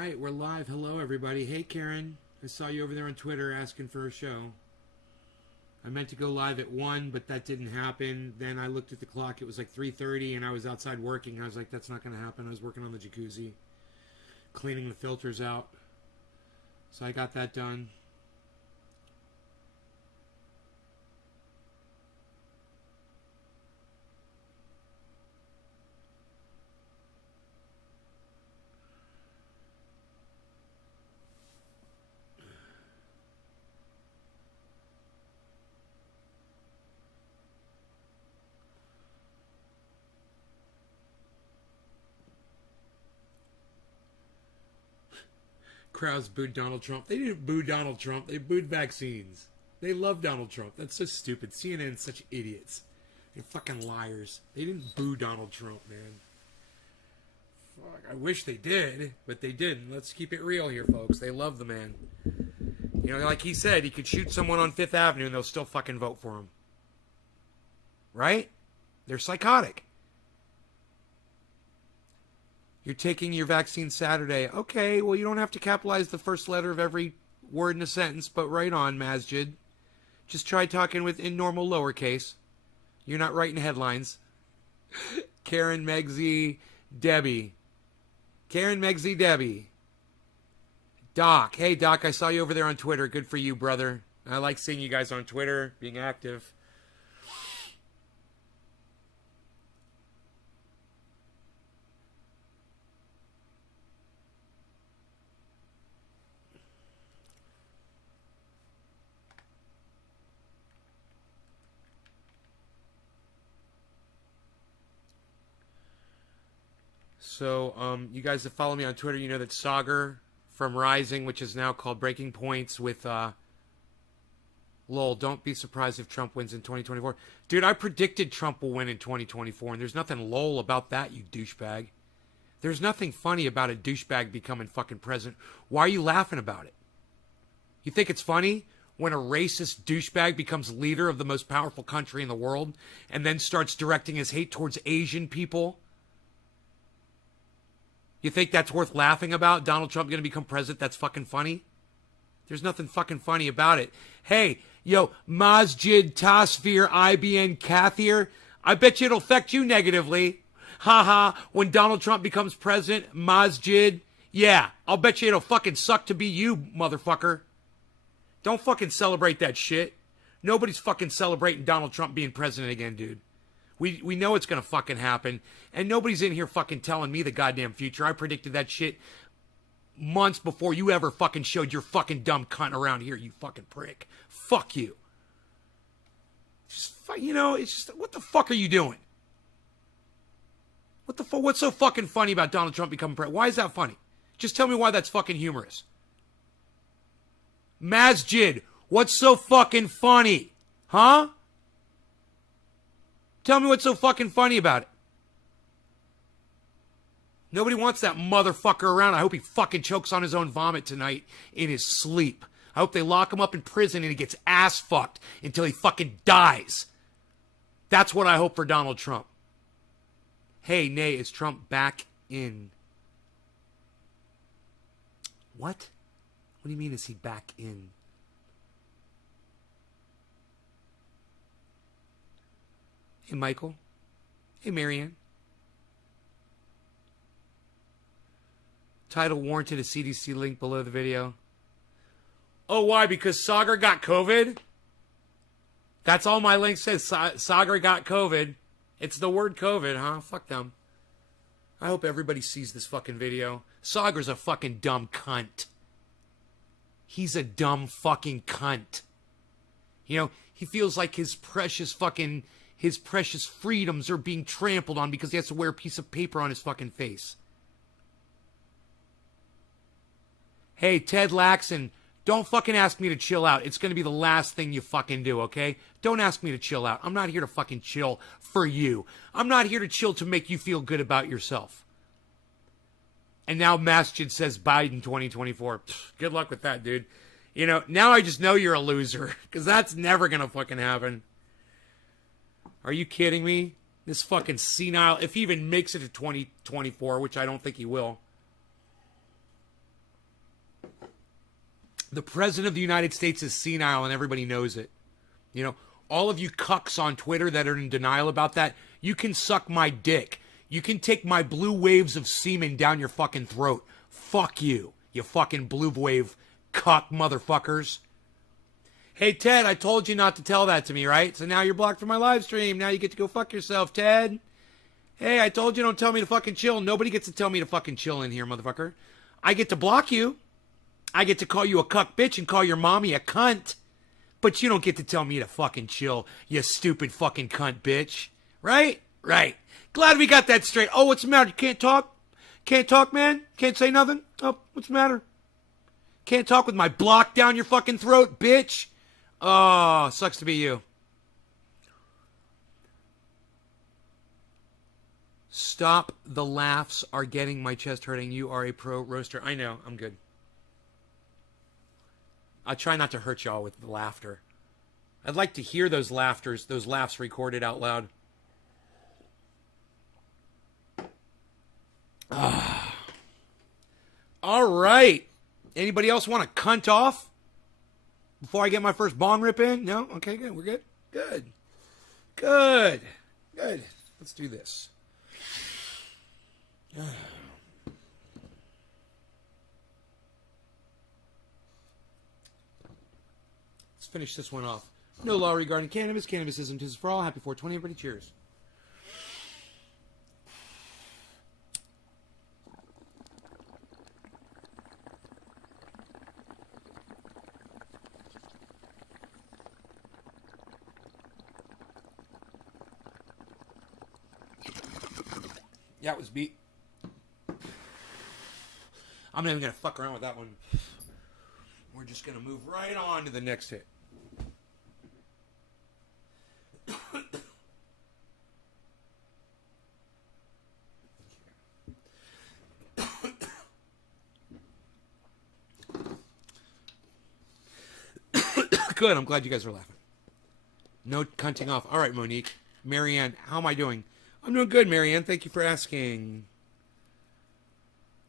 right, we're live. Hello, everybody. Hey, Karen. I saw you over there on Twitter asking for a show. I meant to go live at 1, but that didn't happen. Then I looked at the clock. It was like 3:30, and I was outside working. I was like, that's not going to happen. I was working on the jacuzzi, cleaning the filters out. So I got that done. Crowds booed Donald Trump. They didn't boo Donald Trump. They booed vaccines. They love Donald Trump. That's so stupid. CNN's such idiots. They're fucking liars. They didn't boo Donald Trump, man. Fuck, I wish they did, but they didn't. Let's keep it real here, folks. They love the man. You know, like he said, he could shoot someone on Fifth Avenue and they'll still fucking vote for him. Right? They're psychotic. You're taking your vaccine Saturday. Okay, well, you don't have to capitalize the first letter of every word in a sentence, but right on, Masjid. Just try talking in normal lowercase. You're not writing headlines. Karen, Megsy, Debbie. Karen, Megsy, Debbie. Doc. Hey, Doc, I saw you over there on Twitter. Good for you, brother. I like seeing you guys on Twitter, being active. So, you guys that follow me on Twitter, you know that Saagar from Rising, which is now called Breaking Points with, lol, don't be surprised if Trump wins in 2024. Dude, I predicted Trump will win in 2024, and there's nothing lol about that, you douchebag. There's nothing funny about a douchebag becoming fucking president. Why are you laughing about it? You think it's funny when a racist douchebag becomes leader of the most powerful country in the world and then starts directing his hate towards Asian people? You think that's worth laughing about? Donald Trump going to become president? That's fucking funny? There's nothing fucking funny about it. Hey, yo, Masjid Tasfir IBN Kathir, I bet you it'll affect you negatively. Haha, when Donald Trump becomes president, Masjid, yeah, I'll bet you it'll fucking suck to be you, motherfucker. Don't fucking celebrate that shit. Nobody's fucking celebrating Donald Trump being president again, dude. We know it's going to fucking happen. And nobody's in here fucking telling me the goddamn future. I predicted that shit months before you ever fucking showed your fucking dumb cunt around here, you fucking prick. Fuck you. Just, you know, it's just, what the fuck are you doing? What the fuck? What's so fucking funny about Donald Trump becoming president? Why is that funny? Just tell me why that's fucking humorous. Masjid, what's so fucking funny? Huh? Tell me what's so fucking funny about it. Nobody wants that motherfucker around. I hope he fucking chokes on his own vomit tonight in his sleep. I hope they lock him up in prison and he gets ass fucked until he fucking dies. That's what I hope for Donald Trump. Hey, Nay, is Trump back in? What? What do you mean is he back in? Hey, Michael. Hey, Marianne. Title warranted a CDC link below the video. Oh, why? Because Saagar got COVID? That's all my link says. Saagar got COVID. It's the word COVID, huh? Fuck them. I hope everybody sees this fucking video. Saagar's a fucking dumb cunt. He's a dumb fucking cunt. You know, he feels like his precious freedoms are being trampled on because he has to wear a piece of paper on his fucking face. Hey, Ted Laxon, don't fucking ask me to chill out. It's going to be the last thing you fucking do, okay? Don't ask me to chill out. I'm not here to fucking chill for you. I'm not here to chill to make you feel good about yourself. And now Masjid says Biden 2024. Good luck with that, dude. You know, now I just know you're a loser because that's never going to fucking happen. Are you kidding me? This fucking senile, if he even makes it to 2024, which I don't think he will. The president of the United States is senile and everybody knows it. You know, all of you cucks on Twitter that are in denial about that, you can suck my dick. You can take my blue waves of semen down your fucking throat. Fuck you, you fucking blue wave cuck motherfuckers. Hey, Ted, I told you not to tell that to me, right? So now you're blocked from my live stream. Now you get to go fuck yourself, Ted. Hey, I told you don't tell me to fucking chill. Nobody gets to tell me to fucking chill in here, motherfucker. I get to block you. I get to call you a cuck bitch and call your mommy a cunt. But you don't get to tell me to fucking chill, you stupid fucking cunt bitch. Right? Right. Glad we got that straight. Oh, what's the matter? You can't talk? Can't talk, man? Can't say nothing? Oh, what's the matter? Can't talk with my block down your fucking throat, bitch? Oh, sucks to be you. Stop the laughs are getting my chest hurting. You are a pro roaster. I know. I'm good. I try not to hurt y'all with the laughter. I'd like to hear those laughs recorded out loud. All right. Anybody else want to cunt off before I get my first bong rip in? No? Okay, good. We're good? Good. Good. Good. Let's do this. Let's finish this one off. No law regarding cannabis. Cannabis isn't for all. Happy 420, everybody. Cheers. Yeah, it was beat. I'm not even going to fuck around with that one. We're just going to move right on to the next hit. Good, I'm glad you guys are laughing. No cunting off. All right, Monique. Marianne, how am I doing? I'm doing good, Marianne. Thank you for asking.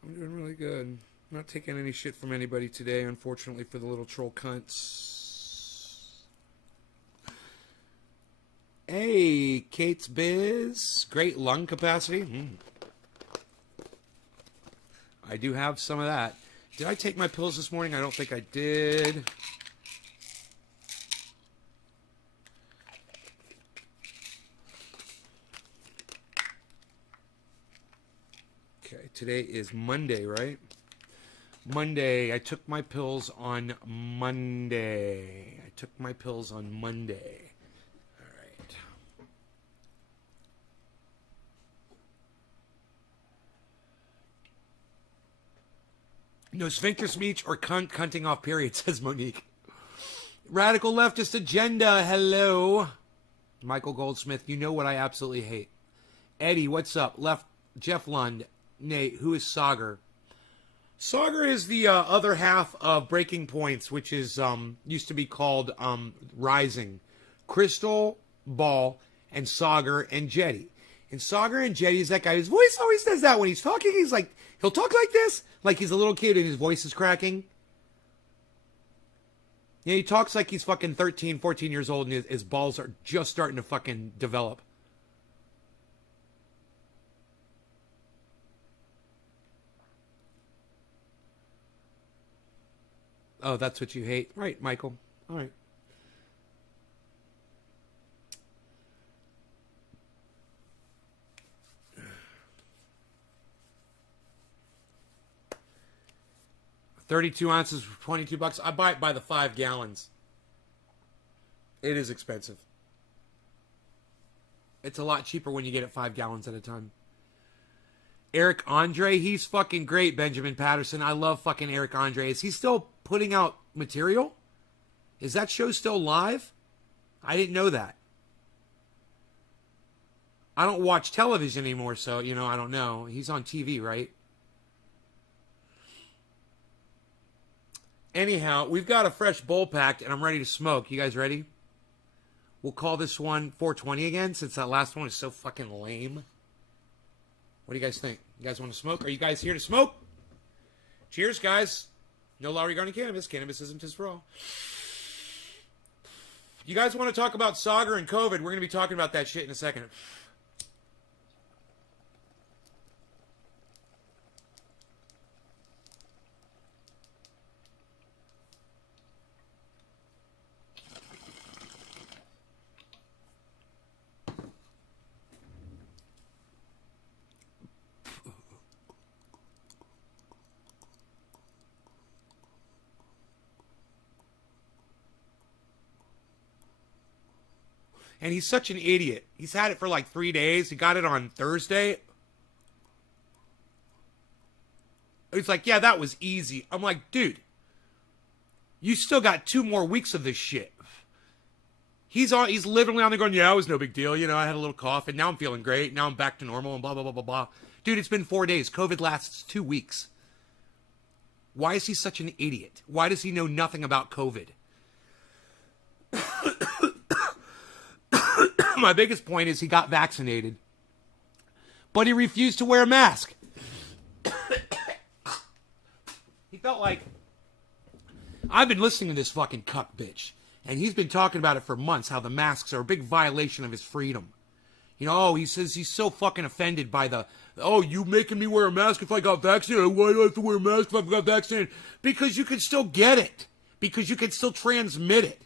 I'm doing really good. I'm not taking any shit from anybody today, unfortunately, for the little troll cunts. Hey, Kate's Biz. Great lung capacity. I do have some of that. Did I take my pills this morning? I don't think I did. Today is Monday, right? Monday. I took my pills on Monday. All right. No sphincter speech or cunting off period, says Monique. Radical leftist agenda. Hello. Michael Goldsmith. You know what I absolutely hate. Eddie, what's up? Left. Jeff Lund. Nate, who is Saagar? Saagar is the other half of Breaking Points, which is used to be called Rising. Crystal, Ball, and Saagar and Jetty. And Saagar and Jetty is that guy whose voice always does that when he's talking. He's like, he'll talk like this, like he's a little kid and his voice is cracking. Yeah, he talks like he's fucking 13, 14 years old and his balls are just starting to fucking develop. Oh, that's what you hate. Right, Michael. All right. $32 ounces for $22. I buy it by the 5 gallons. It is expensive. It's a lot cheaper when you get it 5 gallons at a time. Eric Andre, he's fucking great, Benjamin Patterson. I love fucking Eric Andre. Is he still putting out material? Is that show still live? I didn't know that. I don't watch television anymore, so, I don't know. He's on TV, right? Anyhow, we've got a fresh bowl packed, and I'm ready to smoke. You guys ready? We'll call this one 420 again, since that last one is so fucking lame. What do you guys think? You guys want to smoke? Are you guys here to smoke? Cheers, guys. No law regarding cannabis. Cannabis isn't just for all. You guys want to talk about Saagar and COVID? We're going to be talking about that shit in a second. And he's such an idiot. He's had it for like 3 days. He got it on Thursday. He's like, yeah, that was easy. I'm like, dude, you still got 2 more weeks of this shit. He's literally on there going, yeah, it was no big deal. You know, I had a little cough and now I'm feeling great. Now I'm back to normal and blah, blah, blah, blah, blah. Dude, it's been 4 days. COVID lasts 2 weeks. Why is he such an idiot? Why does he know nothing about COVID? My biggest point is he got vaccinated, but he refused to wear a mask. He felt like, I've been listening to this fucking cuck bitch, and he's been talking about it for months, how the masks are a big violation of his freedom. You know, oh, he says he's so fucking offended by the, oh, you making me wear a mask if I got vaccinated? Why do I have to wear a mask if I got vaccinated? Because you can still get it. Because you can still transmit it.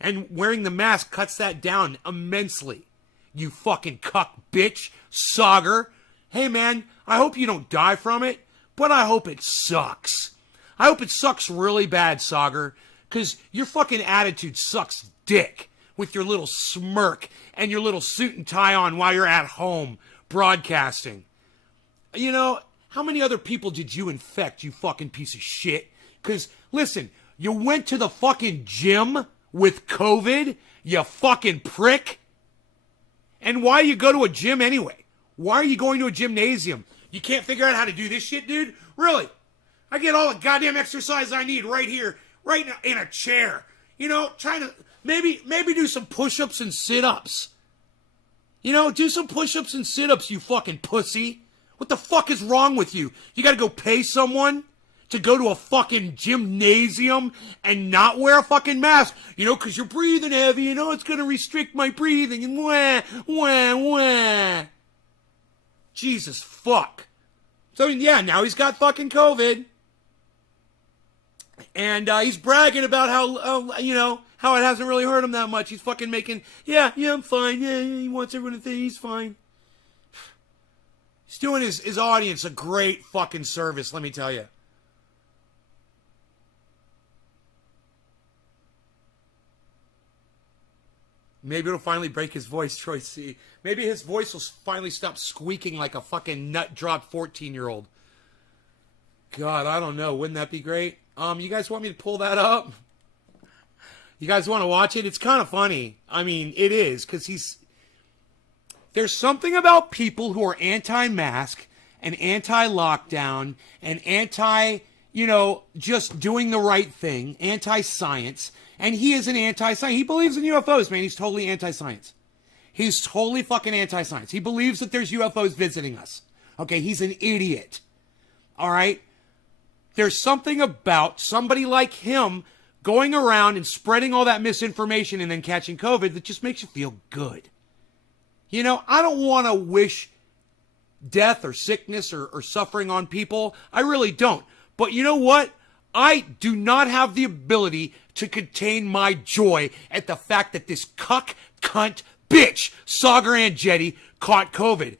And wearing the mask cuts that down immensely. You fucking cuck bitch, Saagar. Hey man, I hope you don't die from it, but I hope it sucks. I hope it sucks really bad, Saagar, because your fucking attitude sucks dick with your little smirk and your little suit and tie on while you're at home broadcasting. You know, how many other people did you infect, you fucking piece of shit? Because, listen, you went to the fucking gym with COVID, you fucking prick. And why you go to a gym anyway? Why are you going to a gymnasium? You can't figure out how to do this shit, dude? Really? I get all the goddamn exercise I need right here, right in a chair. You know, trying to maybe do some push-ups and sit-ups. You know, do some push-ups and sit-ups, you fucking pussy. What the fuck is wrong with you? You gotta go pay someone to go to a fucking gymnasium and not wear a fucking mask, you know, because you're breathing heavy, you know, it's going to restrict my breathing, and wah, wah, wah. Jesus fuck. So, yeah, now he's got fucking COVID. And he's bragging about how, you know, how it hasn't really hurt him that much. He's fucking making, yeah, I'm fine. Yeah, he wants everyone to think he's fine. He's doing his audience a great fucking service, let me tell you. Maybe it'll finally break his voice, Troy C. Maybe his voice will finally stop squeaking like a fucking nut-dropped 14-year-old. God, I don't know. Wouldn't that be great? You guys want me to pull that up? You guys want to watch it? It's kind of funny. I mean, it is, because there's something about people who are anti-mask and anti-lockdown and anti, you know, just doing the right thing, anti-science. And he is an anti-science. He believes in UFOs, man. He's totally anti-science. He's totally fucking anti-science. He believes that there's UFOs visiting us. Okay, he's an idiot. All right? There's something about somebody like him going around and spreading all that misinformation and then catching COVID that just makes you feel good. You know, I don't want to wish death or sickness or suffering on people. I really don't. But you know what? I do not have the ability to contain my joy at the fact that this cuck, cunt, bitch, Saagar Enjeti caught COVID.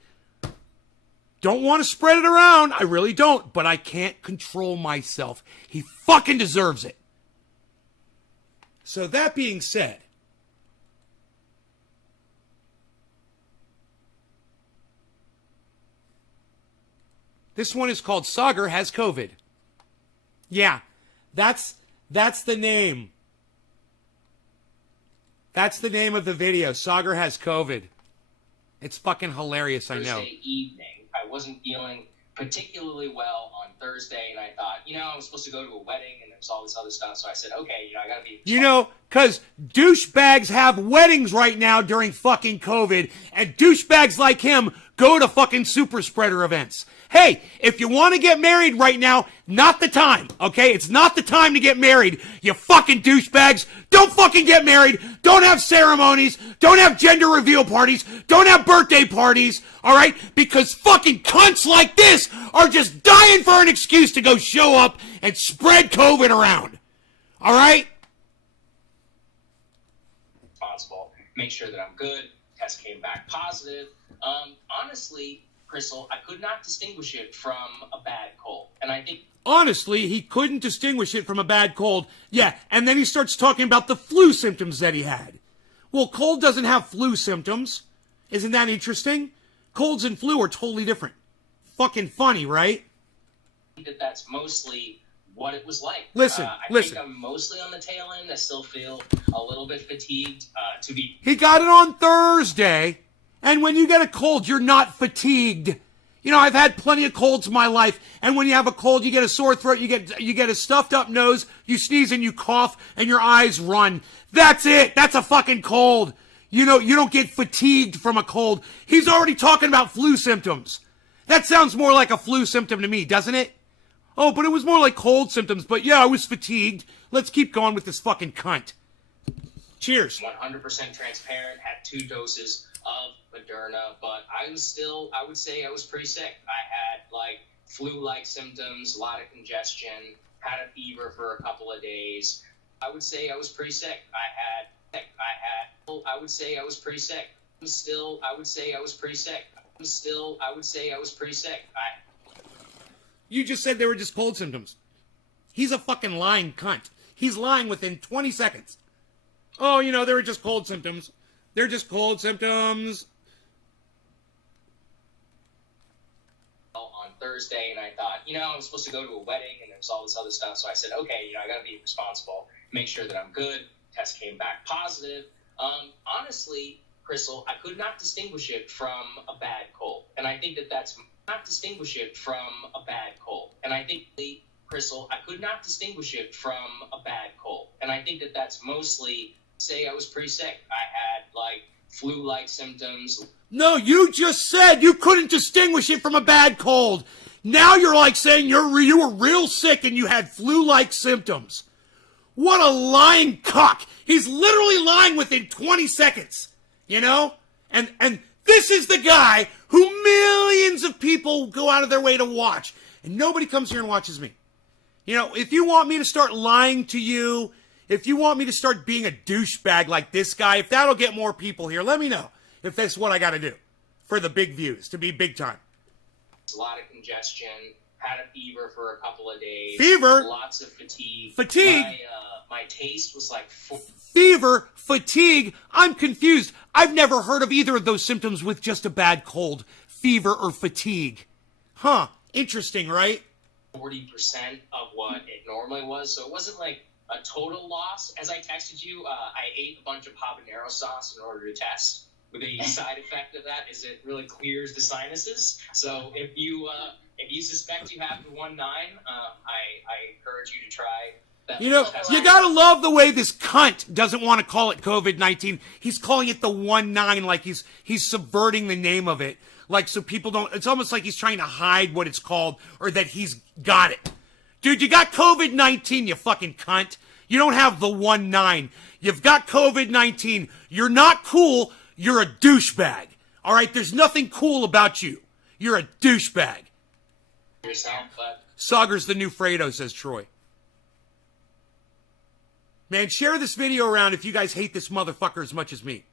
Don't want to spread it around. I really don't. But I can't control myself. He fucking deserves it. So that being said, this one is called Saagar Has COVID. Yeah, that's the name. That's the name of the video. Saagar Has COVID. It's fucking hilarious, I know. Thursday evening, I wasn't feeling particularly well on Thursday, and I thought, you know, I was supposed to go to a wedding, and there's all this other stuff, so I said, okay, you know, I gotta be... You know, because douchebags have weddings right now during fucking COVID, and douchebags like him go to fucking super spreader events. Hey, if you want to get married right now, not the time, okay? It's not the time to get married, you fucking douchebags. Don't fucking get married. Don't have ceremonies. Don't have gender reveal parties. Don't have birthday parties, all right? Because fucking cunts like this are just dying for an excuse to go show up and spread COVID around, all right? Responsible. Make sure that I'm good. Test came back positive. Honestly, Crystal, I could not distinguish it from a bad cold. And I think... Honestly, he couldn't distinguish it from a bad cold. Yeah, and then he starts talking about the flu symptoms that he had. Well, cold doesn't have flu symptoms. Isn't that interesting? Colds and flu are totally different. Fucking funny, right? That's mostly what it was like. Listen. I think I'm mostly on the tail end. I still feel a little bit fatigued He got it on Thursday. And when you get a cold, you're not fatigued. You know, I've had plenty of colds in my life, and when you have a cold, you get a sore throat, you get a stuffed up nose, you sneeze and you cough, and your eyes run. That's it. That's a fucking cold. You know, you don't get fatigued from a cold. He's already talking about flu symptoms. That sounds more like a flu symptom to me, doesn't it? Oh, but it was more like cold symptoms. But yeah, I was fatigued. Let's keep going with this fucking cunt. Cheers. 100% transparent, had 2 doses of Moderna, but I would say I was pretty sick. I had like flu-like symptoms, a lot of congestion, had a fever for a couple of days. I would say I was pretty sick. I would say I was pretty sick. I would say I was pretty sick. You just said they were just cold symptoms. He's a fucking lying cunt. He's lying within 20 seconds. Oh, you know, they were just cold symptoms. They're just cold symptoms. On Thursday, and I thought, you know, I'm supposed to go to a wedding, and there's all this other stuff, so I said, okay, you know, I gotta be responsible, make sure that I'm good. Test came back positive. Honestly, Crystal, I could not distinguish it from a bad cold, and I think that's not distinguish it from a bad cold, and I think Crystal, I could not distinguish it from a bad cold, and I think that's mostly say I was pretty sick. I had like flu-like symptoms. No, you just said you couldn't distinguish it from a bad cold. Now you're like saying you were real sick and you had flu-like symptoms. What a lying cock. He's literally lying within 20 seconds, you know? And this is the guy who millions of people go out of their way to watch. And nobody comes here and watches me. You know, if you want me to start lying to you, if you want me to start being a douchebag like this guy, if that'll get more people here, let me know if that's what I got to do for the big views, to be big time. A lot of congestion, had a fever for a couple of days. Fever? Lots of fatigue. Fatigue? My taste was like... Fever, fatigue, I'm confused. I've never heard of either of those symptoms with just a bad cold, fever or fatigue. Huh, interesting, right? 40% of what it normally was, so it wasn't like a total loss. As I texted you, I ate a bunch of habanero sauce in order to test. The side effect of that is it really clears the sinuses. So if you suspect you have the 1.9, I encourage you to try that. You know, you gotta love the way this cunt doesn't want to call it COVID-19. He's calling it the 1.9, like he's subverting the name of it. Like, so people don't, it's almost like he's trying to hide what it's called, or that he's got it. Dude, you got COVID-19, you fucking cunt. You don't have the 1.9. You've got COVID-19. You're not cool. You're a douchebag. All right? There's nothing cool about you. You're a douchebag. Yourself, but... Saagar's the new Fredo, says Troy. Man, share this video around if you guys hate this motherfucker as much as me.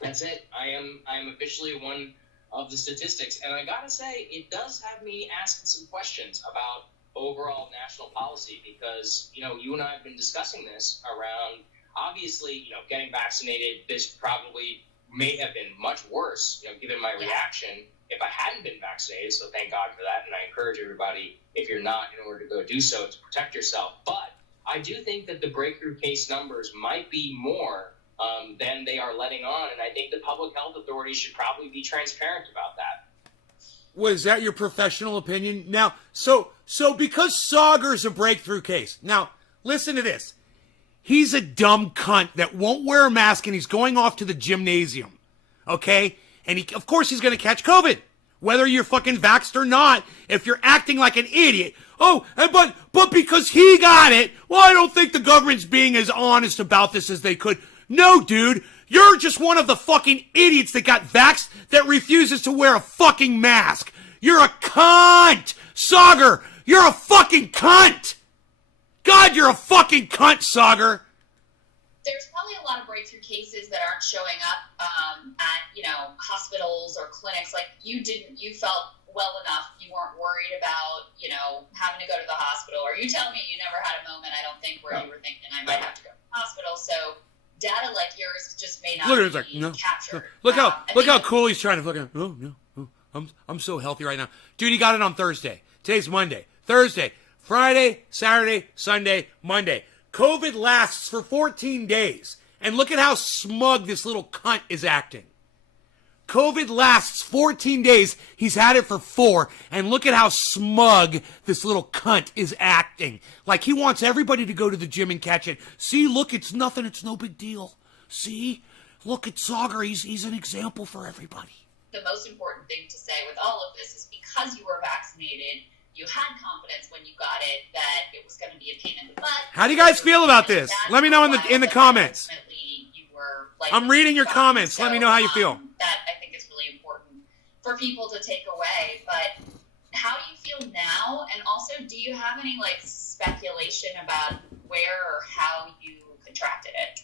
That's it. I am officially one of the statistics. And I gotta say, it does have me asking some questions about overall national policy, because, you know, you and I have been discussing this around, obviously, you know, getting vaccinated. This probably may have been much worse, you know, given my reaction if I hadn't been vaccinated. So thank God for that. And I encourage everybody, if you're not, in order to go do so, to protect yourself. But I do think that the breakthrough case numbers might be more than they are letting on. And I think the public health authorities should probably be transparent about that. Was that your professional opinion? Now, so because Saagar's a breakthrough case. Now, listen to this. He's a dumb cunt that won't wear a mask and he's going off to the gymnasium. Okay? And of course he's going to catch COVID. Whether you're fucking vaxxed or not, if you're acting like an idiot. Oh, but because he got it, well, I don't think the government's being as honest about this as they could. No, dude, you're just one of the fucking idiots that got vaxxed that refuses to wear a fucking mask. You're a cunt! Saagar, you're a fucking cunt! God, you're a fucking cunt, Saagar! There's probably a lot of breakthrough cases that aren't showing up at, hospitals or clinics. Like, you felt well enough, you weren't worried about, having to go to the hospital. Or you tell me you never had a moment, I don't think, where you were thinking, I might have to go to the hospital. So data like yours just may not be captured. Look how cool he's trying to fucking, I'm so healthy right now. Dude, he got it on Thursday. Today's Monday. Thursday, Friday, Saturday, Sunday, Monday. COVID lasts for 14 days. And look at how smug this little cunt is acting. COVID lasts 14 days. He's had it for 4. And look at how smug this little cunt is acting. Like he wants everybody to go to the gym and catch it. See, look, it's nothing. It's no big deal. See? Look at Saagar. He's an example for everybody. The most important thing to say with all of this is because you were vaccinated, you had confidence when you got it that it was going to be a pain in the butt. How do you guys feel about this? Let me know in the comments. You were, I'm reading your comments. Let me know how you feel. That I think is really important for people to take away. But how do you feel now? And also, do you have any speculation about where or how you contracted it?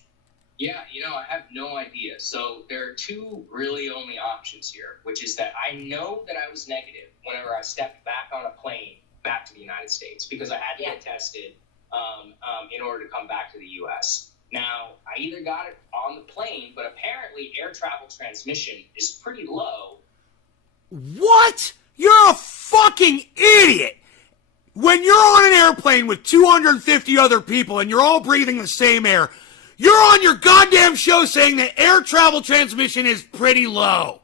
Yeah, I have no idea. So there are two really only options here, which is that I know that I was negative whenever I stepped back on a plane back to the United States because I had to get tested in order to come back to the U.S. Now, I either got it on the plane, but apparently air travel transmission is pretty low. What? You're a fucking idiot! When you're on an airplane with 250 other people and you're all breathing the same air, you're on your goddamn show saying that air travel transmission is pretty low.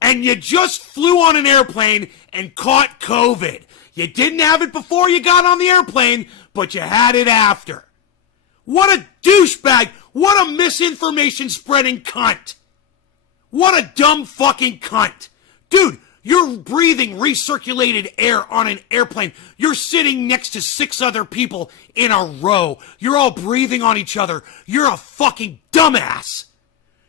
And you just flew on an airplane and caught COVID. You didn't have it before you got on the airplane, but you had it after. What a douchebag. What a misinformation spreading cunt. What a dumb fucking cunt. Dude, you're breathing recirculated air on an airplane. You're sitting next to 6 other people in a row. You're all breathing on each other. You're a fucking dumbass.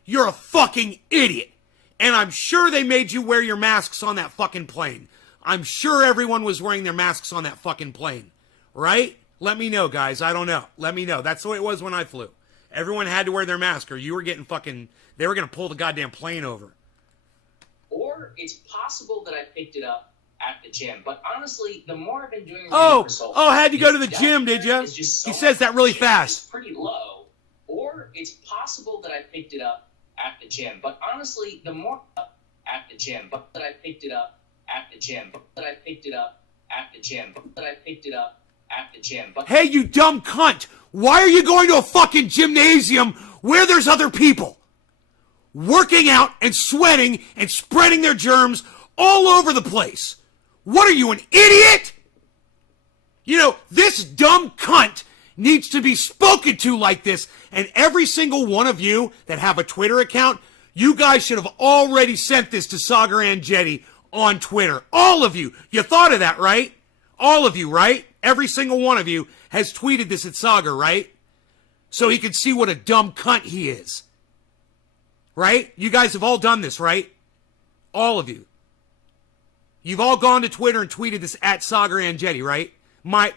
You're a fucking idiot. And I'm sure they made you wear your masks on that fucking plane. I'm sure everyone was wearing their masks on that fucking plane. Right? Let me know, guys. I don't know. Let me know. That's the way it was when I flew. Everyone had to wear their mask or you were getting fucking... They were going to pull the goddamn plane over. Or it's possible that I picked it up at the gym. But honestly, the more I've been doing... Had you go to the gym, did you? He says that really fast. It's pretty low. Or it's possible that I picked it up at the gym. But honestly, the more... At the gym. But that I picked it up at the gym. But that I picked it up at the gym. But that I picked it up at the gym. But hey, you dumb cunt! Why are you going to a fucking gymnasium where there's other people? Working out and sweating and spreading their germs all over the place. What are you, an idiot? This dumb cunt needs to be spoken to like this. And every single one of you that have a Twitter account, you guys should have already sent this to Saagar and Jetty on Twitter. All of you. You thought of that, right? All of you, right? Every single one of you has tweeted this at Saagar, right? So he can see what a dumb cunt he is. Right? You guys have all done this, right? All of you. You've all gone to Twitter and tweeted this at Saagar and Jetty, right?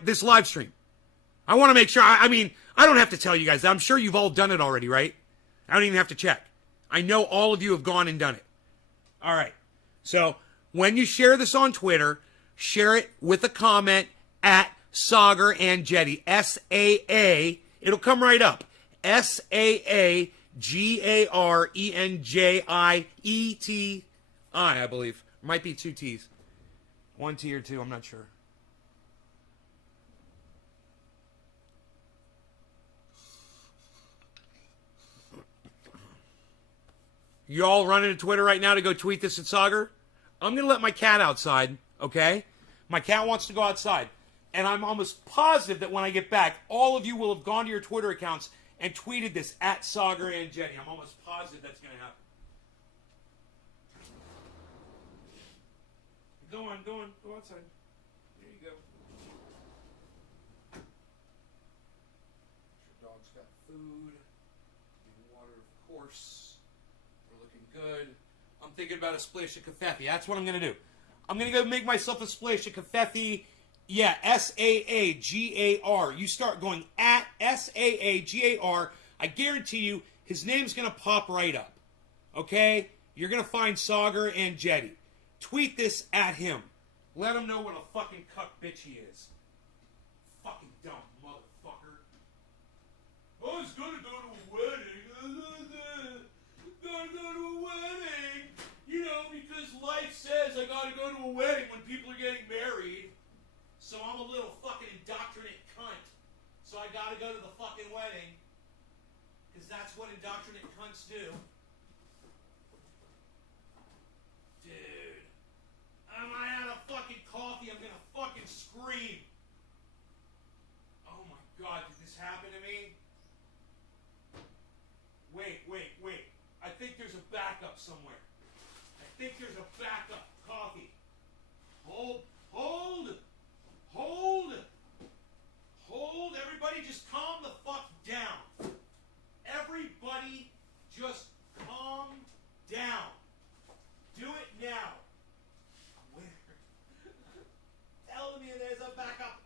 This live stream. I want to make sure, I don't have to tell you guys that. I'm sure you've all done it already, right? I don't even have to check. I know all of you have gone and done it. All right. So when you share this on Twitter, share it with a comment at Saagar and Jetty. S-A-A. It'll come right up. S-A-A. Garenjietti, I believe. Might be 2 T's. 1 T or 2, I'm not sure. You all running to Twitter right now to go tweet this at Saagar? I'm going to let my cat outside, okay? My cat wants to go outside. And I'm almost positive that when I get back, all of you will have gone to your Twitter accounts and tweeted this at Saagar and Jetty. I'm almost positive that's going to happen. Go on. Go outside. There you go. Your dog's got food. Water, of course. We're looking good. I'm thinking about a splash of kefefe. That's what I'm going to do. I'm going to go make myself a splash of kefefe. Yeah, Saagar. You start going at Saagar. I guarantee you his name's going to pop right up. Okay? You're going to find Saagar and Jetty. Tweet this at him. Let him know what a fucking cuck bitch he is. Fucking dumb motherfucker. I was going to go to a wedding. Gotta go to a wedding. You know, because life says I gotta go to a wedding when people are getting married. So I'm a little fucking indoctrinate cunt. So I gotta go to the fucking wedding. Because that's what indoctrinate cunts do. Dude. Am I out of fucking coffee? I'm gonna fucking scream. Oh my god, did this happen to me? Wait. I think there's a backup somewhere. I think there's a backup. Coffee. Hold. Everybody just calm the fuck down. Everybody just calm down. Do it now. Where? Tell me there's a backup.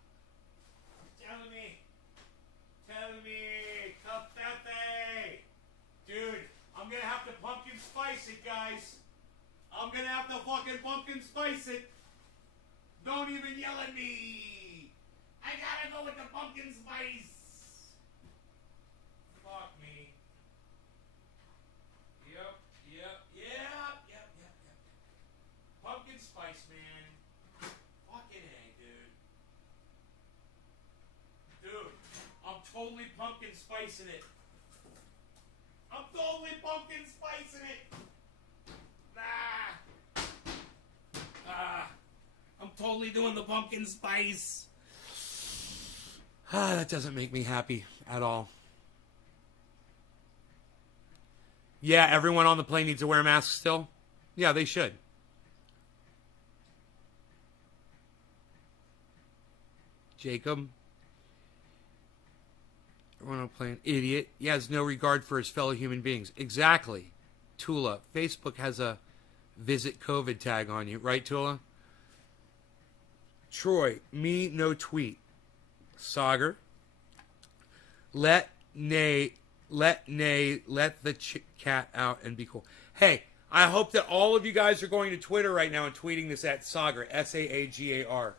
Tell me. Cafefe. Dude, I'm gonna have to pumpkin spice it, guys. I'm gonna have to fucking pumpkin spice it. Don't even yell at me. I gotta go with the pumpkin spice. Fuck me. Yep. Pumpkin spice, man. Fucking A, dude. I'm totally pumpkin spicing it. I'm totally doing the pumpkin spice. That doesn't make me happy at all. Yeah, everyone on the plane needs to wear masks still. Yeah, they should. Jacob. Everyone on the plane. Idiot. He has no regard for his fellow human beings. Exactly. Tula. Facebook has a visit COVID tag on you. Right, Tula? Troy. Me, no tweet. Saagar. Let the cat out and be cool. Hey, I hope that all of you guys are going to Twitter right now and tweeting this at Saagar, Saagar.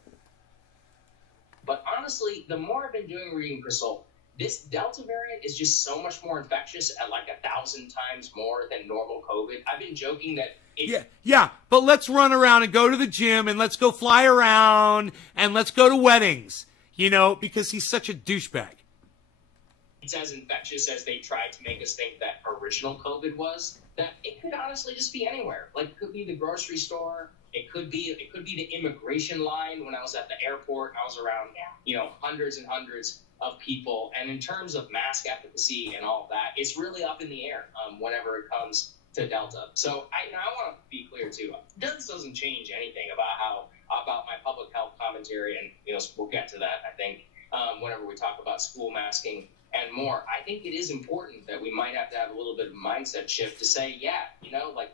But honestly, the more I've been doing reading, Crystal, this Delta variant is just so much more infectious at like 1,000 times more than normal COVID. I've been joking that Yeah, but let's run around and go to the gym and let's go fly around and let's go to weddings, you know, because he's such a douchebag. It's as infectious as they tried to make us think that original COVID was, that it could honestly just be anywhere. Like, it could be the grocery store. It could be the immigration line. When I was at the airport, I was around, hundreds and hundreds of people. And in terms of mask efficacy and all of that, it's really up in the air whenever it comes to Delta. So I want to be clear too. This doesn't change anything about my public health commentary, and we'll get to that, I think, whenever we talk about school masking and more. I think it is important that we might have to have a little bit of a mindset shift to say,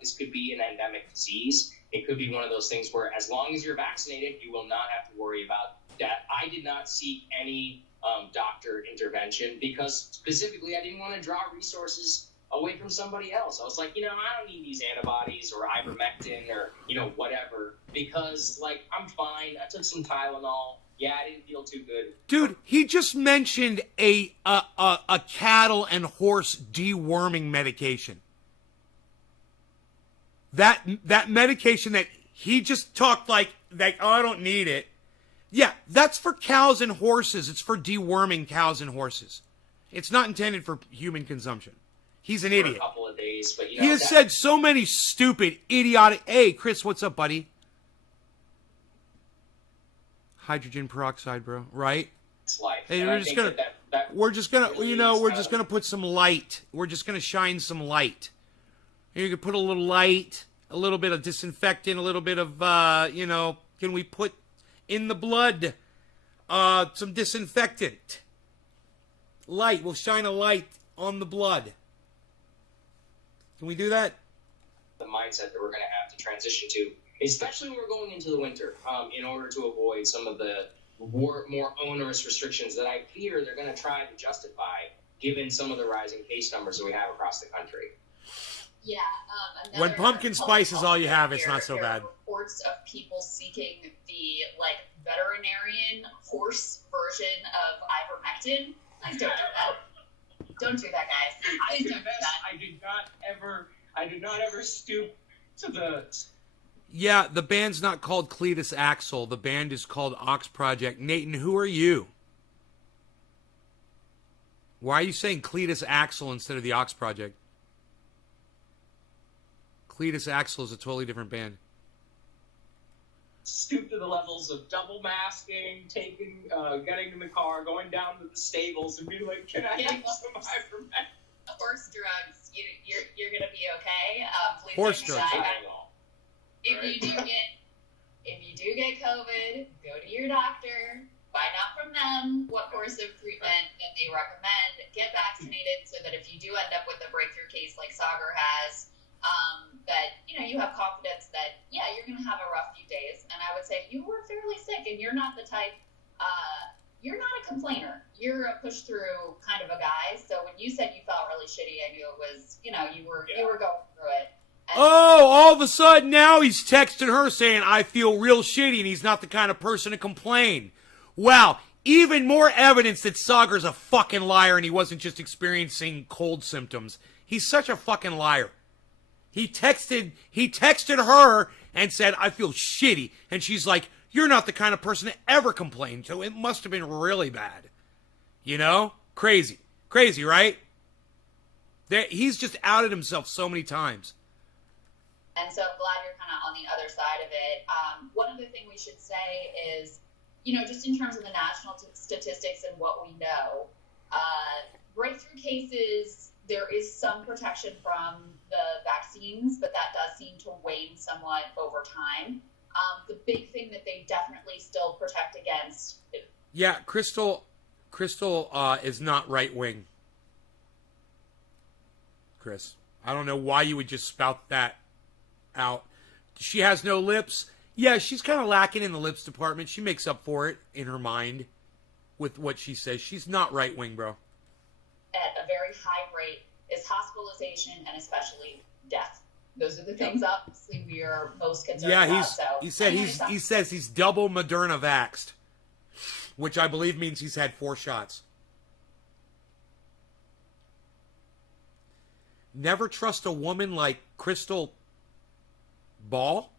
this could be an endemic disease. It could be one of those things where as long as you're vaccinated, you will not have to worry about that. I did not seek any doctor intervention because specifically I didn't want to draw resources away from somebody else. I was like, I don't need these antibodies or ivermectin or, whatever, because I'm fine. I took some Tylenol. Yeah, I didn't feel too good. Dude, he just mentioned a cattle and horse deworming medication. That medication that he just talked like, oh, I don't need it. Yeah, that's for cows and horses. It's for deworming cows and horses. It's not intended for human consumption. He's an idiot. For a couple of days, but he has said so many stupid, idiotic. Hey, Chris, what's up, buddy? Hydrogen peroxide, bro. Right? It's life. Hey, we're just gonna put some light. We're just gonna shine some light. You can put a little light, a little bit of disinfectant, a little bit of Can we put in the blood some disinfectant? Light. We'll shine a light on the blood. Can we do that? The mindset that we're going to have to transition to, especially when we're going into the winter, in order to avoid some of the more onerous restrictions that I fear they're going to try to justify, given some of the rising case numbers that we have across the country. Yeah. When pumpkin spice is all you have, it's not so bad. Reports of people seeking the veterinarian horse version of ivermectin. Please don't do that. Don't do that, guys. Please don't do that. I did not ever stoop to the. Yeah, the band's not called Cletus Axel. The band is called Ox Project. Nathan, who are you? Why are you saying Cletus Axel instead of the Ox Project? Cletus Axel is a totally different band. Stoop to the levels of double masking, getting in the car, going down to the stables, and being like, "Can I have some ivermectin?" Horse drugs. You're gonna be okay. Please Horse don't drugs. die. If you do get COVID, go to your doctor. Find out from them what course of treatment that they recommend. Get vaccinated so that if you do end up with a breakthrough case like Saagar has, that you have confidence that you're going to have a rough few days. And I would say you were fairly sick, and you're not the type. You're not a complainer. You're a push through kind of a guy. So when you said you felt really shitty, I knew it was you were going through it. And all of a sudden now he's texting her saying, I feel real shitty, and he's not the kind of person to complain. Wow, even more evidence that Saagar's a fucking liar and he wasn't just experiencing cold symptoms. He's such a fucking liar. He texted her and said, I feel shitty. And she's like, you're not the kind of person to ever complain. So it must have been really bad. Crazy. Crazy, right? He's just outed himself so many times. And so I'm glad you're kind of on the other side of it. One other thing we should say is, just in terms of the national statistics and what we know, breakthrough cases, there is some protection from the vaccines, but that does seem to wane somewhat over time. The big thing that they definitely still protect against. Yeah, Crystal is not right wing. Chris, I don't know why you would just spout that out. She has no lips. Yeah, she's kind of lacking in the lips department. She makes up for it in her mind with what she says. She's not right wing, bro. At a very high rate is hospitalization and especially death. Those are the things obviously we are most concerned about. He says he's double Moderna vaxxed, which I believe means he's had 4 shots. Never trust a woman like Crystal Ball?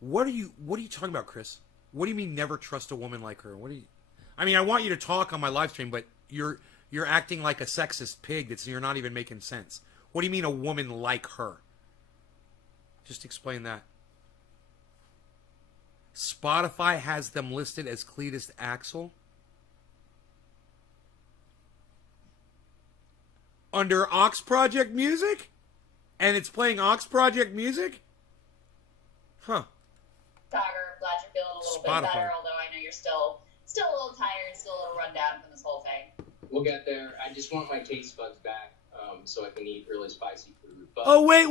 What are you talking about, Chris? What do you mean never trust a woman like her? I want you to talk on my live stream, but you're acting like a sexist pig you're not even making sense. What do you mean a woman like her? Just explain that. Spotify has them listed as Cletus Axel. Under Ox Project music? And it's playing Ox Project music? Huh. Saagar, glad you're feeling a little bit better, although I know you're still a little tired, still a little run down from this whole thing. We'll get there. I just want my taste buds back so I can eat really spicy food. But oh, wait.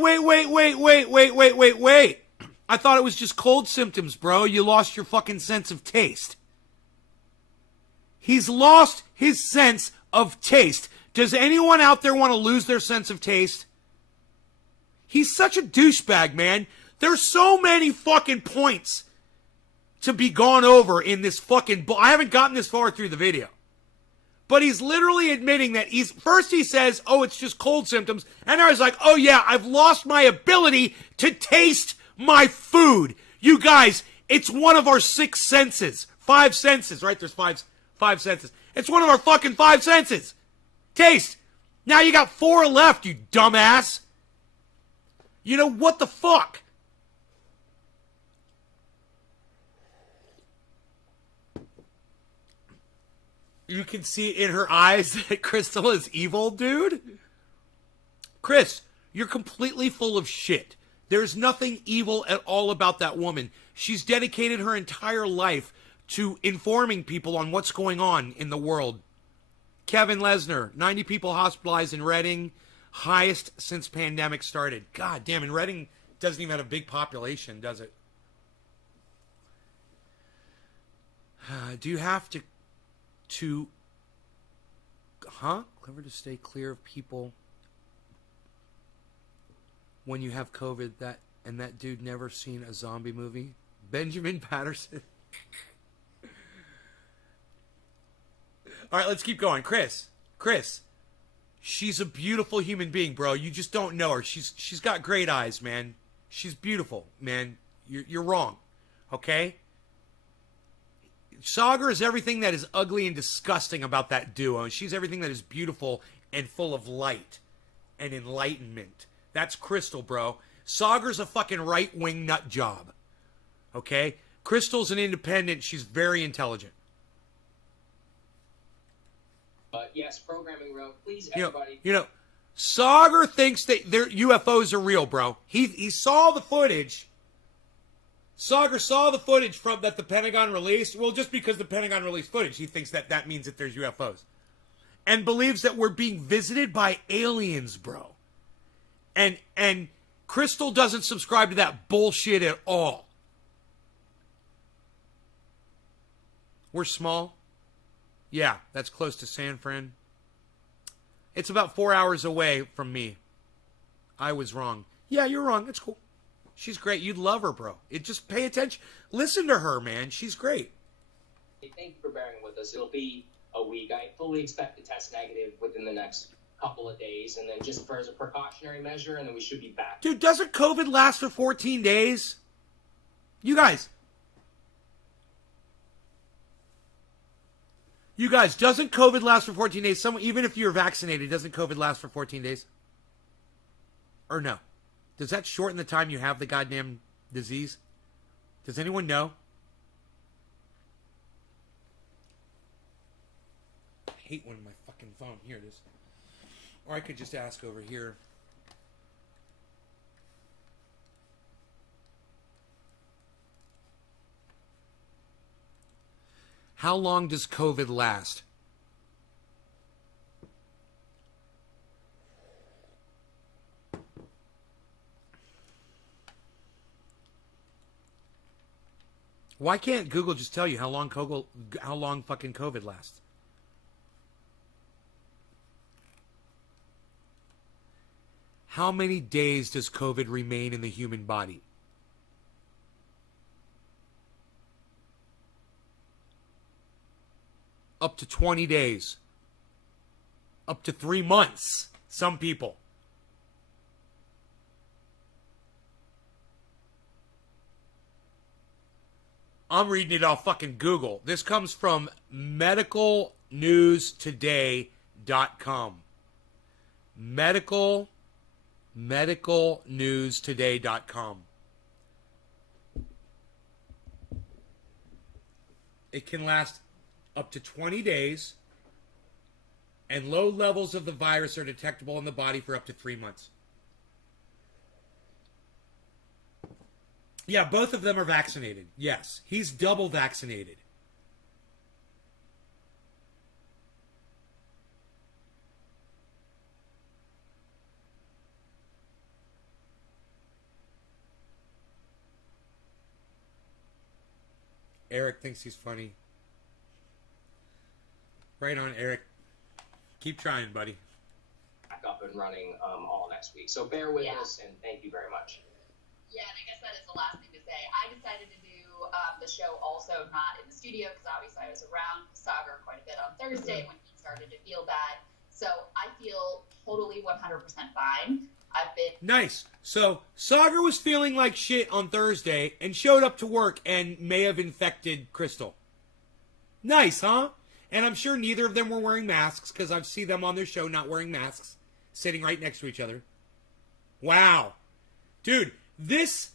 I thought it was just cold symptoms, bro. You lost your fucking sense of taste. He's lost his sense of taste. Does anyone out there want to lose their sense of taste? He's such a douchebag, man. There's so many fucking points to be gone over in this fucking... I haven't gotten this far through the video. But he's literally admitting that first he says, oh, it's just cold symptoms. And now he's like, oh yeah, I've lost my ability to taste my food. You guys, it's one of our 6 senses. 5 senses, right? There's five senses. It's one of our fucking 5 senses. Taste. Now you got 4 left, you dumbass. You know, what the fuck? You can see in her eyes that Crystal is evil, dude. Chris, you're completely full of shit. There's nothing evil at all about that woman. She's dedicated her entire life to informing people on what's going on in the world. Kevin Lesnar, 90 people hospitalized in Reading, highest since pandemic started. God damn, and Reading doesn't even have a big population, does it? Do you have to clever to stay clear of people when you have COVID? That dude never seen a zombie movie? Benjamin Patterson. All right, let's keep going. Chris, she's a beautiful human being, bro. You just don't know her. She's got great eyes, man. She's beautiful, man. You're wrong, okay? Saagar is everything that is ugly and disgusting about that duo, and she's everything that is beautiful and full of light and enlightenment. That's Crystal, bro. Saagar's a fucking right-wing nut job, okay? Crystal's an independent. She's very intelligent. Yes, programming row. Please, everybody. Saagar thinks that their UFOs are real, bro. He saw the footage. Saagar saw the footage that the Pentagon released. Well, just because the Pentagon released footage, he thinks that means that there's UFOs. And believes that we're being visited by aliens, bro. And Crystal doesn't subscribe to that bullshit at all. We're small. Yeah, that's close to San Fran. It's about 4 hours away from me. I was wrong. Yeah, you're wrong. That's cool. She's great. You'd love her, bro. Just pay attention. Listen to her, man. She's great. Hey, thank you for bearing with us. It'll be a week. I fully expect to test negative within the next couple of days, and then just as a precautionary measure, and then we should be back. Dude, doesn't COVID last for 14 days? You guys, doesn't COVID last for 14 days? Even if you're vaccinated, doesn't COVID last for 14 days? Or no? Does that shorten the time you have the goddamn disease? Does anyone know? I hate when my fucking phone. Here it is. Or I could just ask over here. How long does COVID last? Why can't Google just tell you how long fucking COVID lasts? How many days does COVID remain in the human body? Up to 20 days. Up to 3 months. Some people. I'm reading it off fucking Google. This comes from medicalnewstoday.com. Medicalnewstoday.com. It can last up to 20 days, and low levels of the virus are detectable in the body for up to 3 months. Yeah, both of them are vaccinated. Yes, he's double vaccinated. Eric thinks he's funny. Right on, Eric. Keep trying, buddy. Back up and running all next week. So bear with us, and thank you very much. Yeah, and I guess that is the last thing to say. I decided to do the show also not in the studio because obviously I was around Saagar quite a bit on Thursday when he started to feel bad. So I feel totally 100% fine. I've been... Nice. So Saagar was feeling like shit on Thursday and showed up to work and may have infected Crystal. Nice, huh? And I'm sure neither of them were wearing masks because I've seen them on their show not wearing masks, sitting right next to each other. Wow. Dude, this,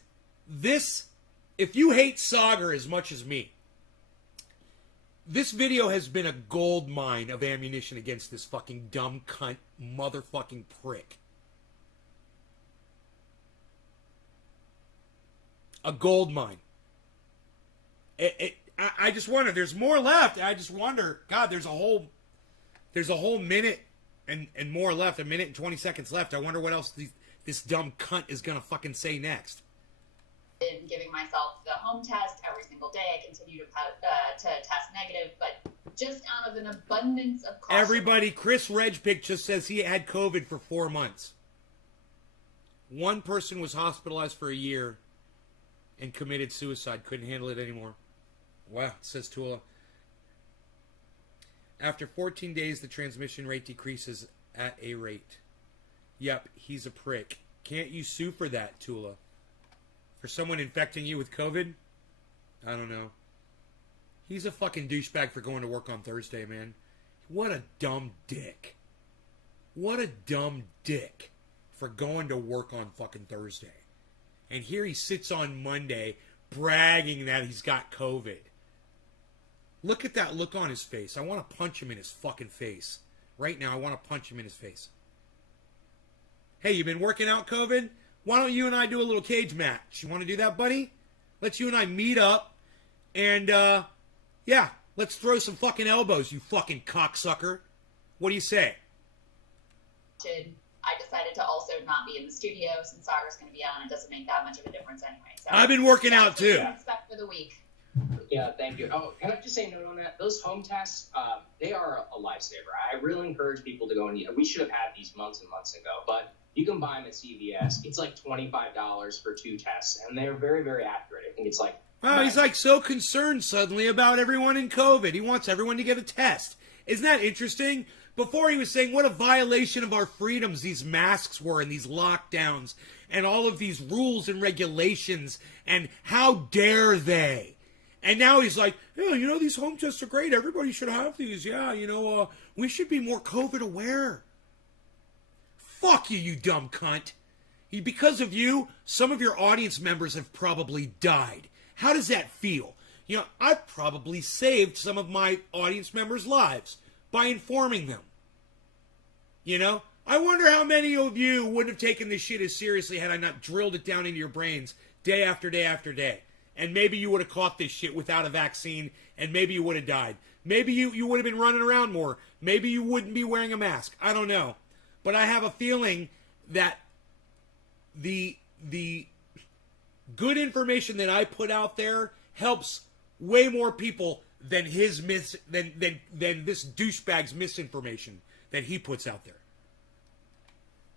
if you hate Saagar as much as me, this video has been a gold mine of ammunition against this fucking dumb cunt motherfucking prick. a gold mine. I just wonder. There's more left. I just wonder. God, there's a whole minute and more left. A minute and 20 seconds left. I wonder what else this dumb cunt is gonna fucking say next. In giving myself the home test every single day, I continue to test negative, but just out of an abundance of caution. Everybody, Chris Regpick just says he had COVID for 4 months. One person was hospitalized for a year and committed suicide. Couldn't handle it anymore. Wow, says Tula. After 14 days, the transmission rate decreases at a rate. Yep, he's a prick. Can't you sue for that, Tula? For someone infecting you with COVID? I don't know. He's a fucking douchebag for going to work on Thursday, man. What a dumb dick. What a dumb dick for going to work on fucking Thursday. And here he sits on Monday bragging that he's got COVID. Look at that look on his face. I want to punch him in his fucking face. Right now, I want to punch him in his face. Hey, you been working out, COVID? Why don't you and I do a little cage match? You want to do that, buddy? Let's you and I meet up. And, yeah, let's throw some fucking elbows, you fucking cocksucker. What do you say? I decided to also not be in the studio since Saagar's going to be on. It doesn't make that much of a difference anyway. So I've been working out, too. Expect for the week. Yeah, thank you. Oh, can I just say no on that? Those home tests, they are a lifesaver. I really encourage people to go and we should have had these months and months ago, but you can buy them at CVS. It's like $25 for 2 tests, and they're very, very accurate. I think it's like... Wow, he's like so concerned suddenly about everyone in COVID. He wants everyone to get a test. Isn't that interesting? Before he was saying what a violation of our freedoms these masks were and these lockdowns and all of these rules and regulations and how dare they. And now he's like, yeah, you know, these home tests are great. Everybody should have these. Yeah, you know, we should be more COVID aware. Fuck you, you dumb cunt. Because of you, some of your audience members have probably died. How does that feel? You know, I've probably saved some of my audience members' lives by informing them. You know? I wonder how many of you wouldn't have taken this shit as seriously had I not drilled it down into your brains day after day after day. And maybe you would have caught this shit without a vaccine, and maybe you would have died. Maybe you would have been running around more. Maybe you wouldn't be wearing a mask. I don't know. But I have a feeling that the good information that I put out there helps way more people than than this douchebag's misinformation that he puts out there.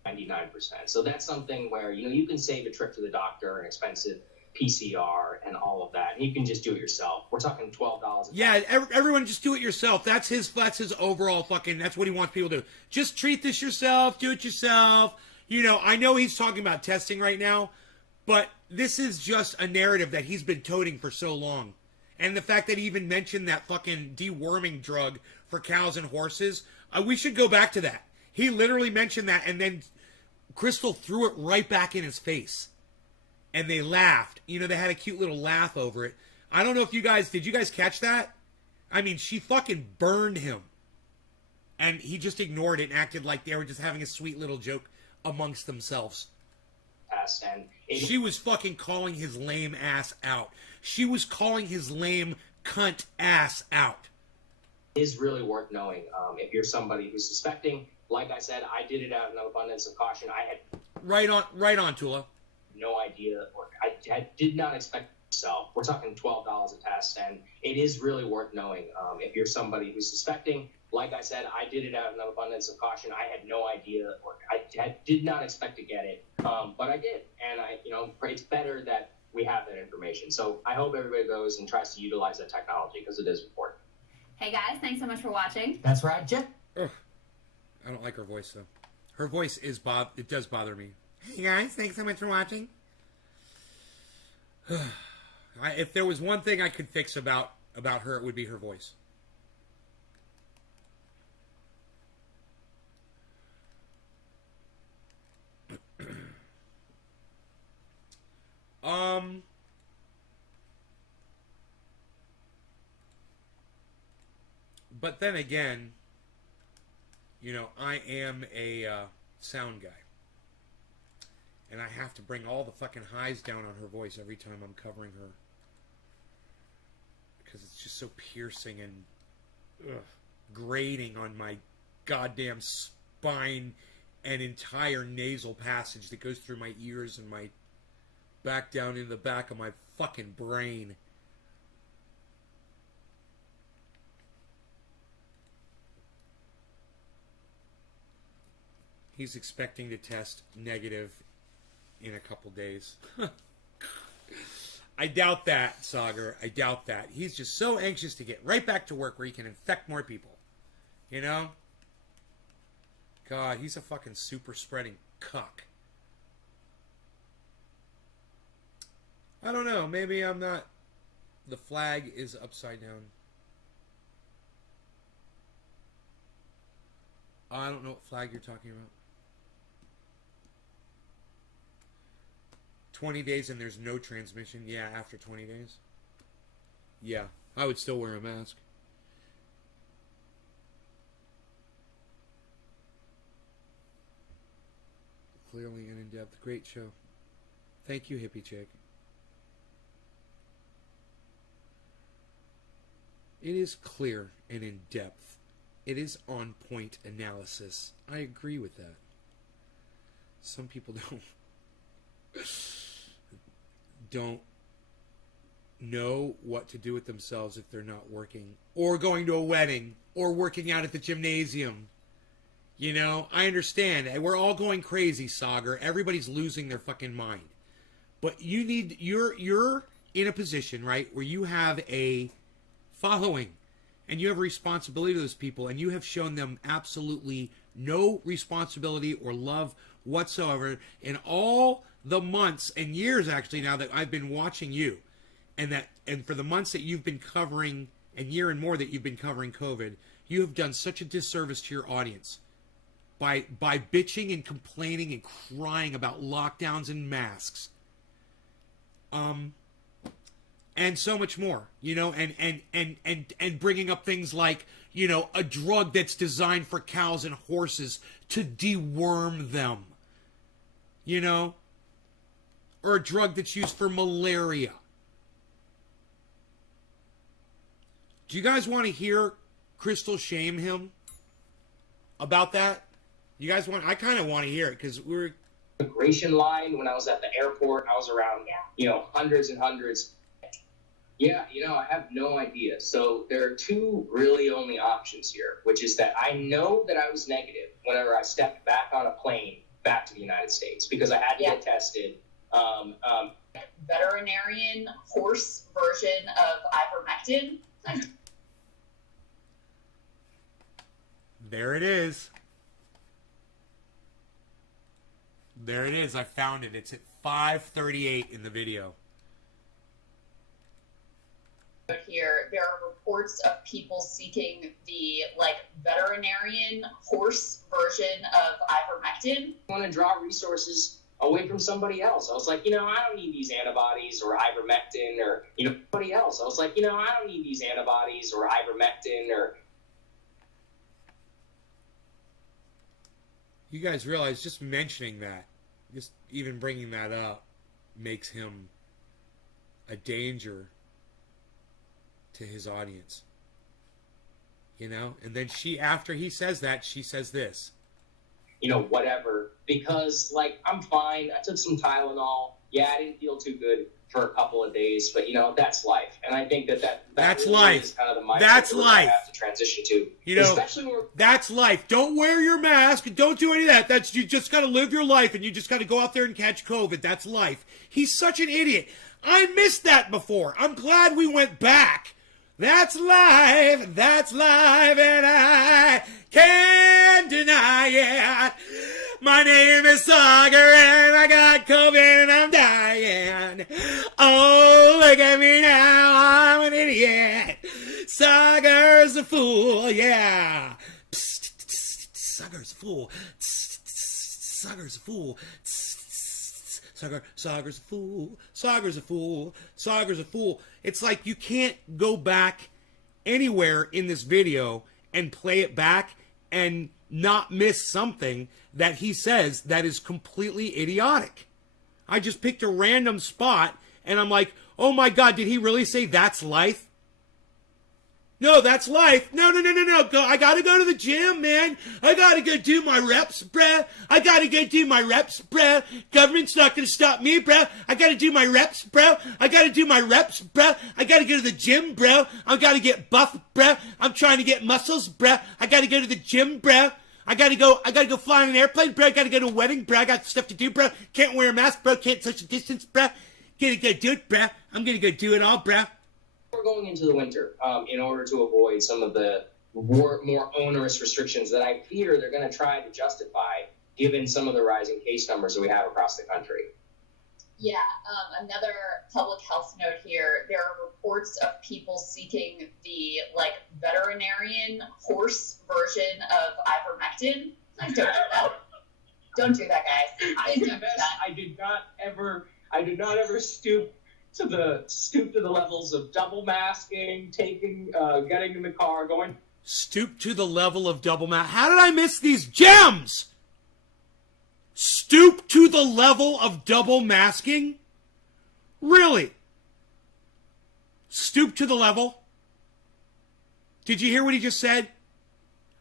99%. So that's something where, you know, you can save a trip to the doctor, an expensive PCR and all of that, and you can just do it yourself. We're talking $12. Yeah, everyone just do it yourself. That's his overall fucking, that's what he wants people to do. Just treat this yourself, do it yourself. You know, I know he's talking about testing right now, but this is just a narrative that he's been toting for so long. And the fact that he even mentioned that fucking deworming drug for cows and horses, we should go back to that. He literally mentioned that, and then Crystal threw it right back in his face. And they laughed. You know, they had a cute little laugh over it. I don't know if did you guys catch that? I mean, she fucking burned him. And he just ignored it and acted like they were just having a sweet little joke amongst themselves. And she was fucking calling his lame ass out. She was calling his lame cunt ass out. It is really worth knowing if you're somebody who's suspecting. Like I said, I did it out of an abundance of caution. I had right on, Tula. No idea, or I did not expect myself. We're talking $12 a test, and it is really worth knowing if you're somebody who's suspecting. Like I said, I did it out of an abundance of caution. I had no idea, or I did not expect to get it, but I did, and it's better that we have that information. So I hope everybody goes and tries to utilize that technology because it is important. Hey guys, thanks so much for watching. That's right, Jeff. I don't like her voice though. Her voice it does bother me. Hey guys, thanks so much for watching. If there was one thing I could fix about her, it would be her voice. But then again, you know, I am a sound guy. And I have to bring all the fucking highs down on her voice every time I'm covering her. Because it's just so piercing and grating on my goddamn spine and entire nasal passage that goes through my ears and my back down in the back of my fucking brain. He's expecting to test negative in a couple days. I doubt that, Saagar. I doubt that. He's just so anxious to get right back to work where he can infect more people. You know? God, he's a fucking super spreading cuck. I don't know. Maybe I'm not. The flag is upside down. I don't know what flag you're talking about. 20 days and there's no transmission. Yeah, after 20 days. Yeah, I would still wear a mask. Clearly and in depth. Great show. Thank you, hippie chick. It is clear and in depth. It is on point analysis. I agree with that. Some people don't know what to do with themselves if they're not working or going to a wedding or working out at the gymnasium. You know, I understand. We're all going crazy, Saagar. Everybody's losing their fucking mind. But you're in a position, right, where you have a following and you have a responsibility to those people, and you have shown them absolutely no responsibility or love whatsoever in all the months and years, actually, now that I've been watching you, and for the months that you've been covering, and year and more that you've been covering COVID, you have done such a disservice to your audience by bitching and complaining and crying about lockdowns and masks, and so much more, you know, and bringing up things like, you know, a drug that's designed for cows and horses to deworm them, you know, or a drug that's used for malaria. Do you guys want to hear Crystal shame him about that? You guys want? I kind of want to hear it because we're immigration line when I was at the airport. I was around, you know, hundreds and hundreds. Yeah, you know, I have no idea. So there are two really only options here, which is that I know that I was negative whenever I stepped back on a plane back to the United States because I had to get tested. Veterinarian horse version of ivermectin. There it is. There it is. I found it. It's at 5:38 in the video. Here, there are reports of people seeking the veterinarian horse version of ivermectin. I want to draw resources away from somebody else. I was like, you know, I don't need these antibodies or ivermectin or, you know, somebody else. I was like, you know, I don't need these antibodies or ivermectin or. You guys realize just mentioning that, just even bringing that up, makes him a danger to his audience. You know? And then after he says that, she says this. You know, whatever. Because, I'm fine. I took some Tylenol. Yeah, I didn't feel too good for a couple of days, but, you know, that's life. And I think that's really life. Is kind of the mindset that's that life. I have to transition to. You know, especially when that's life. Don't wear your mask. Don't do any of that. You just got to live your life, and you just got to go out there and catch COVID. That's life. He's such an idiot. I missed that before. I'm glad we went back. That's life, and I can't deny it. My name is Saagar, and I got COVID, and I'm dying. Oh, look at me now, I'm an idiot. Saagar's a fool, yeah. Saagar's a fool. Saagar's a fool. Saagar's a fool. Saagar's a fool. Saagar's a fool. It's like you can't go back anywhere in this video and play it back and not miss something that he says that is completely idiotic. I just picked a random spot, and I'm like, oh my God, did he really say that's life? No, that's life. No. I gotta go to the gym, man. I gotta go do my reps, bruh. Government's not gonna stop me, bruh. I gotta do my reps, bro. I gotta go to the gym, bro. I gotta get buff, bruh. I'm trying to get muscles, bruh. I gotta go to the gym, bruh. I gotta go fly on an airplane, bro. I gotta go to a wedding, bro. I got stuff to do, bro. Can't wear a mask, bro. Can't social distance, bro. Gonna go do it, bro. I'm gonna go do it all, bro. We're going into the winter in order to avoid some of the more onerous restrictions that I fear they're going to try to justify given some of the rising case numbers that we have across the country. Yeah, another public health note here. There are reports of people seeking the veterinarian horse version of ivermectin. Please don't do that. Don't do that, guys. Please don't do that. I did not ever stoop to the levels of double masking, getting in the car, going. Stoop to the level of double mask. How did I miss these gems? Stoop to the level of double masking? Really? Stoop to the level? Did you hear what he just said?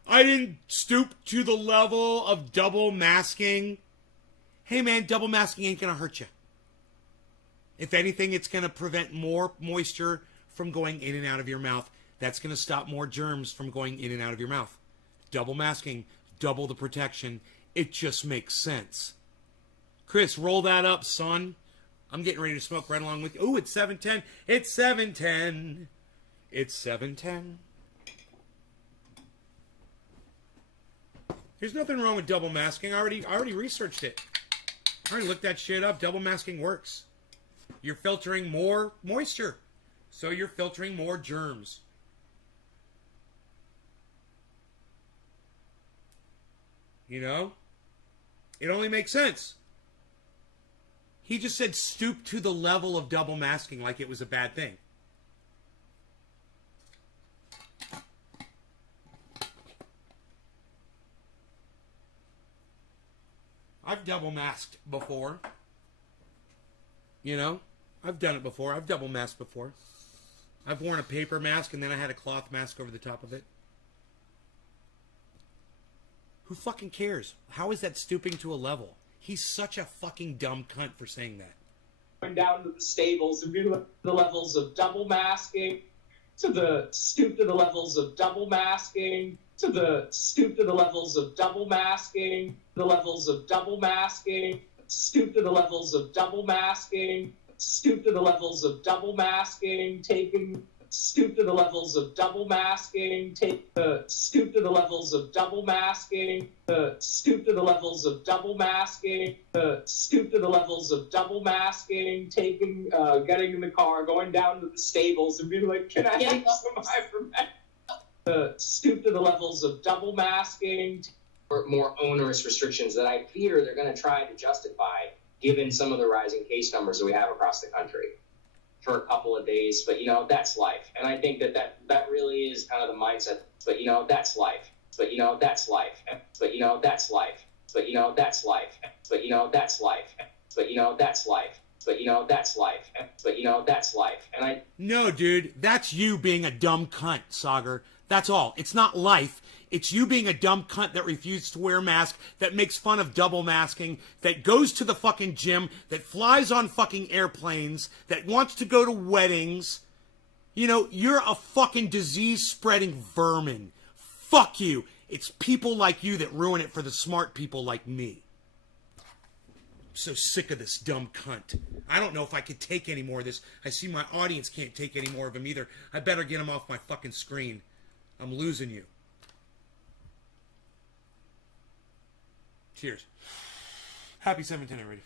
I didn't stoop to the level of double masking. Hey man, double masking ain't gonna hurt you. If anything, it's going to prevent more moisture from going in and out of your mouth. That's going to stop more germs from going in and out of your mouth. Double masking, double the protection. It just makes sense. Chris, roll that up, son. I'm getting ready to smoke right along with you. Ooh, it's 7:10. It's 7:10. It's 7:10. There's nothing wrong with double masking. I already researched it. I already looked that shit up. Double masking works. You're filtering more moisture, so you're filtering more germs. You know? It only makes sense. He just said stoop to the level of double masking like it was a bad thing. I've double masked before. You know? I've done it before. I've double masked before. I've worn a paper mask and then I had a cloth mask over the top of it. Who fucking cares? How is that stooping to a level? He's such a fucking dumb cunt for saying that. Going down to the stables and do the levels of double masking, stoop to the levels of double masking, stoop to the levels of double masking, the levels of double masking, stoop to the levels of double masking, stoop to the levels of double masking, stoop to the levels of double masking, stoop to the levels of double masking, stoop to the levels of double masking, stoop to the levels of double masking, getting in the car, going down to the stables and being like, can I have some ivermectin? Stoop to the levels of double masking. More onerous restrictions that I fear they're going to try to justify given some of the rising case numbers that we have across the country for a couple of days. But, that's life. And I think that really is kind of the mindset. But, that's life. But, that's life. But, that's life. But, that's life. But, that's life. But, that's life. But, that's life. But, that's life. And No, dude. That's you being a dumb cunt, Saagar. That's all. It's not life. It's you being a dumb cunt that refuses to wear a mask, that makes fun of double masking, that goes to the fucking gym, that flies on fucking airplanes, that wants to go to weddings. You're a fucking disease-spreading vermin. Fuck you. It's people like you that ruin it for the smart people like me. I'm so sick of this dumb cunt. I don't know if I can take any more of this. I see my audience can't take any more of him either. I better get him off my fucking screen. I'm losing you. Cheers. Happy 710 already.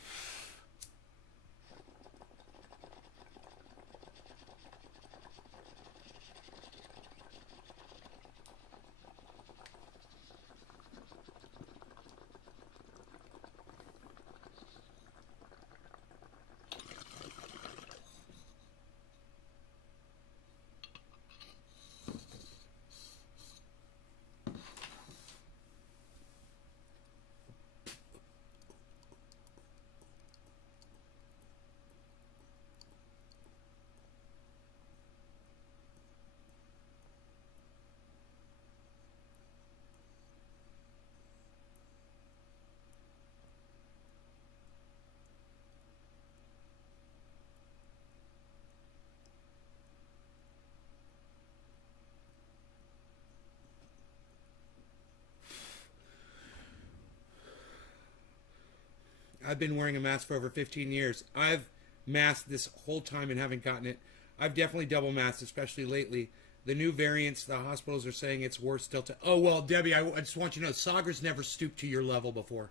I've been wearing a mask for over 15 years. I've masked this whole time and haven't gotten it. I've definitely double masked, especially lately. The new variants, the hospitals are saying it's worse still to... Oh, well, Debbie, I just want you to know, Saagar's never stooped to your level before.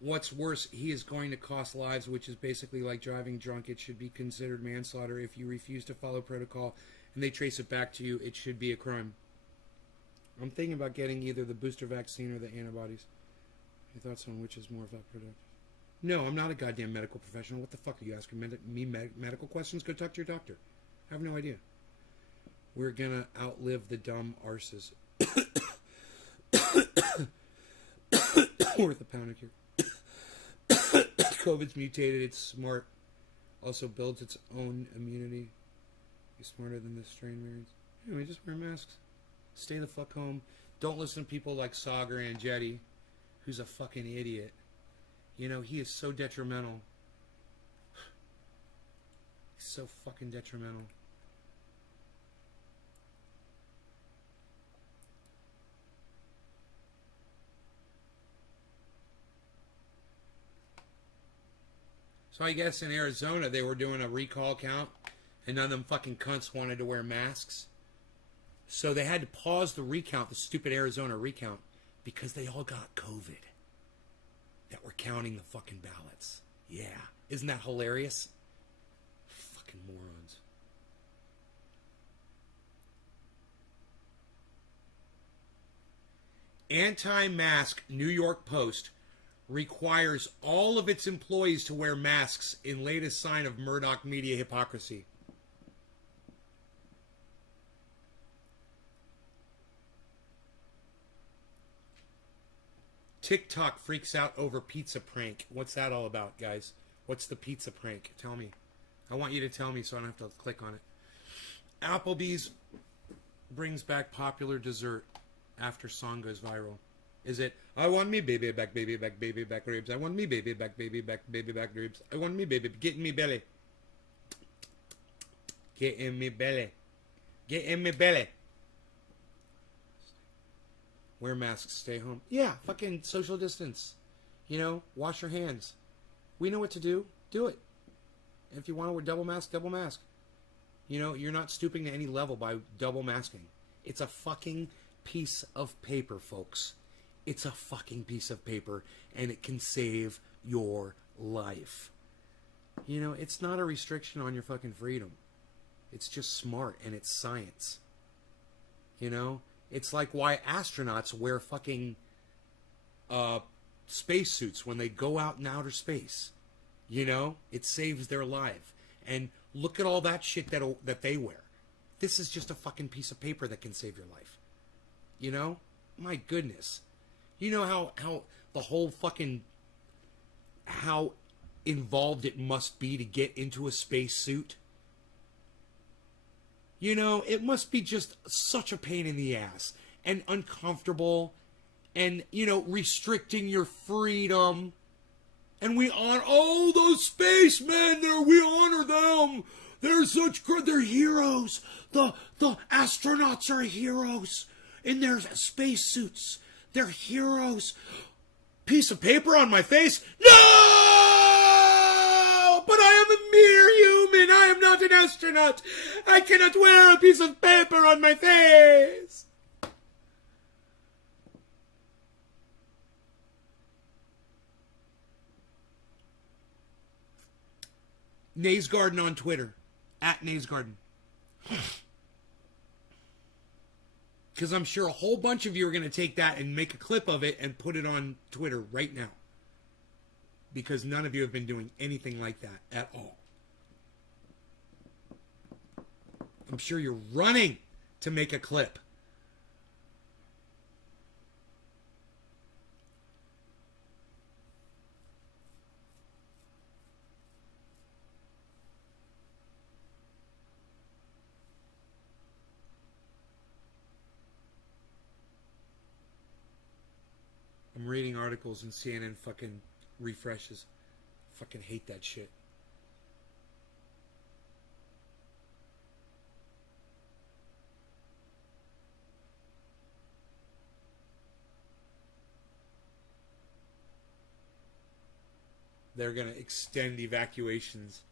What's worse, he is going to cost lives, which is basically like driving drunk. It should be considered manslaughter. If you refuse to follow protocol and they trace it back to you, it should be a crime. I'm thinking about getting either the booster vaccine or the antibodies. Your thoughts on which is more productive? No, I'm not a goddamn medical professional. What the fuck are you asking me medical questions? Go talk to your doctor. I have no idea. We're gonna outlive the dumb arses. Worth a pound of cure. COVID's mutated. It's smart. Also builds its own immunity. You're smarter than the strain variants. Anyway, just wear masks. Stay the fuck home. Don't listen to people like Saagar and Jetty, who's a fucking idiot. You know, he is so detrimental. He's so fucking detrimental. So I guess in Arizona they were doing a recall count and none of them fucking cunts wanted to wear masks. So they had to pause the recount, the stupid Arizona recount, because they all got COVID. That we're counting the fucking ballots. Yeah. Isn't that hilarious? Fucking morons. Anti-mask New York Post requires all of its employees to wear masks in latest sign of Murdoch media hypocrisy. TikTok freaks out over pizza prank. What's that all about, guys? What's the pizza prank? Tell me. I want you to tell me so I don't have to click on it. Applebee's brings back popular dessert after song goes viral. Is it, I want me baby back ribs. I want me baby back ribs. I want me baby, get in me belly. Get in me belly. Get in me belly. Wear masks, stay home. Yeah, fucking social distance. You know, wash your hands. We know what to do. Do it. If you want to wear double mask, double mask. You know, you're not stooping to any level by double masking. It's a fucking piece of paper, folks. It's a fucking piece of paper, and it can save your life. You know, it's not a restriction on your fucking freedom. It's just smart, and it's science. You know? It's like why astronauts wear fucking spacesuits when they go out in outer space. You know? It saves their life. And look at all that shit that they wear. This is just a fucking piece of paper that can save your life. You know? My goodness. You know how the whole fucking... how involved it must be to get into a spacesuit? You know, it must be just such a pain in the ass and uncomfortable and, you know, restricting your freedom. And we honor, oh, those spacemen there, we honor them. They're such good, they're heroes. The astronauts are heroes in their spacesuits. They're heroes. Piece of paper on my face? No! But I am a mere human. I am not an astronaut. I cannot wear a piece of paper on my face. Nays Garden on Twitter. At Nays Garden. Because I'm sure a whole bunch of you are going to take that and make a clip of it and put it on Twitter right now. Because none of you have been doing anything like that at all. I'm sure you're running to make a clip. I'm reading articles and CNN fucking refreshes. Fucking hate that shit. They're going to extend evacuations.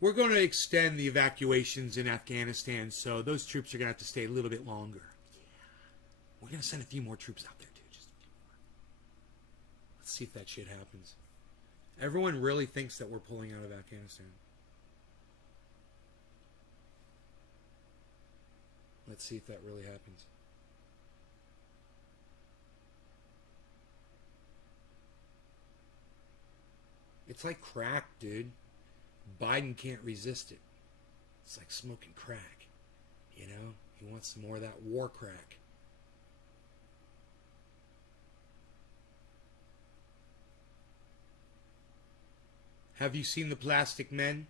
We're going to extend the evacuations in Afghanistan, so those troops are going to have to stay a little bit longer. Yeah. We're going to send a few more troops out there, too. Just a few more. Let's see if that shit happens. Everyone really thinks that we're pulling out of Afghanistan. Let's see if that really happens. It's like crack, dude. Biden can't resist it. It's like smoking crack. You know? He wants some more of that war crack. Have you seen the Plastic Men?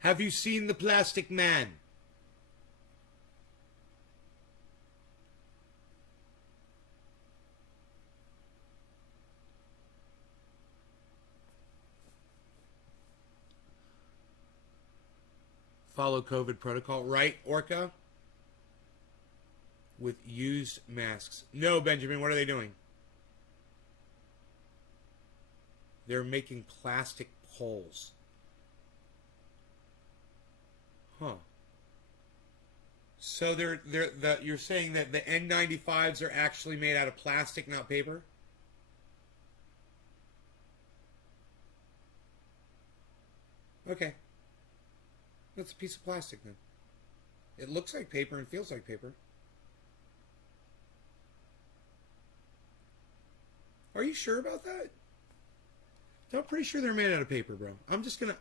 Have you seen the Plastic Man? Follow COVID protocol, right, Orca? With used masks. No, Benjamin, what are they doing? They're making plastic poles. Huh. So you're saying that the N95s are actually made out of plastic, not paper? Okay. That's a piece of plastic then. It looks like paper and feels like paper. Are you sure about that? I'm pretty sure they're made out of paper, bro. I'm just gonna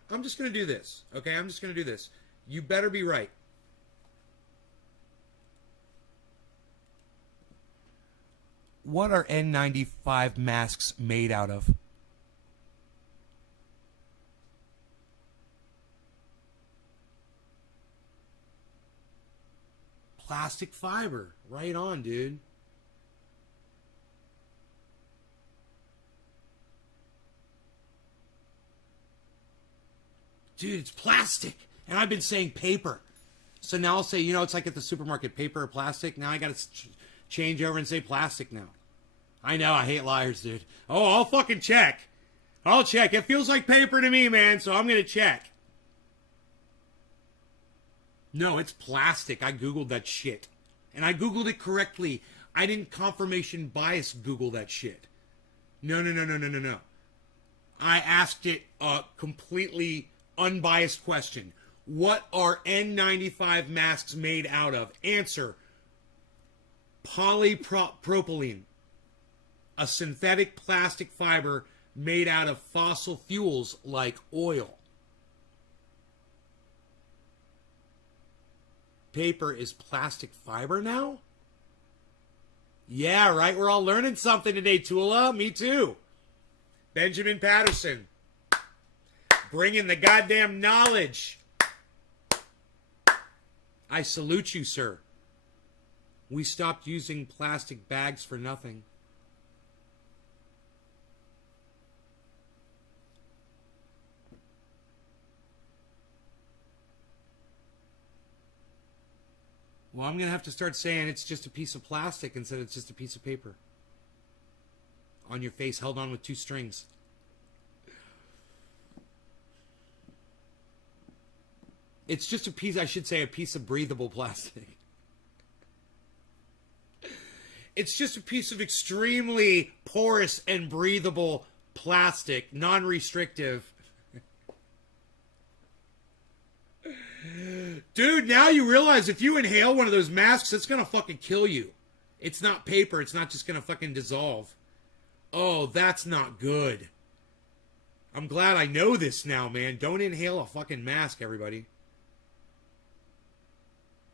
do this. Okay, I'm just gonna do this. You better be right. What are N95 masks made out of? Plastic fiber. Right on, dude. Dude, it's plastic. And I've been saying paper. So now I'll say, you know, it's like at the supermarket, paper or plastic. Now I got to change over and say plastic now. I know, I hate liars, dude. Oh, I'll fucking check. I'll check. It feels like paper to me, man, so I'm going to check. No, it's plastic. I Googled that shit. And I Googled it correctly. I didn't confirmation bias Google that shit. No. I asked it a completely unbiased question. What are N95 masks made out of? Answer: polypropylene, a synthetic plastic fiber made out of fossil fuels like oil. Paper is plastic fiber now? Yeah, right? We're all learning something today, Tula. Me too. Benjamin Patterson. Bringing the goddamn knowledge. I salute you, sir. We stopped using plastic bags for nothing. Well, I'm going to have to start saying it's just a piece of plastic instead of it's just a piece of paper. On your face, held on with 2 strings. It's just a piece, I should say, a piece of breathable plastic. It's just a piece of extremely porous and breathable plastic, non-restrictive. Dude, now you realize if you inhale one of those masks, it's going to fucking kill you. It's not paper. It's not just going to fucking dissolve. Oh, that's not good. I'm glad I know this now, man. Don't inhale a fucking mask, everybody.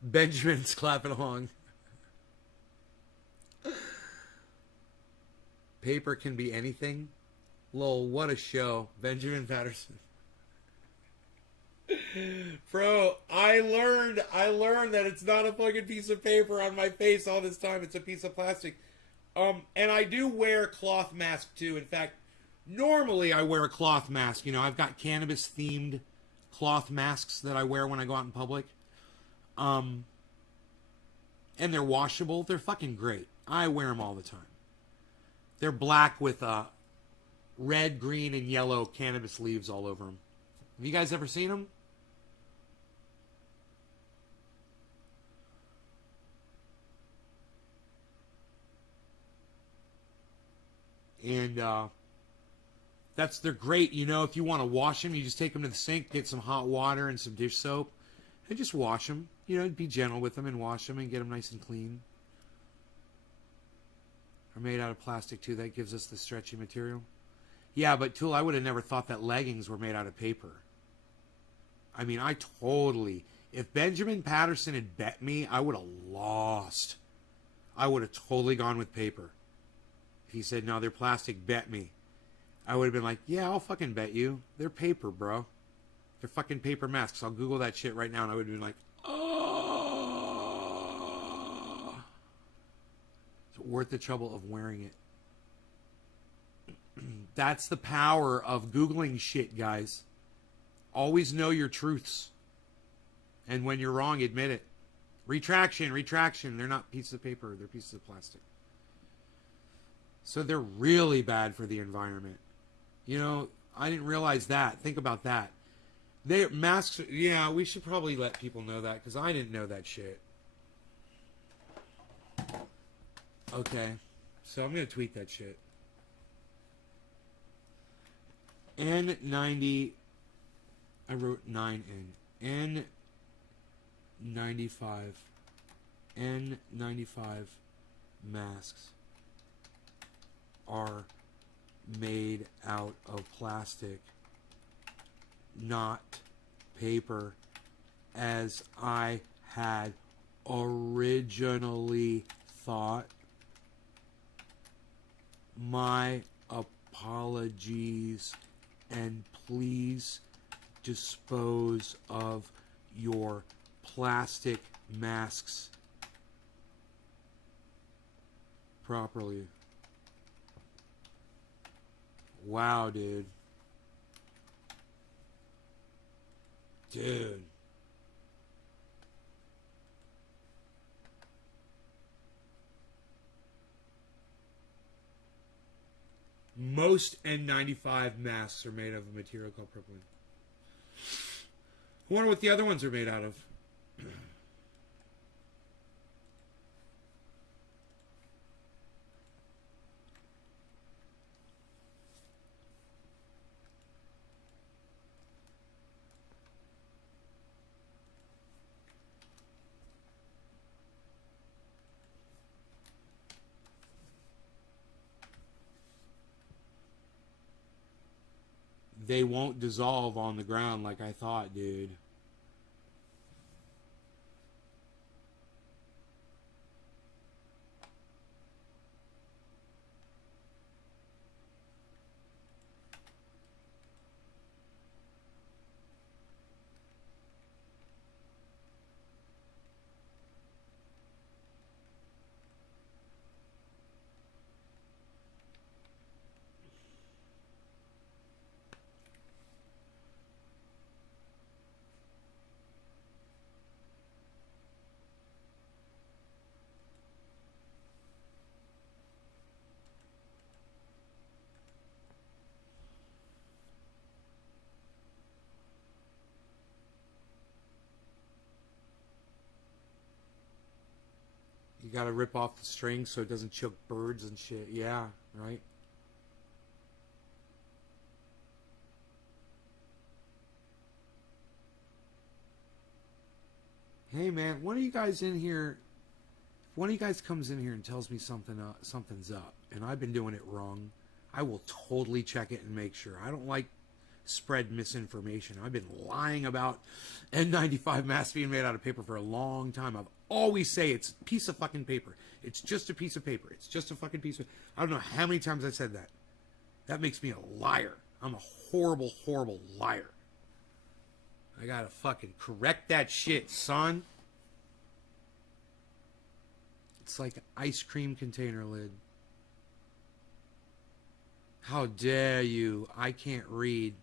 Benjamin's clapping along. Paper can be anything. Lol, what a show. Benjamin Patterson. Bro, I learned that it's not a fucking piece of paper on my face all this time. It's a piece of plastic. And I do wear a cloth mask too. In fact, normally I wear a cloth mask. You know, I've got cannabis themed cloth masks that I wear when I go out in public. And they're washable. They're fucking great. I wear them all the time. They're black with red, green, and yellow cannabis leaves all over them. Have you guys ever seen them? And they're great. You know, if you want to wash them, you just take them to the sink, get some hot water and some dish soap, and just wash them. You know, be gentle with them and wash them and get them nice and clean. Are made out of plastic too. That gives us the stretchy material. Yeah, but Tool, I would have never thought that leggings were made out of paper. I mean, if Benjamin Patterson had bet me, I would have lost. I would have totally gone with paper. If he said, no, they're plastic, bet me. I would have been like, yeah, I'll fucking bet you. They're paper, bro. They're fucking paper masks. I'll Google that shit right now, and I would have been like, oh. It's worth the trouble of wearing it. That's the power of Googling shit, guys. Always know your truths. And when you're wrong, admit it. Retraction. They're not pieces of paper. They're pieces of plastic. So they're really bad for the environment. You know, I didn't realize that. Think about that. Masks, yeah, we should probably let people know that because I didn't know that shit. Okay. So I'm going to tweet that shit. N90, I wrote 9N. N95 masks are made out of plastic, not paper, as I had originally thought. My apologies, and please dispose of your plastic masks properly. Wow, dude. Dude. Most N95 masks are made of a material called propylene. I wonder what the other ones are made out of. They won't dissolve on the ground like I thought, dude. You gotta rip off the string so it doesn't choke birds and shit. Yeah, right? Hey man, one of you guys in here, if one of you guys comes in here and tells me something's up, and I've been doing it wrong, I will totally check it and make sure. I don't like spread misinformation. I've been lying about N95 masks being made out of paper for a long time. I've always say it's a piece of fucking paper. It's just a piece of paper. It's just a fucking piece of... I don't know how many times I said that. That makes me a liar. I'm a horrible, horrible liar. I gotta fucking correct that shit, son. It's like an ice cream container lid. How dare you? I can't read.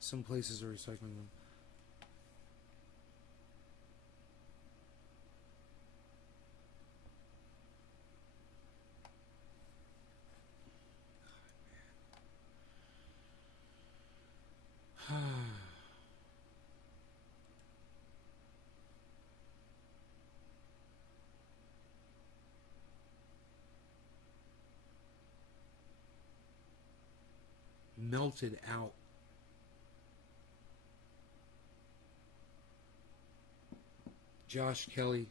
Some places are recycling them. melted out. Josh Kelly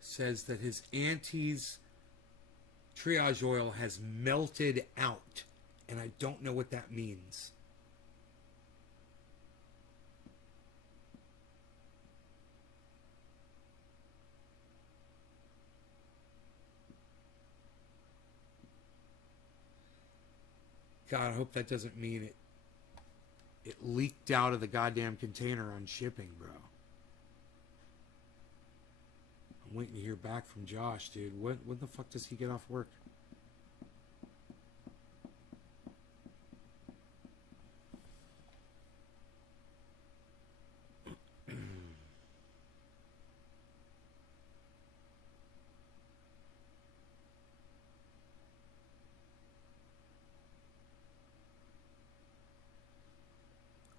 says that his auntie's triage oil has melted out, and I don't know what that means. God, I hope that doesn't mean it leaked out of the goddamn container on shipping, bro. I'm waiting to hear back from Josh, dude. When the fuck does he get off work?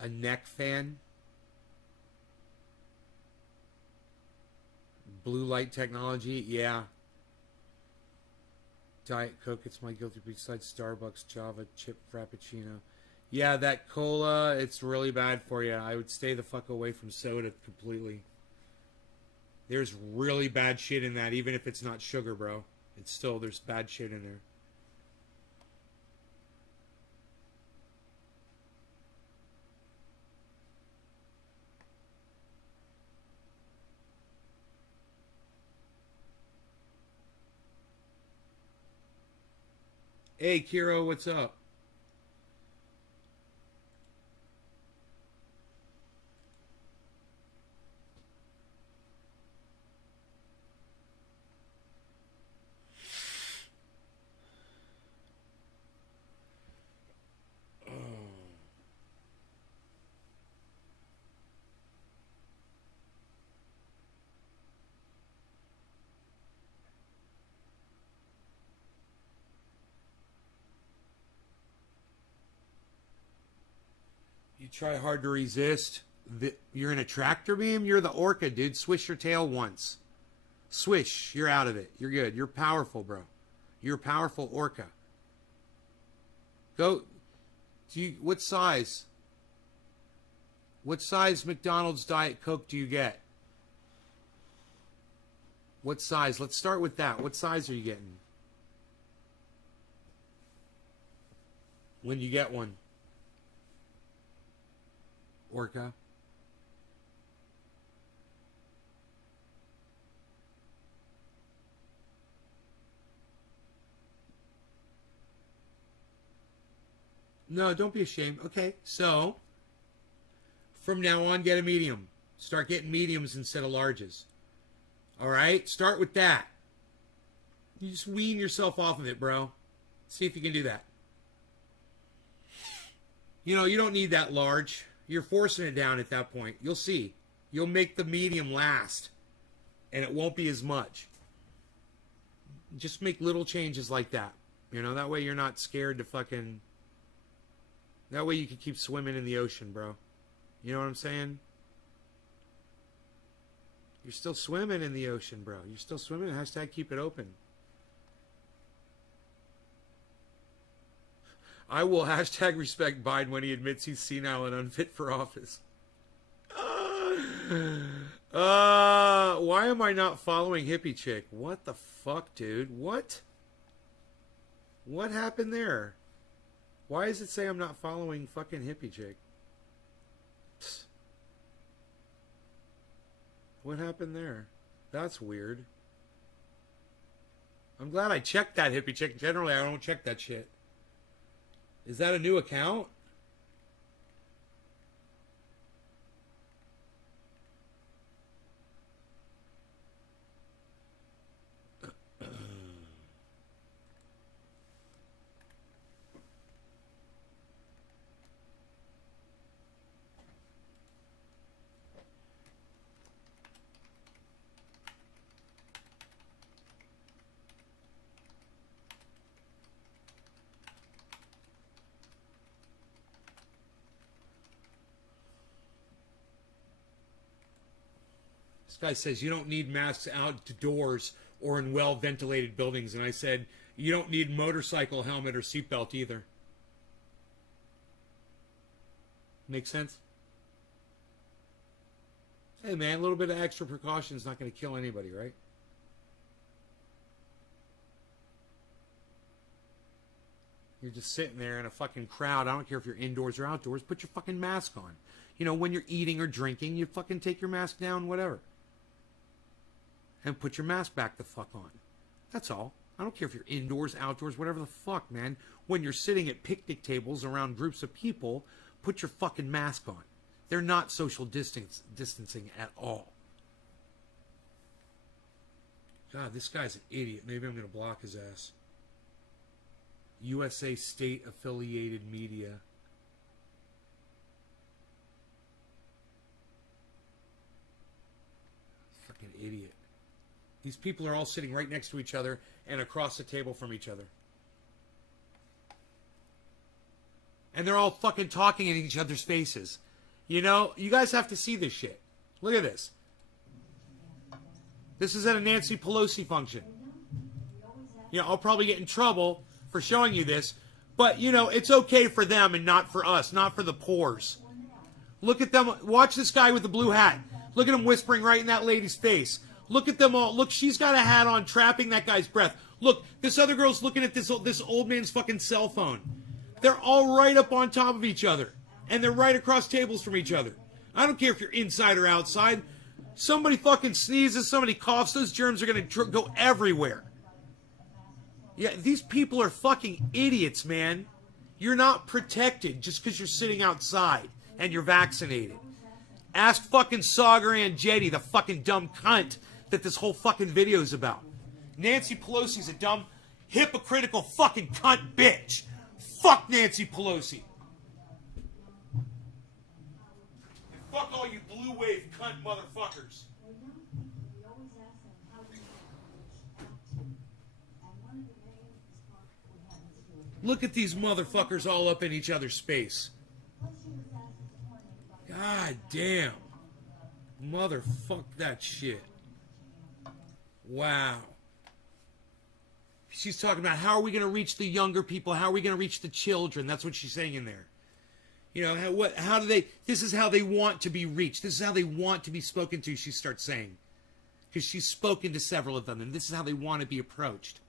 A neck fan? Blue light technology? Yeah. Diet Coke, it's my guilty besides Starbucks, Java, chip Frappuccino. Yeah, that cola, it's really bad for you. I would stay the fuck away from soda completely. There's really bad shit in that, even if it's not sugar, bro. It's still, there's bad shit in there. Hey, Kiro, what's up? You try hard to resist. You're in a tractor beam? You're the orca, dude. Swish your tail once. Swish. You're out of it. You're good. You're powerful, bro. You're a powerful orca. Go. What size? What size McDonald's Diet Coke do you get? What size? Let's start with that. What size are you getting? When you get one? Orca. No, don't be ashamed. Okay, so from now on, get a medium. Start getting mediums instead of larges. All right, start with that. You just wean yourself off of it, bro. See if you can do that. You know, you don't need that large. You're forcing it down at that point. You'll see. You'll make the medium last, and it won't be as much. Just make little changes like that. You know, that way you're not scared to fucking... That way you can keep swimming in the ocean, bro. You know what I'm saying? You're still swimming in the ocean, bro. You're still swimming. Hashtag keep it open. I will hashtag respect Biden when he admits he's senile and unfit for office. Why am I not following Hippie Chick? What the fuck, dude? What? What happened there? Why does it say I'm not following fucking Hippie Chick? Psst. What happened there? That's weird. I'm glad I checked that, Hippie Chick. Generally, I don't check that shit. Is that a new account? This guy says you don't need masks outdoors or in well-ventilated buildings. And I said, you don't need motorcycle helmet or seatbelt either. Make sense? Hey, man, a little bit of extra precaution is not going to kill anybody, right? You're just sitting there in a fucking crowd. I don't care if you're indoors or outdoors. Put your fucking mask on. You know, when you're eating or drinking, you fucking take your mask down, whatever. And put your mask back the fuck on. That's all. I don't care if you're indoors, outdoors, whatever the fuck, man. When you're sitting at picnic tables around groups of people, put your fucking mask on. They're not social distancing at all. God, this guy's an idiot. Maybe I'm going to block his ass. USA state affiliated media. Fucking idiot. These people are all sitting right next to each other and across the table from each other. And they're all fucking talking in each other's faces. You know, you guys have to see this shit. Look at this. This is at a Nancy Pelosi function. You know, I'll probably get in trouble for showing you this, but, you know, it's okay for them and not for us, not for the pores. Look at them. Watch this guy with the blue hat. Look at him whispering right in that lady's face. Look at them all. Look, she's got a hat on, trapping that guy's breath. Look, this other girl's looking at this old man's fucking cell phone. They're all right up on top of each other, and they're right across tables from each other. I don't care if you're inside or outside. Somebody fucking sneezes, somebody coughs, those germs are going to go everywhere. Yeah, these people are fucking idiots, man. You're not protected just because you're sitting outside and you're vaccinated. Ask fucking Saagar and Jetty, the fucking dumb cunt that this whole fucking video is about. Nancy Pelosi's a dumb, hypocritical fucking cunt bitch. Fuck Nancy Pelosi. And fuck all you blue wave cunt motherfuckers. Look at these motherfuckers all up in each other's space. God damn. Motherfuck that shit. Wow. She's talking about how are we going to reach the younger people? How are we going to reach the children? That's what she's saying in there. You know, how do they, this is how they want to be reached. This is how they want to be spoken to, she starts saying. Because she's spoken to several of them, and this is how they want to be approached.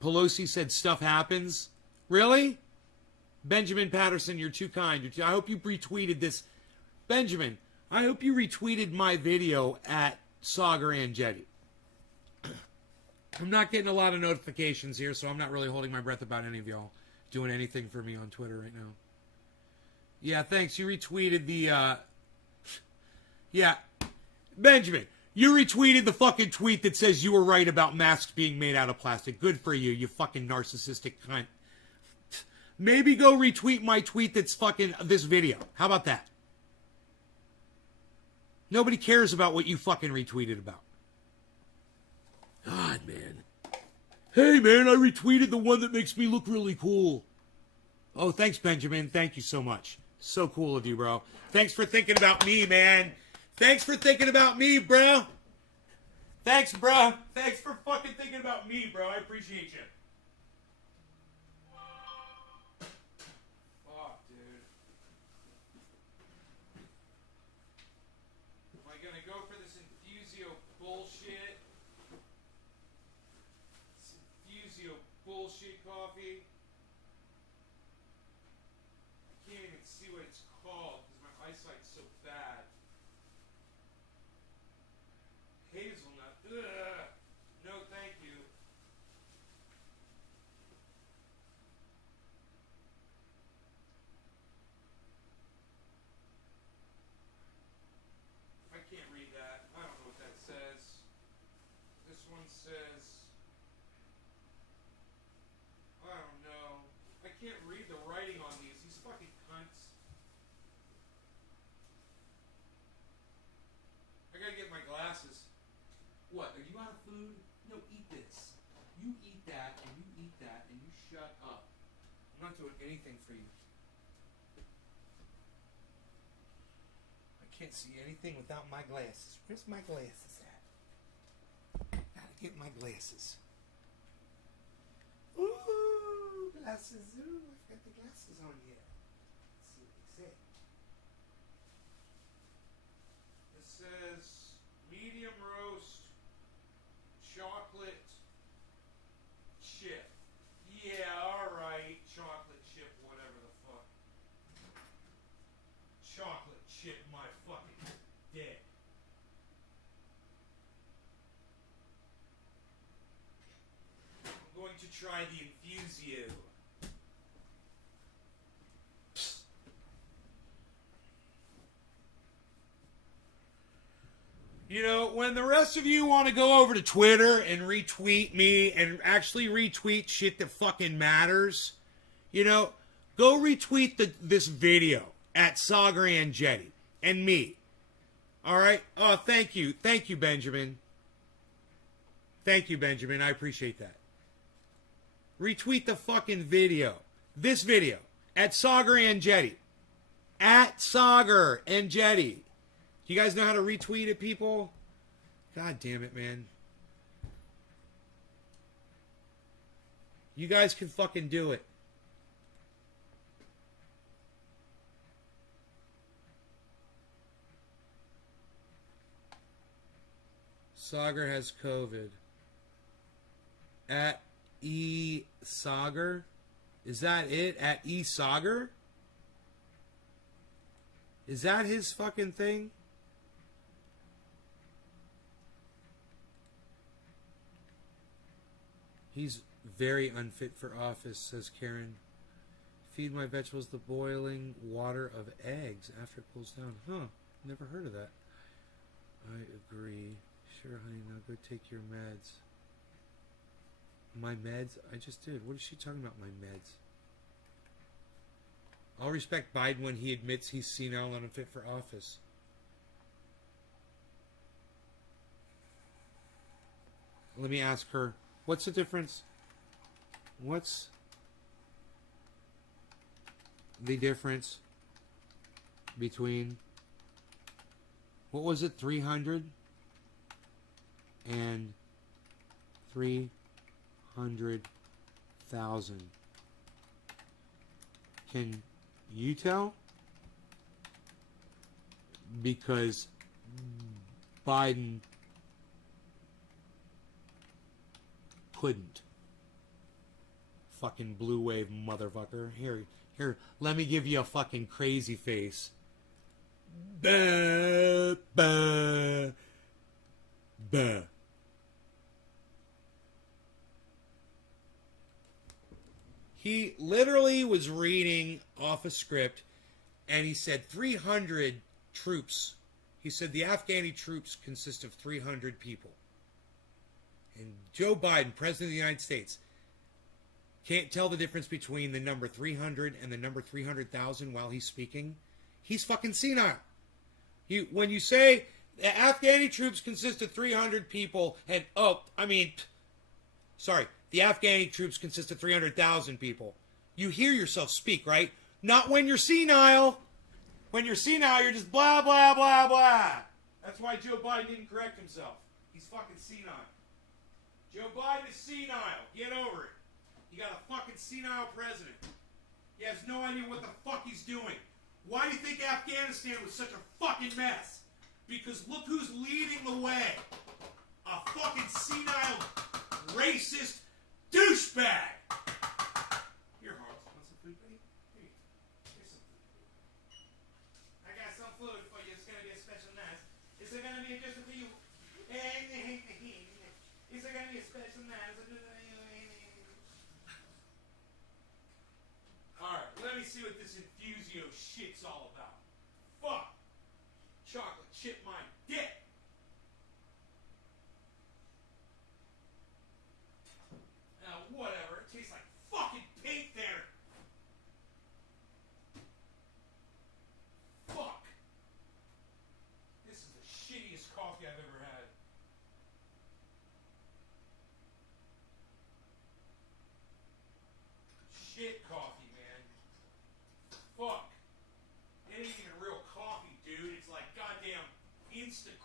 Pelosi said stuff happens. Really? Benjamin Patterson, you're too kind. I hope you retweeted this. Benjamin, I hope you retweeted my video at Saagar and Jetty. I'm not getting a lot of notifications here, so I'm not really holding my breath about any of y'all doing anything for me on Twitter right now. Yeah, thanks. You retweeted the, yeah. Benjamin, you retweeted the fucking tweet that says you were right about masks being made out of plastic. Good for you, you fucking narcissistic cunt. Maybe go retweet my tweet that's fucking this video. How about that? Nobody cares about what you fucking retweeted about. God, man. Hey, man, I retweeted the one that makes me look really cool. Oh, thanks, Benjamin. Thank you so much. So cool of you, bro. Thanks for thinking about me, man. Thanks for thinking about me, bro. Thanks, bro. Thanks for fucking thinking about me, bro. I appreciate you. Fuck, dude. Am I gonna go for this Infusio bullshit? This Infusio bullshit coffee? I can't even see what it's called because my eyesight's so bad. Hazelnut. Ugh. No, thank you. I can't read that. I don't know what that says. This one says, I don't know. I can't read the writing on these. These fucking cunts. I gotta get my glasses. What, are you out of food? No, eat this. You eat that, and you eat that, and you shut up. I'm not doing anything for you. I can't see anything without my glasses. Where's my glasses at? Gotta get my glasses. Ooh, glasses. Ooh, I've got the glasses on here. Let's see what they say. It says medium roast chocolate chip. Yeah, alright. Chocolate chip, whatever the fuck. Chocolate chip my fucking dick. I'm going to try the Infusio. You know, when the rest of you want to go over to Twitter and retweet me and actually retweet shit that fucking matters, you know, go retweet this video at Saagar and Jetty and me. All right? Oh, thank you. Thank you, Benjamin. Thank you, Benjamin. I appreciate that. Retweet the fucking video. This video at Saagar and Jetty. At Saagar and Jetty. Do you guys know how to retweet it, people? God damn it, man. You guys can fucking do it. Saagar has COVID. At E Saagar? Is that it? At E Saagar? Is that his fucking thing? He's very unfit for office, says Karen. Feed my vegetables the boiling water of eggs after it cools down. Huh, never heard of that. I agree. Sure, honey, now go take your meds. My meds? I just did. What is she talking about, my meds? I'll respect Biden when he admits he's senile and unfit for office. Let me ask her. What's the difference? What's the difference between, what was it, 300 and 300,000? Can you tell? Because Biden couldn't. Fucking blue wave motherfucker. Here, let me give you a fucking crazy face. Bah, bah, bah. He literally was reading off a script and he said 300 troops. He said the Afghani troops consist of 300 people. And Joe Biden, President of the United States, can't tell the difference between the number 300 and the number 300,000 while he's speaking. He's fucking senile. When you say the Afghani troops consist of 300 people, and the Afghani troops consist of 300,000 people. You hear yourself speak, right? Not when you're senile. When you're senile, you're just blah, blah, blah, blah. That's why Joe Biden didn't correct himself. He's fucking senile. Joe Biden is senile. Get over it. You got a fucking senile president. He has no idea what the fuck he's doing. Why do you think Afghanistan was such a fucking mess? Because look who's leading the way. A fucking senile, racist douchebag. Here, Harles, want some food, buddy? Here, here's some food. I got some food for you. It's gonna be a special night. Is it gonna be just for you? Is it gonna be a special night? Alright, let me see what this Infusio shit's all about. Fuck! Chocolate chip my dick! Whatever. It tastes like fucking paint there! Fuck! This is the shittiest coffee I've ever had. Shit coffee, man. Fuck. It ain't even real coffee, dude. It's like goddamn instant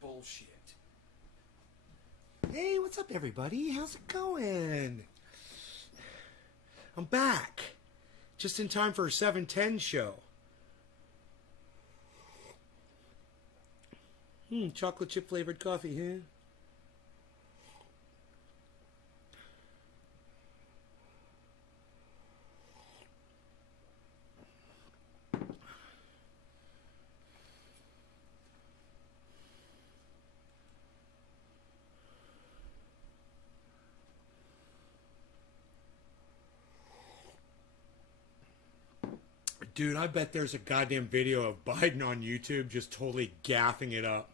bullshit. Hey, what's up, everybody? How's it going? I'm back. Just in time for a 7:10 show. Chocolate chip flavored coffee, huh? Dude, I bet there's a goddamn video of Biden on YouTube just totally gaffing it up.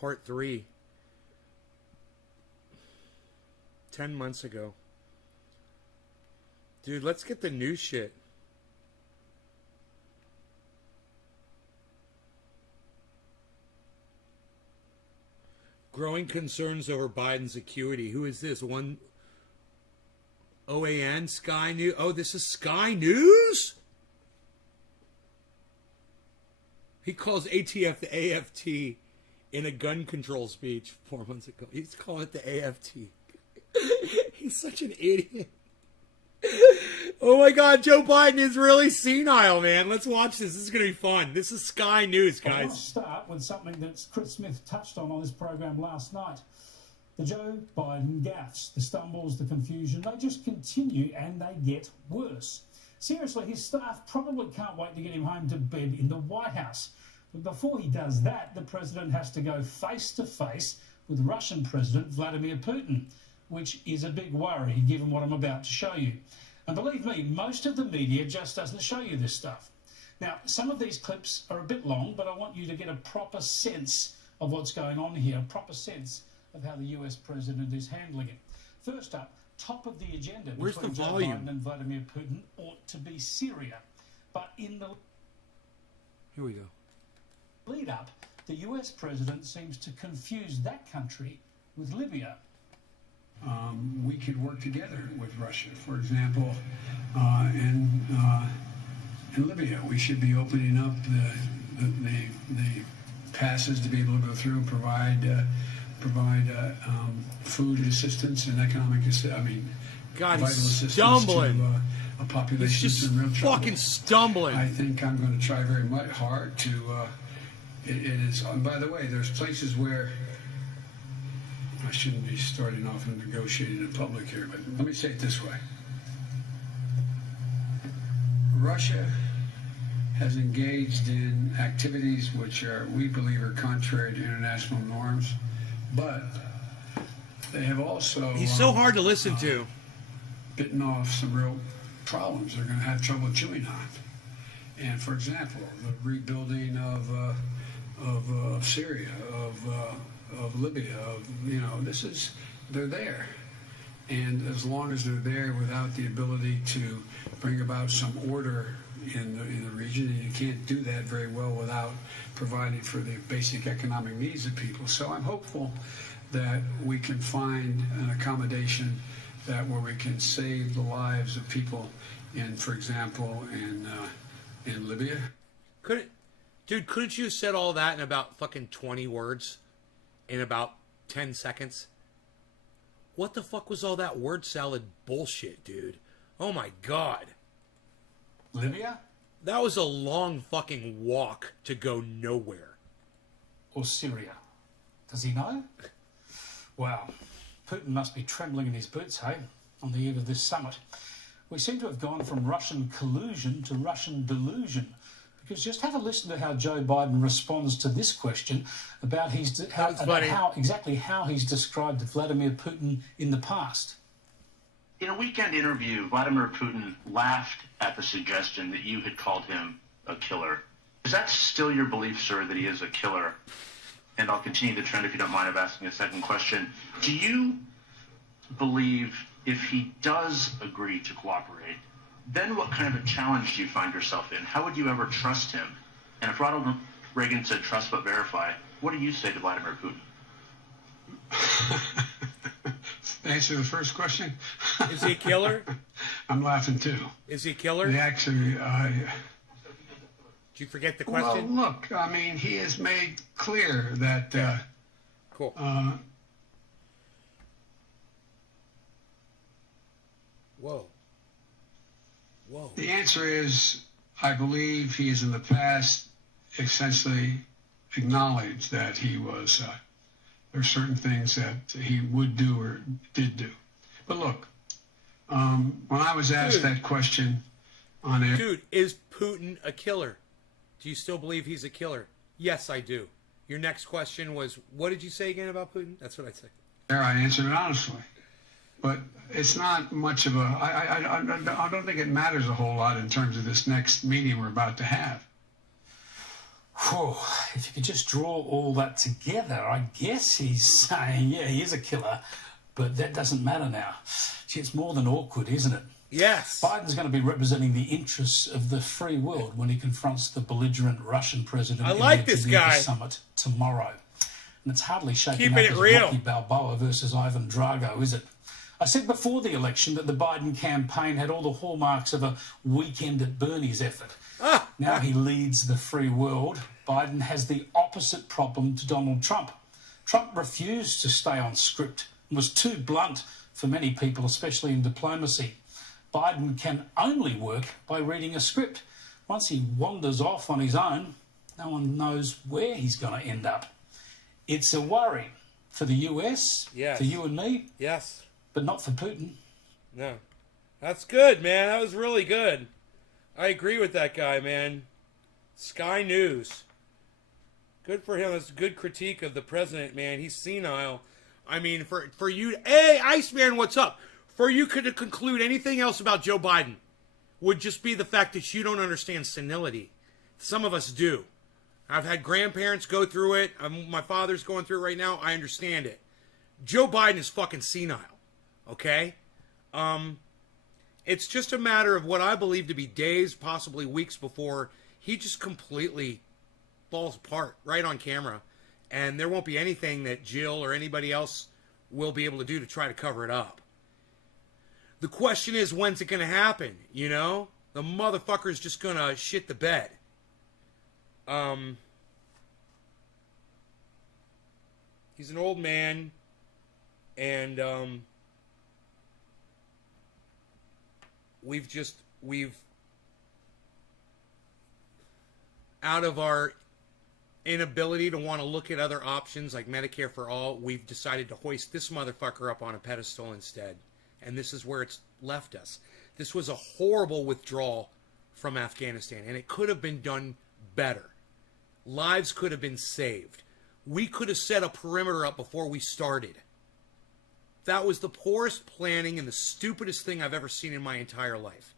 Part 3. 10 months ago. Dude, let's get the new shit. Growing concerns over Biden's acuity. Who is this? One OAN? Sky News? Oh, this is Sky News? He calls ATF the AFT in a gun control speech 4 months ago. He's calling it the AFT. He's such an idiot. Oh my God, Joe Biden is really senile, man. Let's watch this. This is going to be fun. This is Sky News, guys. I want to start with something that Chris Smith touched on this program last night. The Joe Biden gaffes, the stumbles, the confusion, they just continue and they get worse. Seriously, his staff probably can't wait to get him home to bed in the White House. But before he does that, the president has to go face-to-face with Russian President Vladimir Putin, which is a big worry given what I'm about to show you. And believe me, most of the media just doesn't show you this stuff. Now, some of these clips are a bit long, but I want you to get a proper sense of what's going on here, a proper sense of how the US president is handling it. First up, top of the agenda Where's between the Joe volume? Biden and Vladimir Putin ought to be Syria. But in the Here we go. lead up, the US president seems to confuse that country with Libya. We could work together with Russia, for example, in Libya. We should be opening up the passes to be able to go through and provide food assistance and economic assistance. I mean, God, vital he's assistance stumbling. to a population He's just that's in real trouble. fucking stumbling. I think I'm going to try very much hard to. It is. And by the way, there's places where I shouldn't be starting off and negotiating in public here, but let me say it this way: Russia has engaged in activities which we believe are contrary to international norms, but they have also. He's so hard to listen to. Bitten off some real problems they're going to have trouble chewing on. And for example, the rebuilding of Syria, of Libya, they're there. And as long as they're there without the ability to bring about some order in the region, and you can't do that very well without providing for the basic economic needs of people. So I'm hopeful that we can find an accommodation where we can save the lives of people for example, in Libya. Couldn't you have said all that in about fucking 20 words? In about 10 seconds? What the fuck was all that word salad bullshit, dude? Oh my God. Libya? That was a long fucking walk to go nowhere. Or Syria? Does he know? Wow. Putin must be trembling in his boots, hey, on the eve of this summit. We seem to have gone from Russian collusion to Russian delusion. Because just have a listen to how Joe Biden responds to this question about exactly how he's described Vladimir Putin in the past. In a weekend interview, Vladimir Putin laughed at the suggestion that you had called him a killer. Is that still your belief, sir, that he is a killer? And I'll continue the trend if you don't mind of asking a second question. Do you believe if he does agree to cooperate, then what kind of a challenge do you find yourself in? How would you ever trust him? And if Ronald Reagan said trust but verify, what do you say to Vladimir Putin? Answer the first question. Is he a killer? I'm laughing too. Is he a killer? Actually, Did you forget the question? Well, look, I mean, he has made clear that. Cool. Whoa. The answer is, I believe he has in the past essentially acknowledged that he was, there are certain things that he would do or did do. But look, when I was asked that question on air. Dude, is Putin a killer? Do you still believe he's a killer? Yes, I do. Your next question was, what did you say again about Putin? That's what I said. There, I answered it honestly. But it's not much of a, I don't think it matters a whole lot in terms of this next meeting we're about to have. Whew, if you could just draw all that together, I guess he's saying, yeah, he is a killer, but that doesn't matter now. Gee, it's more than awkward, isn't it? Yes. Biden's going to be representing the interests of the free world when he confronts the belligerent Russian president I like this guy. summit tomorrow. And it's hardly shaping Keeping up it as real. Rocky Balboa versus Ivan Drago, is it? I said before the election that the Biden campaign had all the hallmarks of a weekend at Bernie's effort. Now he leads the free world. Biden has the opposite problem to Donald Trump. Trump refused to stay on script and was too blunt for many people, especially in diplomacy. Biden can only work by reading a script. Once he wanders off on his own, no one knows where he's going to end up. It's a worry for the US, yes. for you and me, yes, but not for Putin. No. That's good, man. That was really good. I agree with that guy, man. Sky News. Good for him. That's a good critique of the president, man. He's senile. I mean, for you... Hey, Iceman, what's up? For you to conclude anything else about Joe Biden would just be the fact that you don't understand senility. Some of us do. I've had grandparents go through it. My father's going through it right now. I understand it. Joe Biden is fucking senile. Okay? It's just a matter of what I believe to be days, possibly weeks before he just completely falls apart right on camera. And there won't be anything that Jill or anybody else will be able to do to try to cover it up. The question is, when's it going to happen? You know? The motherfucker's just going to shit the bed. He's an old man. And, we've out of our inability to want to look at other options like Medicare for all, we've decided to hoist this motherfucker up on a pedestal instead. And this is where it's left us. This was a horrible withdrawal from Afghanistan, and it could have been done better. Lives could have been saved. We could have set a perimeter up before we started. That was the poorest planning and the stupidest thing I've ever seen in my entire life.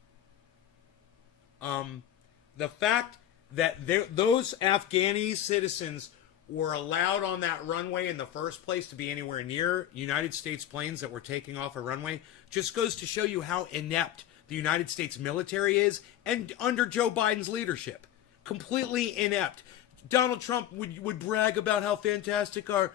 The fact that those Afghani citizens were allowed on that runway in the first place to be anywhere near United States planes that were taking off a runway just goes to show you how inept the United States military is, and under Joe Biden's leadership. Completely inept. Donald Trump would brag about how fantastic our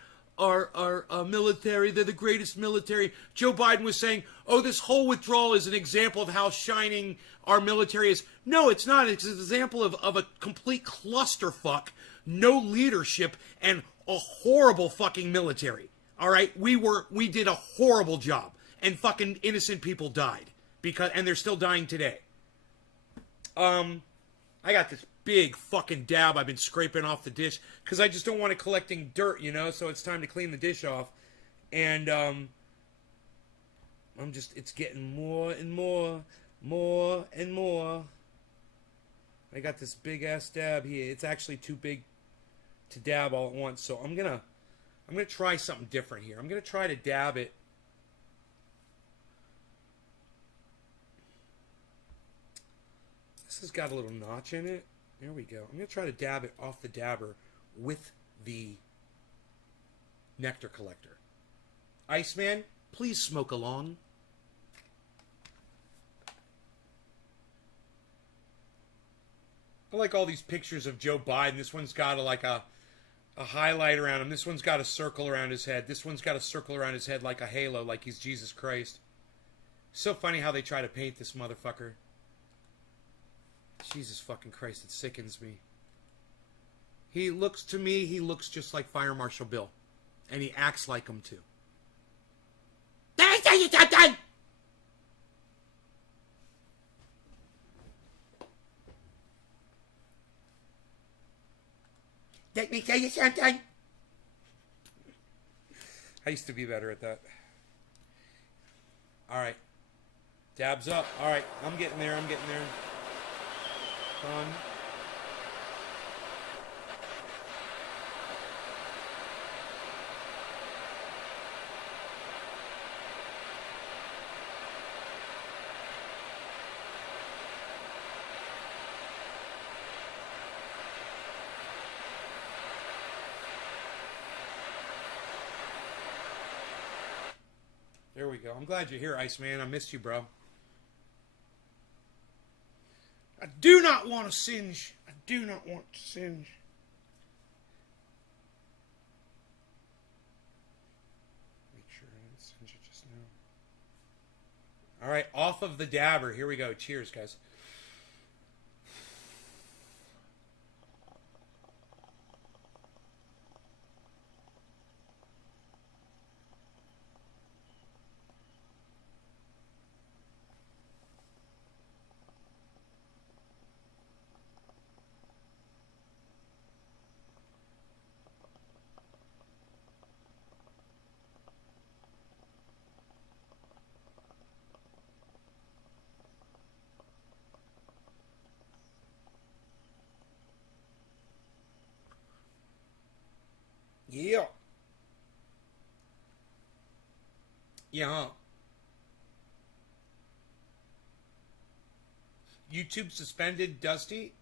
military, they're the greatest military. Joe Biden was saying, oh, this whole withdrawal is an example of how shining our military is. No, it's not. It's an example of a complete clusterfuck, no leadership, and a horrible fucking military. All right? We did a horrible job, and fucking innocent people died, and they're still dying today. I got this big fucking dab I've been scraping off the dish because I just don't want it collecting dirt, you know, so it's time to clean the dish off. And it's getting more and more. I got this big ass dab here. It's actually too big to dab all at once, so I'm gonna try something different here. I'm gonna try to dab it. This has got a little notch in it. There we go. I'm gonna try to dab it off the dabber with the nectar collector. Iceman, please smoke along. I like all these pictures of Joe Biden. This one's got a highlight around him. This one's got a circle around his head. This one's got a circle around his head like a halo, like he's Jesus Christ. So funny how they try to paint this motherfucker. Jesus fucking Christ, it sickens me. He looks just like Fire Marshal Bill. And he acts like him too. Let me tell you something! Let me tell you something! I used to be better at that. Alright. Dabs up. Alright, I'm getting there. Fun. There we go. I'm glad you're here, Iceman. I missed you, bro. I do not want to singe. I do not want to singe. Make sure I didn't singe it just now. All right, off of the dabber. Here we go. Cheers, guys. Yeah. Yeah. YouTube suspended Dusty?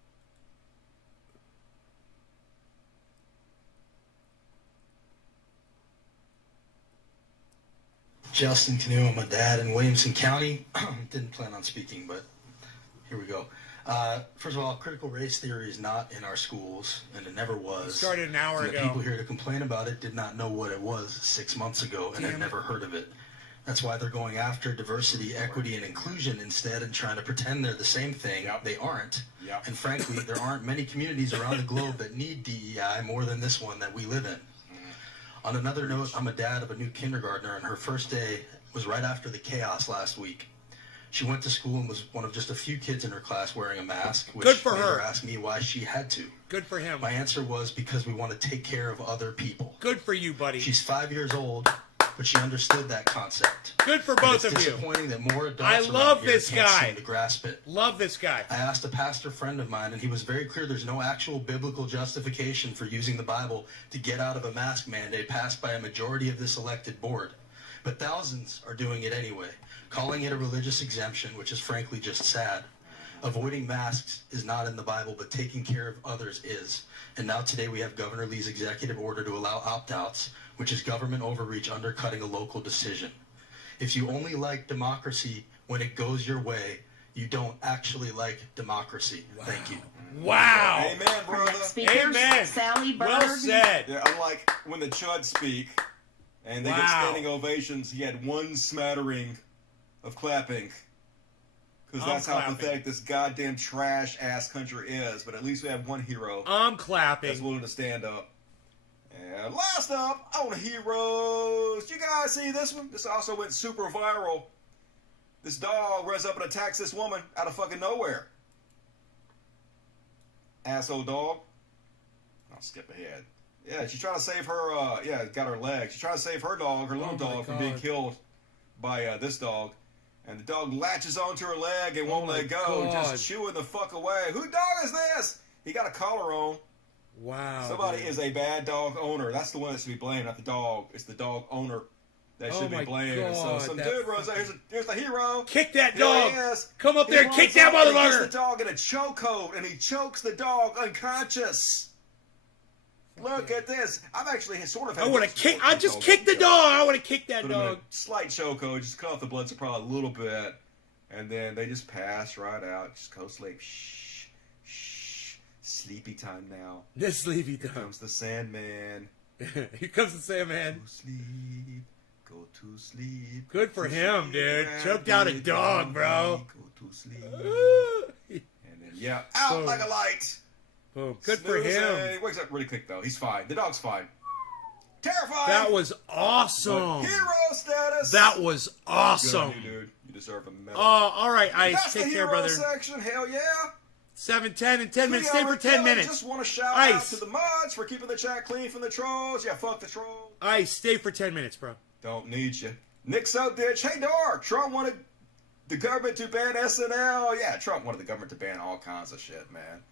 Justin Canoe, I'm a dad in Williamson County. Didn't plan on speaking, but here we go. First of all, critical race theory is not in our schools, and it never was. It started an hour and ago. The people here to complain about it did not know what it was 6 months ago and had never heard of it. That's why they're going after diversity, equity, and inclusion instead and trying to pretend they're the same thing. Yep. They aren't. Yep. And frankly, there aren't many communities around the globe that need DEI more than this one that we live in. On another note, I'm a dad of a new kindergartner, and her first day was right after the chaos last week. She went to school and was one of just a few kids in her class wearing a mask, which Good for made her. her ask me why she had to. Good for him. My answer was because we want to take care of other people. Good for you, buddy. She's 5 years old, but she understood that concept. Good for both of you. It's disappointing that more adults I around love here this can't guy. seem to grasp it. Love this guy. I asked a pastor friend of mine, and he was very clear there's no actual biblical justification for using the Bible to get out of a mask mandate passed by a majority of this elected board. But thousands are doing it anyway, calling it a religious exemption, which is frankly just sad. Avoiding masks is not in the Bible, but taking care of others is. And now today we have Governor Lee's executive order to allow opt-outs, which is government overreach undercutting a local decision. If you only like democracy when it goes your way, you don't actually like democracy. Wow. Thank you. Wow. Amen, brother. Amen. Sally Berg. Well said. Yeah, unlike when the Chuds speak and they get standing ovations, he had one smattering of clapping. Because that's how pathetic this goddamn trash-ass country is. But at least we have one hero. I'm clapping. That's willing to stand up. And last up on Heroes, you guys see this one? This also went super viral. This dog runs up and attacks this woman out of fucking nowhere. Asshole dog. I'll skip ahead. Yeah, she's trying to save her, got her leg. She's trying to save her dog, her little dog, from being killed by this dog. And the dog latches onto her leg and won't let go, God. just chewing the fuck away. Who dog is this? He got a collar on. Wow. Somebody dude. is a bad dog owner. That's the one that should be blamed, not the dog. It's the dog owner that should be blamed. God, So some that dude runs out. Here's the hero. Kick that Here dog. he is. Come up He there, runs kick that up and he motherfucker. gets the dog in a chokehold, and he chokes the dog unconscious. Look at this. I've actually sort of had I want to kick. I just kicked the dog. I want to kick that Put him in dog. a slight chokehold, just cut off the blood supply a little bit, and then they just pass right out. Just go sleep. Shh. Shh. Sleepy time now. This sleepy Here time. comes the Sandman. Here comes the Sandman. Go sleep. Go to sleep. Good for him, dude. Choked out a dog, bro. Go to sleep. And then, yeah, out Boom. like a light. Boom. Good for Snoozing. him. He wakes up really quick, though. He's fine. The dog's fine. Terrifying. That was awesome. Hero status. That was Good awesome. on you, dude. You deserve a medal. Oh, all right, Ice. That's Take the care, hero brother. section. Hell yeah. 7:10 and 10 minutes. Stay for 10 I minutes. just want to shout out Ice. to the mods for keeping the chat clean from the trolls. Yeah, fuck the trolls. Ice, stay for 10 minutes, bro. Don't need you. Nick Soapditch. Hey, Dark. Trump wanted the government to ban SNL. Yeah, Trump wanted the government to ban all kinds of shit, man.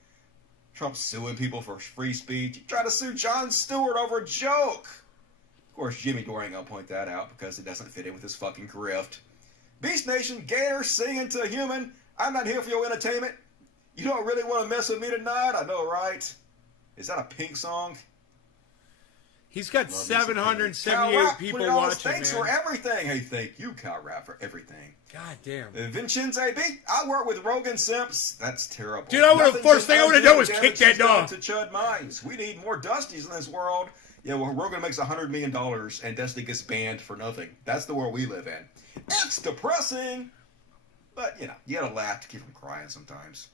Trump's suing people for free speech. He tried to sue Jon Stewart over a joke. Of course, Jimmy Dore ain't gonna point that out because it doesn't fit in with his fucking grift. Beast Nation, Gator singing to a human. I'm not here for your entertainment. You don't really want to mess with me tonight? I know, right? Is that a Pink song? He's got Love me some 778 Cal Rapp, people $20. watching, Thanks man. for everything. Hey, thank you, Cal Rapp, for everything. God damn. Vincenzo B. I work with Rogan Simps. That's terrible. Dude, I would've- Nothing first to thing I would've undo done was the kick damage that he's done dog. To Chud Minds. We need more Dusties in this world. Yeah, well, Rogan makes $100 million and Dusty gets banned for nothing. That's the world we live in. It's depressing. But, you know, you gotta laugh to keep from crying sometimes.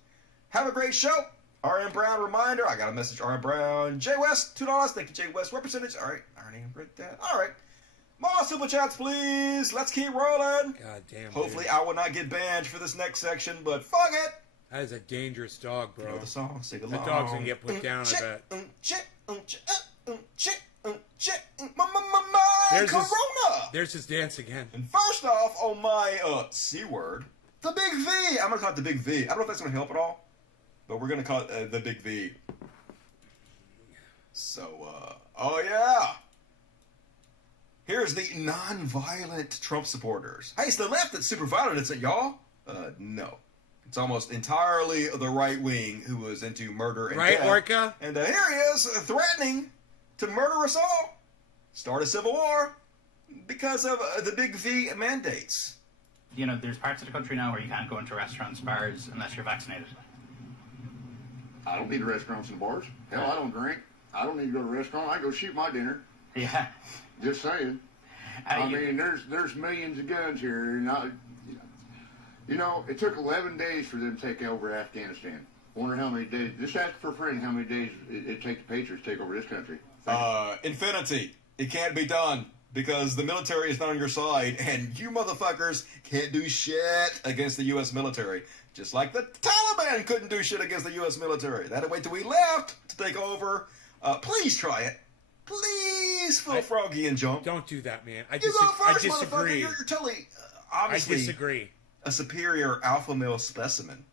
Have a great show. R.M. Brown reminder. I got a message. R.M. Brown. J. West, $2. Thank you, J. West. What percentage? All right. I already read that. All right. More super chats, please. Let's keep rolling. God damn. Hopefully, dude. I will not get banned for this next section, but fuck it. That is a dangerous dog, bro. You know the song. Sing along. That dog's gonna get put down, I bet. Corona. There's his dance again. And first off, on my C word, the Big V. I'm gonna call it the Big V. I don't know if that's gonna help at all, but we're gonna call it the Big V. So, oh yeah. Here's the non-violent Trump supporters. Hey, it's the left that's super violent, isn't it, y'all? No. It's almost entirely the right wing who was into murder and Right, death. Orca? And here he is threatening to murder us all. Start a civil war because of the Big V mandates. You know, there's parts of the country now where you can't go into restaurants, bars, unless you're vaccinated. I don't need the restaurants and bars. Hell, I don't drink. I don't need to go to a restaurant. I go shoot my dinner. Yeah. Just saying. I mean, there's millions of guns here, and you know, it took 11 days for them to take over Afghanistan. Wonder how many days. Just ask for a friend how many days it takes the Patriots to take over this country. Infinity. It can't be done because the military is not on your side, and you motherfuckers can't do shit against the U.S. military. Just like the Taliban couldn't do shit against the U.S. military. They had to wait till we left to take over. Please try it. Please, Phil Froggy and jump. Don't do that, man. I You go first, disagree. motherfucker. You're totally, obviously, I disagree. A superior alpha male specimen.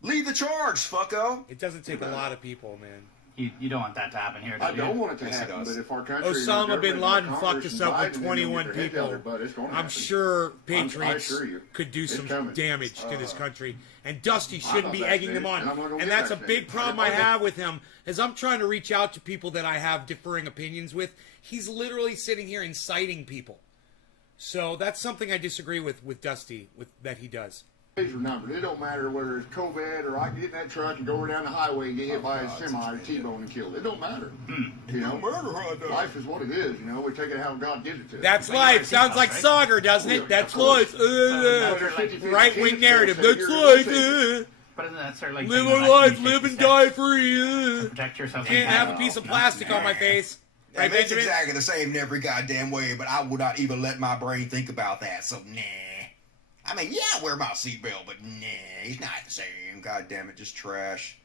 Lead the charge, fucko. It doesn't take a lot of people, man. You don't want that to happen here, do I you? don't want it to happen, but if our country... Osama bin Laden fucked us up with Biden, 21 they'll get their head down people. their butt. It's gonna I'm happen. sure I Patriots assure you. could do It's some coming. damage to this country. And Dusty shouldn't not be egging them vaccinated, on. and I'm not gonna And get that's a vaccinated. big problem I have with him, is I'm trying to reach out to people that I have differing opinions with. He's literally sitting here inciting people. So that's something I disagree with Dusty, that he does. Days are numbered. It don't matter whether it's COVID or I can get in that truck and go down the highway and get hit by a semi or T-bone and killed. It don't matter. You know, life is what it is. You know, we take it how God gives it to us. That's life. Sounds like Saagar, doesn't it? That's life. Right-wing narrative. That's life. But isn't that sort of like Live saying our that life, you live take and the die steps free. to protect yourself. Can't have a piece of plastic on my face. Right, It's Benjamin? exactly the same in every goddamn way, but I would not even let my brain think about that, so nah. I mean, yeah, I wear my seatbelt, but nah, it's not the same. God damn it, just trash.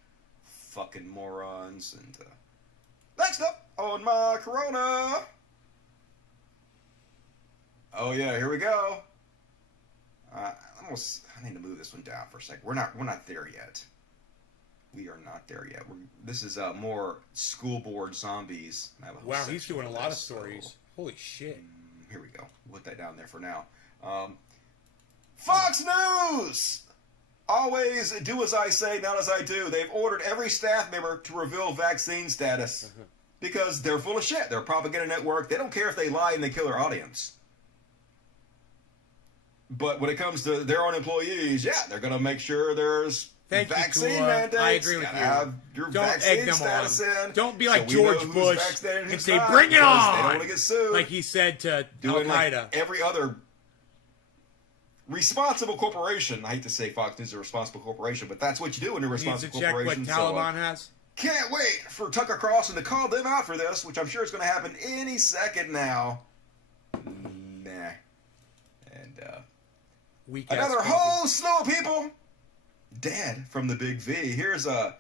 Fucking morons. And next up on my Corona. Oh yeah, here we go. I need to move this one down for a second. We're not there yet. We are not there yet. This is more school board zombies. Wow, he's doing a lot of stories. So, holy shit. Here we go. Put that down there for now. Fox News! Always do as I say, not as I do. They've ordered every staff member to reveal vaccine status because they're full of shit. They're a propaganda network. They don't care if they lie and they kill their audience. But when it comes to their own employees, yeah, they're going to make sure there's vaccine mandates. I agree with you. Have your don't vaccine egg them status on. In, Don't be like so George Bush and say, bring it on! They don't want to get sued. Like he said to Doing Al-Qaeda. Like every other responsible corporation. I hate to say Fox News is a responsible corporation, but that's what you do when you're a responsible corporation. Check what Taliban has. Can't wait for Tucker Carlson to call them out for this, which I'm sure is going to happen any second now. Nah. And another whole slew of people dead from the big V. Here's a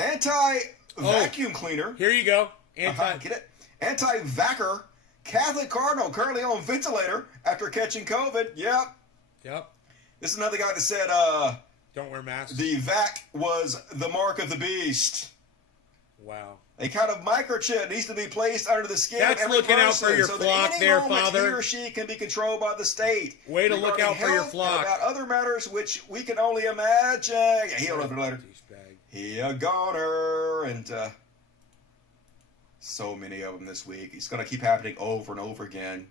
anti-vacuum cleaner. Here you go. Get it? Anti-vacker Catholic cardinal currently on ventilator after catching COVID. Yep. This is another guy that said don't wear masks. The vac was the mark of the beast. Wow. A kind of microchip needs to be placed under the skin That's of every looking person out for your so flock that there, any moment Father. he or she can be controlled by the state. Way to look out for your health flock. And about other matters which we can only imagine. Yeah, he'll have a letter. He a goner. And so many of them this week. It's going to keep happening over and over again.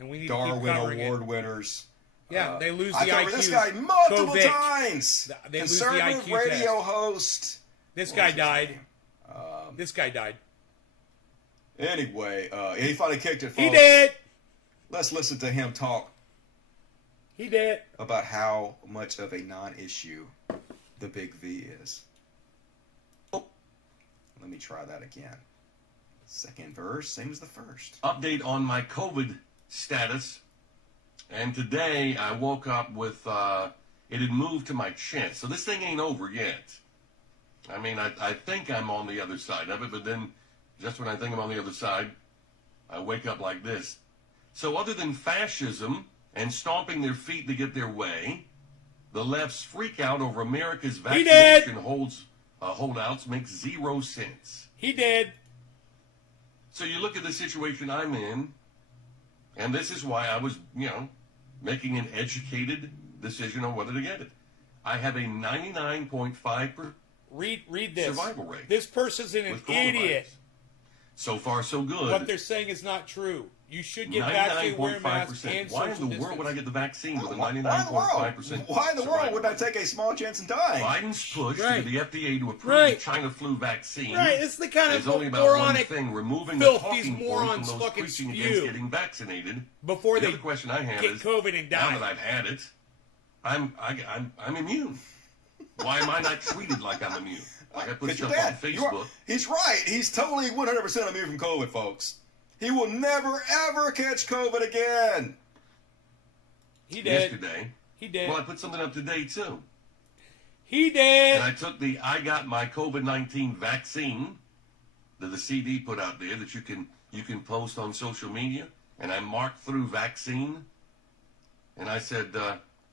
And we need Darwin to keep covering Award it. winners. Yeah, they lose the I covered IQ. this guy multiple COVID. times. They lose the Conservative IQ radio test. host. This guy died. This guy died. Anyway, he finally kicked it, folks. He did. Let's listen to him talk. He did. About how much of a non-issue the big V is. Oh, let me try that again. Second verse, same as the first. Update on my COVID status. And today I woke up with, it had moved to my chest. So this thing ain't over yet. I mean, I think I'm on the other side of it, but then just when I think I'm on the other side, I wake up like this. So other than fascism and stomping their feet to get their way, the left's freak out over America's vaccination holdouts makes 0 sense. He did. So you look at the situation I'm in, and this is why I was, making an educated decision on whether to get it. I have a 99.5% Read this. survival rate. This person's an idiot. So far, so good. What they're saying is not true. You should get vaccinated, wear masks, and Why in social the world distance. would I get the vaccine with a 99.5%? Why in the world would I take a small chance and die? Biden's push to the FDA to approve the China flu vaccine. Right, it's the kind of is only about moronic one thing: removing filth the talking these points morons from those fucking preaching spew against getting vaccinated. before the they other question I have get is, COVID and die. now that I've had it, I'm immune. Why am I not treated like I'm immune? Like I put stuff on Facebook. He's right. He's totally 100% immune from COVID, folks. He will never, ever catch COVID again. He did. Yesterday. He did. Well, I put something up today, too. He did. And I took I got my COVID-19 vaccine that the CD put out there that you can post on social media, and I marked through vaccine, and I said,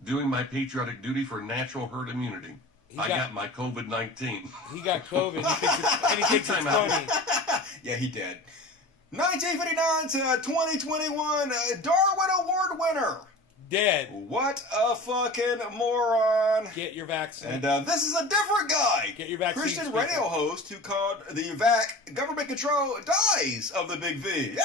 doing my patriotic duty for natural herd immunity. I got my COVID-19. He got COVID, and he thinks it's funny. Yeah, he did. 1959 to 2021 Darwin Award winner. Dead. What a fucking moron. Get your vaccine. And this is a different guy. Get your vaccine. Christian radio host who called the VAC government control dies of the big V. Yeah.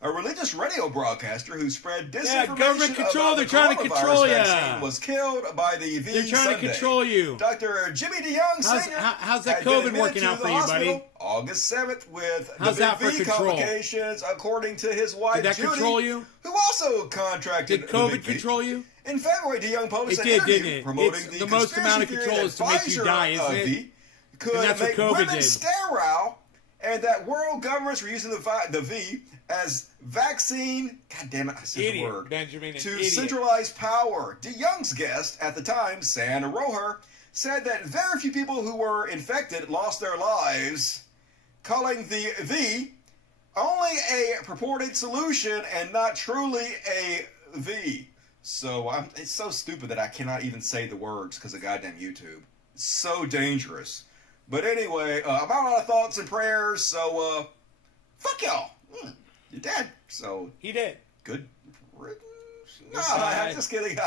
A religious radio broadcaster who spread disinformation government control. about They're the trying to control vaccine you. was killed by the V. They're trying to control you. Dr. Jimmy DeYoung Sr. How's that had been COVID admitted working to out the for you, hospital buddy? August 7th with How's the that big for V control? complications, according to his wife Did that Judy, control you? who also contracted Did the COVID big V. control you? In February, DeYoung published It an did, interview didn't it? promoting It's the most amount of conspiracy control theory is to make you that die, isn't Pfizer, it? V could And that's what make COVID women did. sterile, and that world governments were using the V as vaccine. God damn it, I said the word. Benjamin, an to idiot. centralize power. DeYoung's guest at the time, Sandra Roher, said that very few people who were infected lost their lives, calling the V only a purported solution and not truly a V. So it's so stupid that I cannot even say the words because of goddamn YouTube. It's so dangerous. But anyway, I'm out of thoughts and prayers, so fuck y'all. You're dead. So he did. Good riddance. No, I'm just kidding.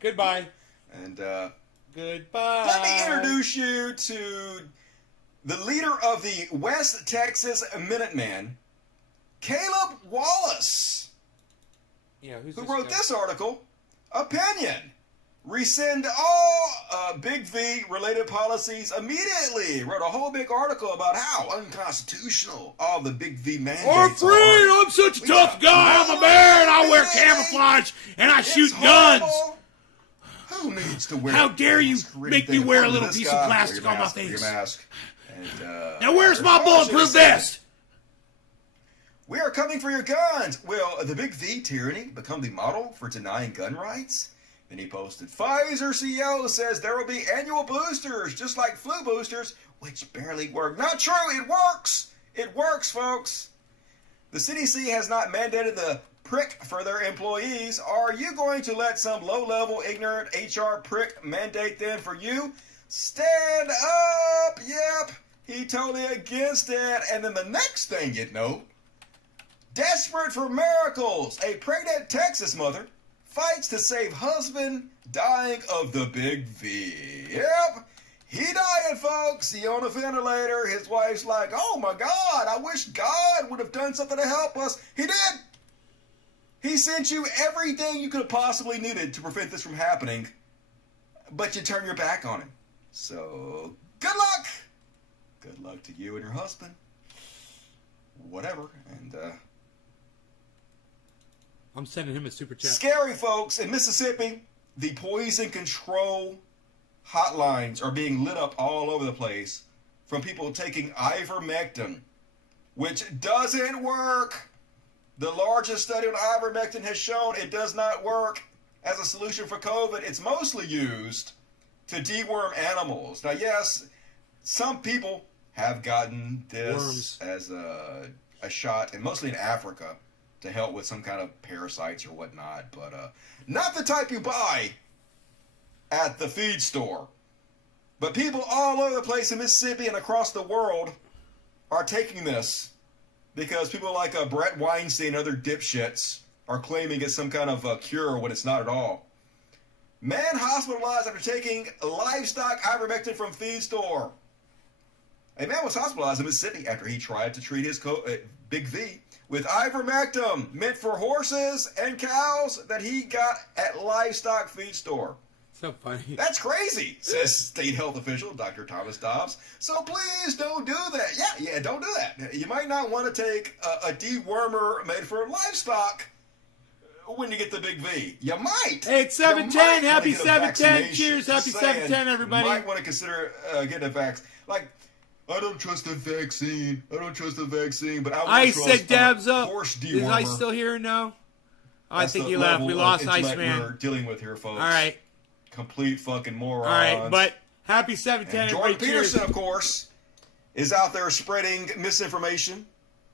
Goodbye. And goodbye. Let me introduce you to the leader of the West Texas Minutemen, Caleb Wallace. Yeah, who wrote this article? Opinion. Rescind all Big V related policies immediately. Wrote a whole big article about how unconstitutional all the Big V mandates are. I'm such a tough guy. I'm a man. I wear camouflage and I shoot guns. Who needs to wear? How dare you make me wear a little piece of plastic on my face? Your mask. And, now where's my bulletproof vest? We are coming for your guns. Will the Big V tyranny become the model for denying gun rights? Then he posted, Pfizer CEO says there will be annual boosters, just like flu boosters, which barely work. Not true. It works. It works, folks. The CDC has not mandated the prick for their employees. Are you going to let some low-level, ignorant HR prick mandate them for you? Stand up. Yep. He totally against it. And then the next thing you'd know, desperate for miracles, a pregnant Texas mother fights to save husband dying of the Big V. Yep, he dying, folks. He on a ventilator. His wife's like, oh my God, I wish God would have done something to help us. He did. He sent you everything you could have possibly needed to prevent this from happening, but you turn your back on him. So, good luck. Good luck to you and your husband. Whatever. And, I'm sending him a super chat. Scary, folks. In Mississippi, the poison control hotlines are being lit up all over the place from people taking ivermectin, which doesn't work. The largest study on ivermectin has shown it does not work as a solution for COVID. It's mostly used to deworm animals. Now, yes, some people have gotten this as a shot, and mostly in Africa, to help with some kind of parasites or whatnot, but not the type you buy at the feed store. But people all over the place in Mississippi and across the world are taking this because people like Brett Weinstein and other dipshits are claiming it's some kind of cure when it's not at all. Man hospitalized after taking livestock ivermectin from feed store. A man was hospitalized in Mississippi after he tried to treat his Big V with ivermectin meant for horses and cows that he got at livestock feed store. So funny. That's crazy, says state health official Dr. Thomas Dobbs. So please don't do that. Yeah, don't do that. You might not want to take a dewormer made for livestock when you get the Big V. You might. Hey, it's 710. Happy 710. Cheers. Happy 710, everybody. You might want to consider getting a vaccine. Like, I don't trust the vaccine. But I will trust said dabs up. Horse dewormer. Is Ice still here? No? I think he left. We lost Iceman. We're dealing with here, folks. All right. Complete fucking morons. All right, but happy 710. Jordan Peterson, of course, is out there spreading misinformation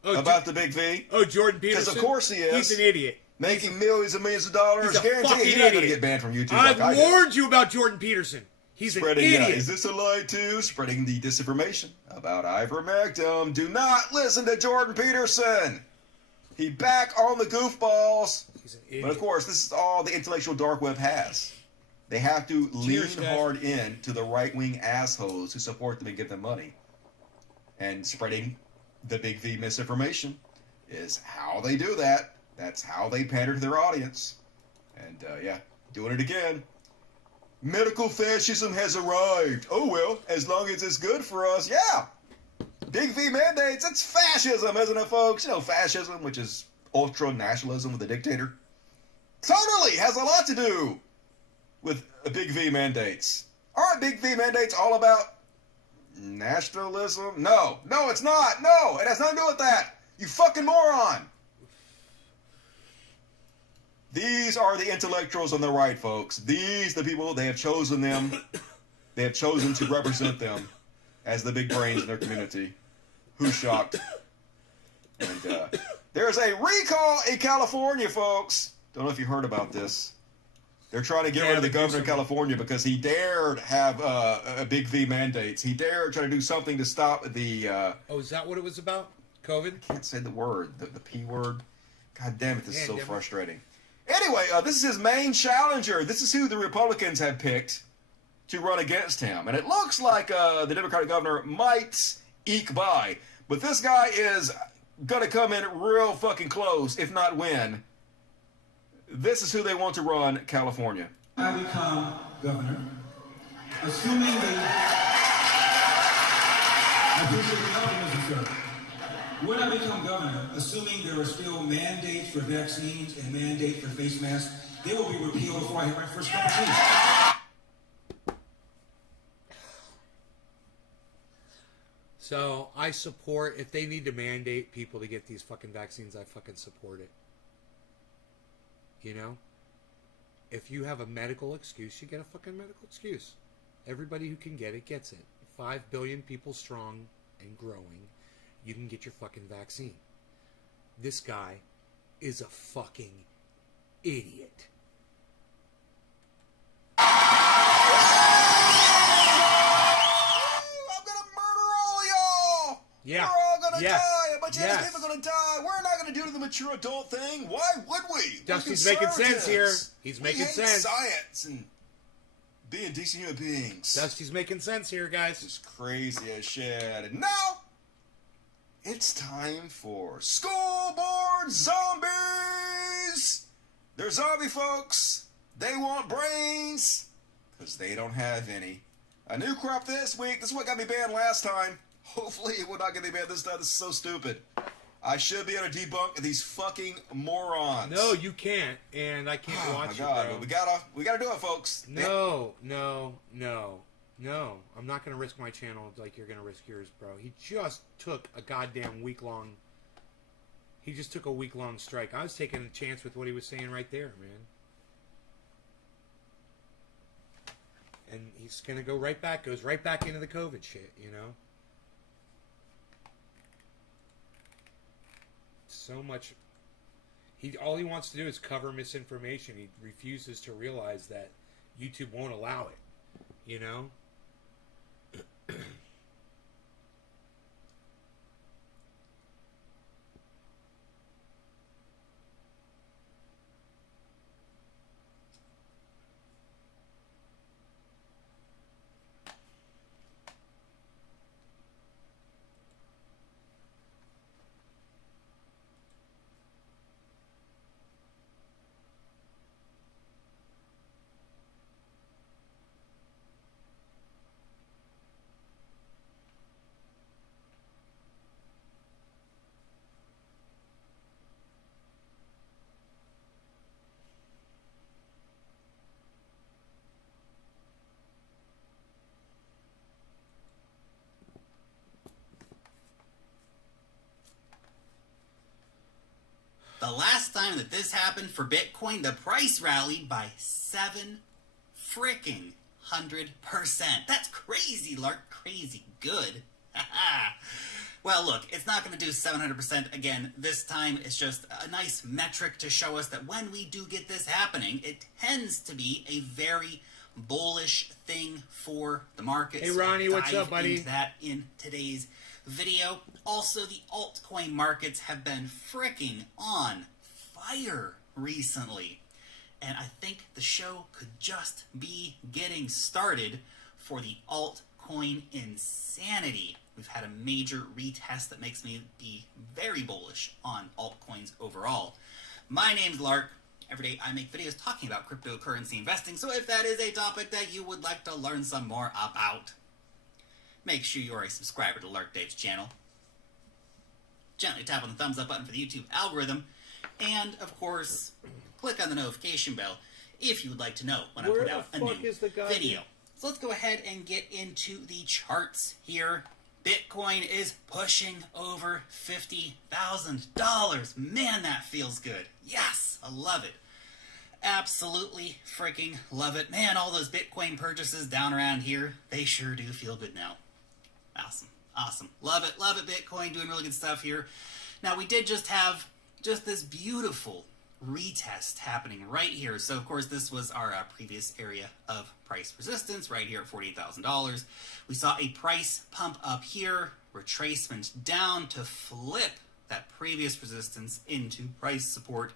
about the Big V. Oh, Jordan Peterson. Because of course he is. He's an idiot. Making millions and millions of dollars. He's a Guaranteed fucking he's not going to idiot. get banned from YouTube. I've warned you about Jordan Peterson. He's Spreading, an idiot. Is this a lie too? Spreading the disinformation about ivermectin. Do not listen to Jordan Peterson. He back on the goofballs. He's an idiot. But of course, this is all the intellectual dark web has. They have to lean hard in to the right-wing assholes who support them and give them money. And spreading the Big V misinformation is how they do that. That's how they pander to their audience. And, doing it again. Medical fascism has arrived. Oh, well, as long as it's good for us, yeah. Big V mandates, it's fascism, isn't it, folks? You know, fascism, which is ultra-nationalism with a dictator. Totally has a lot to do with Big V mandates. Aren't Big V mandates all about nationalism? No, it's not. No, it has nothing to do with that. You fucking moron. These are the intellectuals on the right, folks. These, the people, they have chosen them. They have chosen to represent them as the big brains in their community. Who's shocked? And there's a recall in California, folks. Don't know if you heard about this. They're trying to get rid of the governor of California because he dared have a big V mandates. He dared try to do something to stop the... oh, is that what it was about? COVID? I can't say the word. The P word. God damn it, this is so frustrating. Anyway, this is his main challenger. This is who the Republicans have picked to run against him. And it looks like the Democratic governor might eke by. But this guy is going to come in real fucking close, if not win. This is who they want to run California. I become governor, assuming I appreciate the optimism, sir. When I become governor, assuming there are still mandates for vaccines and mandates for face masks, they will be repealed before I hit my first cup of tea. So I support, if they need to mandate people to get these fucking vaccines, I fucking support it. You know? If you have a medical excuse, you get a fucking medical excuse. Everybody who can get it gets it. 5 billion people strong and growing. You can get your fucking vaccine. This guy is a fucking idiot. I'm gonna murder all y'all! Yeah. We're all gonna die! A bunch of Yes. other people are gonna die! We're not gonna do the mature adult thing! Why would we? Dusty's We're making sense here. conservatives. He's making we hate sense. Science and being decent human beings. Dusty's making sense here, guys. It's crazy as shit. And now, it's time for School Board Zombies! They're zombie folks. They want brains, because they don't have any. A new crop this week. This is what got me banned last time. Hopefully it will not get me banned this time. This is so stupid. I should be able to debunk these fucking morons. No, you can't, and I can't watch it, bro. But we gotta do it, folks. No. I'm not gonna risk my channel like you're gonna risk yours, bro. He just took a goddamn week-long... He just took a week-long strike. I was taking a chance with what he was saying right there, man. And he's gonna go right back, goes right back into the COVID shit, you know? So much... All he wants to do is cover misinformation. He refuses to realize that YouTube won't allow it, you know? The last time that this happened for Bitcoin, the price rallied by 7 freaking 100%. That's crazy, Lark. Crazy good. Well, look, it's not going to do 700% again this time. It's just a nice metric to show us that when we do get this happening, it tends to be a very bullish thing for the market. Hey, Ronnie, what's up, buddy? Into that in today's video. Also, the altcoin markets have been freaking on fire recently. And I think the show could just be getting started for the altcoin insanity. We've had a major retest that makes me be very bullish on altcoins overall. My name's Lark. Every day I make videos talking about cryptocurrency investing, so if that is a topic that you would like to learn some more about, make sure you are a subscriber to Lark Dave's channel. Gently tap on the thumbs up button for the YouTube algorithm, and of course, click on the notification bell if you would like to know when I put out a new video. So let's go ahead and get into the charts here. Bitcoin is pushing over $50,000. Man, that feels good. Yes, I love it. Absolutely freaking love it. Man, all those Bitcoin purchases down around here, they sure do feel good now. Awesome. Awesome. Love it, Bitcoin. Doing really good stuff here. Now, we did just have this beautiful retest happening right here. So, of course, this was our previous area of price resistance right here at $48,000. We saw a price pump up here, retracement down to flip that previous resistance into price support,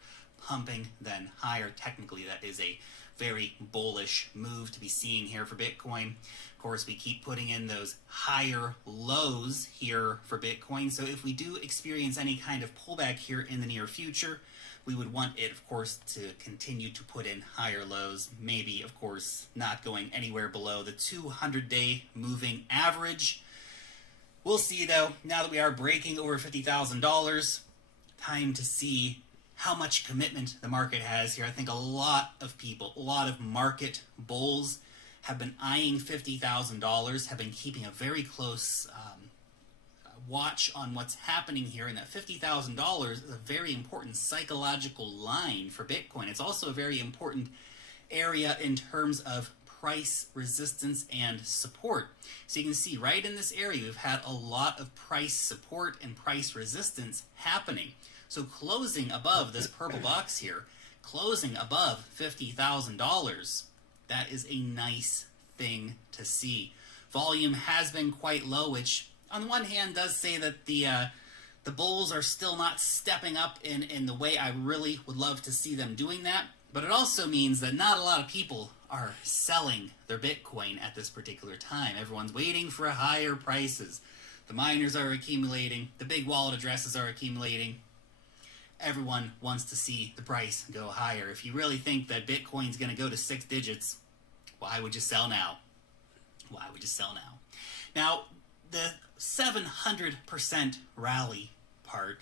pumping then higher. Technically, that is a very bullish move to be seeing here for Bitcoin. Of course, we keep putting in those higher lows here for Bitcoin. So if we do experience any kind of pullback here in the near future, we would want it, of course, to continue to put in higher lows. Maybe, of course, not going anywhere below the 200-day moving average. We'll see, though. Now that we are breaking over $50,000, time to see how much commitment the market has here. I think a lot of people, a lot of market bulls have been eyeing $50,000, have been keeping a very close watch on what's happening here, and that $50,000 is a very important psychological line for Bitcoin. It's also a very important area in terms of price resistance and support. So you can see right in this area we've had a lot of price support and price resistance happening. So closing above this purple box here, closing above $50,000, that is a nice thing to see. Volume has been quite low, which on the one hand does say that the bulls are still not stepping up in the way I really would love to see them doing that. But it also means that not a lot of people are selling their Bitcoin at this particular time. Everyone's waiting for higher prices. The miners are accumulating. The big wallet addresses are accumulating. Everyone wants to see the price go higher. If you really think that Bitcoin's going to go to 6 digits, why would you sell now? Why would you sell now? Now, the 700% rally part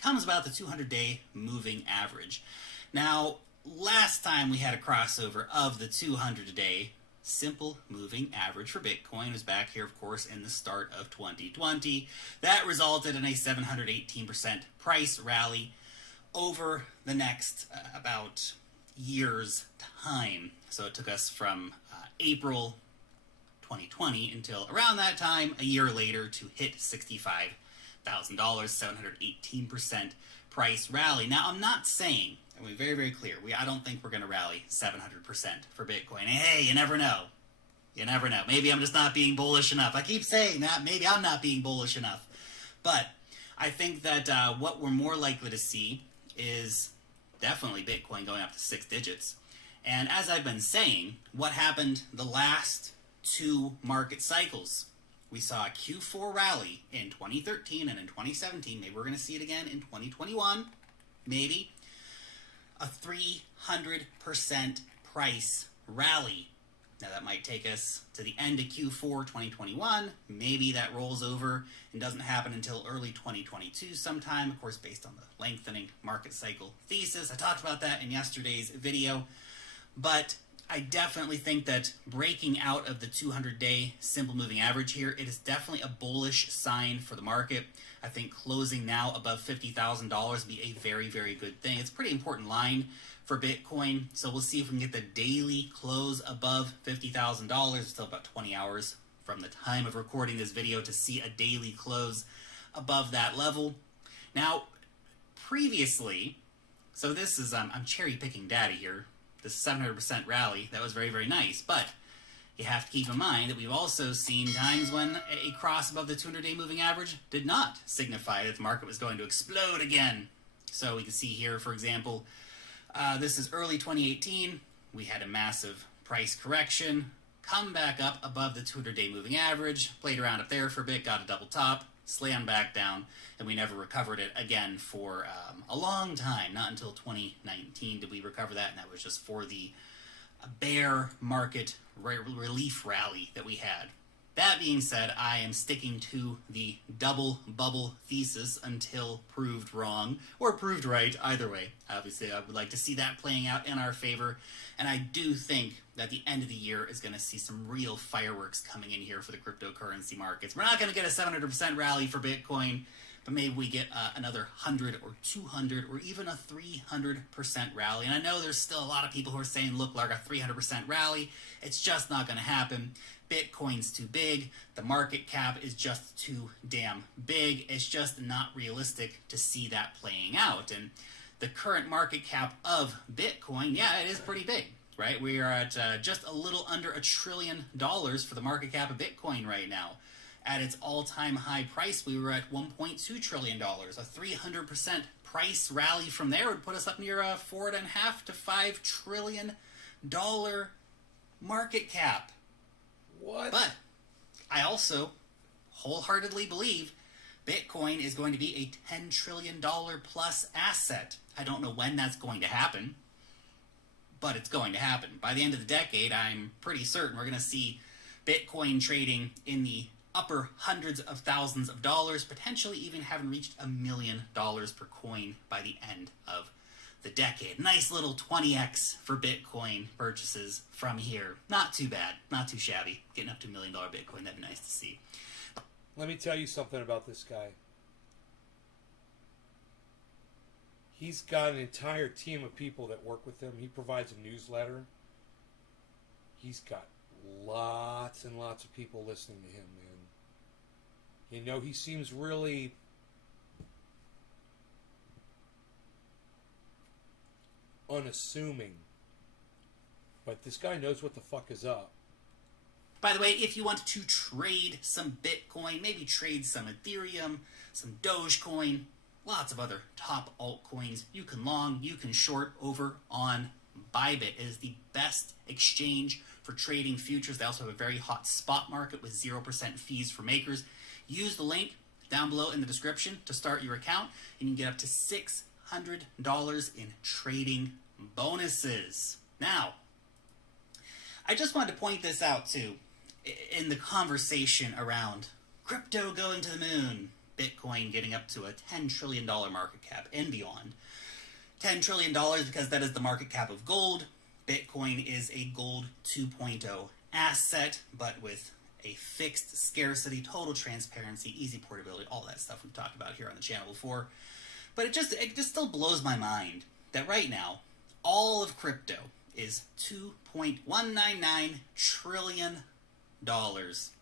comes about the 200-day moving average. Now, last time we had a crossover of the 200-day simple moving average for Bitcoin was back here, of course, in the start of 2020. That resulted in a 718% price rally over the next about year's time. So it took us from April 2020 until around that time, a year later, to hit $65,000, 718% price rally. Now, I'm not saying, and we're very, very clear, I don't think we're going to rally 700% for Bitcoin. And hey, you never know. You never know. Maybe I'm just not being bullish enough. I keep saying that. Maybe I'm not being bullish enough. But I think that what we're more likely to see is definitely Bitcoin going up to 6 digits. And as I've been saying, what happened the last 2 market cycles? We saw a Q4 rally in 2013 and in 2017. Maybe we're going to see it again in 2021. Maybe. A 300% price rally. Now that might take us to the end of Q4 2021. Maybe that rolls over and doesn't happen until early 2022 sometime, of course, based on the lengthening market cycle thesis. I talked about that in yesterday's video. But I definitely think that breaking out of the 200-day simple moving average here, it is definitely a bullish sign for the market. I think closing now above $50,000 would be a very, very good thing. It's a pretty important line for Bitcoin, so we'll see if we can get the daily close above $50,000. It's still about 20 hours from the time of recording this video to see a daily close above that level. Now, previously, so this is, I'm cherry-picking data here, this 700% rally, that was very, very nice, but you have to keep in mind that we've also seen times when a cross above the 200-day moving average did not signify that the market was going to explode again. So we can see here, for example, this is early 2018. We had a massive price correction, come back up above the 200-day moving average, played around up there for a bit, got a double top, slammed back down, and we never recovered it again for a long time. Not until 2019 did we recover that, and that was just for the bear market relief rally that we had. That being said, I am sticking to the double bubble thesis until proved wrong, or proved right, either way. Obviously, I would like to see that playing out in our favor, and I do think that the end of the year is going to see some real fireworks coming in here for the cryptocurrency markets. We're not going to get a 700% rally for Bitcoin, but maybe we get another 100 or 200 or even a 300% rally. And I know there's still a lot of people who are saying, look, Lark, a 300% rally, it's just not going to happen. Bitcoin's too big. The market cap is just too damn big. It's just not realistic to see that playing out. And the current market cap of Bitcoin, yeah, it is pretty big, right? We are at just a little under $1 trillion for the market cap of Bitcoin right now. At its all-time high price, we were at $1.2 trillion. A 300% price rally from there would put us up near a $4.5 to $5 trillion market cap. What? But I also wholeheartedly believe Bitcoin is going to be a $10 trillion plus asset. I don't know when that's going to happen, but it's going to happen. By the end of the decade, I'm pretty certain we're going to see Bitcoin trading in the upper hundreds of thousands of dollars, potentially even having reached $1 million per coin by the end of the decade. Nice little 20x for Bitcoin purchases from here. Not too bad, not too shabby. Getting up to $1 million Bitcoin, that'd be nice to see. Let me tell you something about this guy. He's got an entire team of people that work with him. He provides a newsletter. He's got lots and lots of people listening to him, man. You know, he seems really unassuming. But this guy knows what the fuck is up. By the way, if you want to trade some Bitcoin, maybe trade some Ethereum, some Dogecoin, lots of other top altcoins, you can long, you can short over on Bybit. It is the best exchange for trading futures. They also have a very hot spot market with 0% fees for makers. Use the link down below in the description to start your account, and you can get up to $600 in trading bonuses. Now, I just wanted to point this out too in the conversation around crypto going to the moon, Bitcoin getting up to a $10 trillion market cap and beyond. $10 trillion because that is the market cap of gold. Bitcoin is a gold 2.0 asset, but with a fixed scarcity, total transparency, easy portability, all that stuff we've talked about here on the channel before. But it just still blows my mind that right now, all of crypto is $2.199 trillion.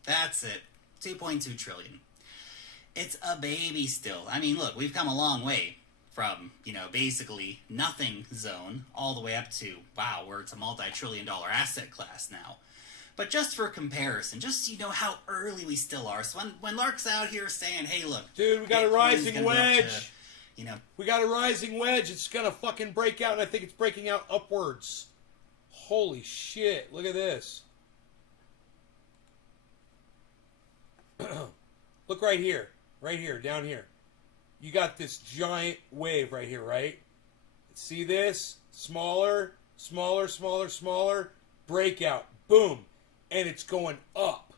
That's it. 2.2 trillion. It's a baby still. I mean, look, we've come a long way from, basically nothing zone all the way up to, wow, where it's a multi-trillion dollar asset class now. But just for comparison, just so you know how early we still are. So when Lark's out here saying, hey, look. Dude, we got a rising wedge. To, we got a rising wedge. It's going to fucking break out, and I think it's breaking out upwards. Holy shit. Look at this. Look right here. Right here, down here. You got this giant wave right here, right? See this? Smaller, smaller, smaller, smaller. Breakout. Boom. And it's going up.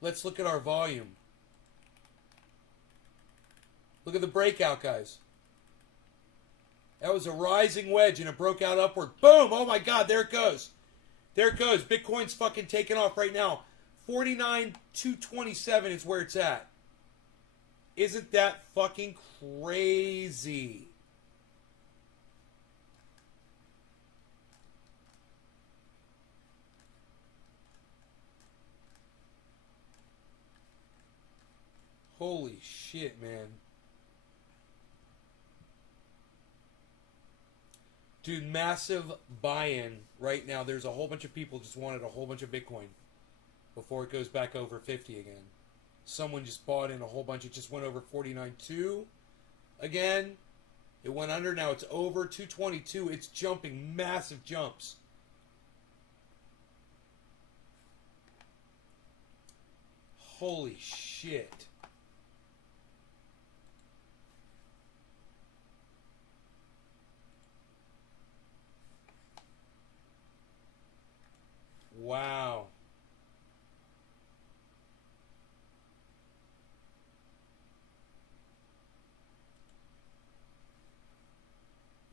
Let's look at our volume. Look at the breakout, guys. That was a rising wedge and it broke out upward. Boom! Oh my God, there it goes. There it goes. Bitcoin's fucking taking off right now. 49,227 is where it's at. Isn't that fucking crazy? Holy shit, man. Dude, massive buy-in right now. There's a whole bunch of people just wanted a whole bunch of Bitcoin before it goes back over 50 again. Someone just bought in a whole bunch. It just went over 49.2 again. It went under. Now it's over 222. It's jumping massive jumps. Holy shit. Wow.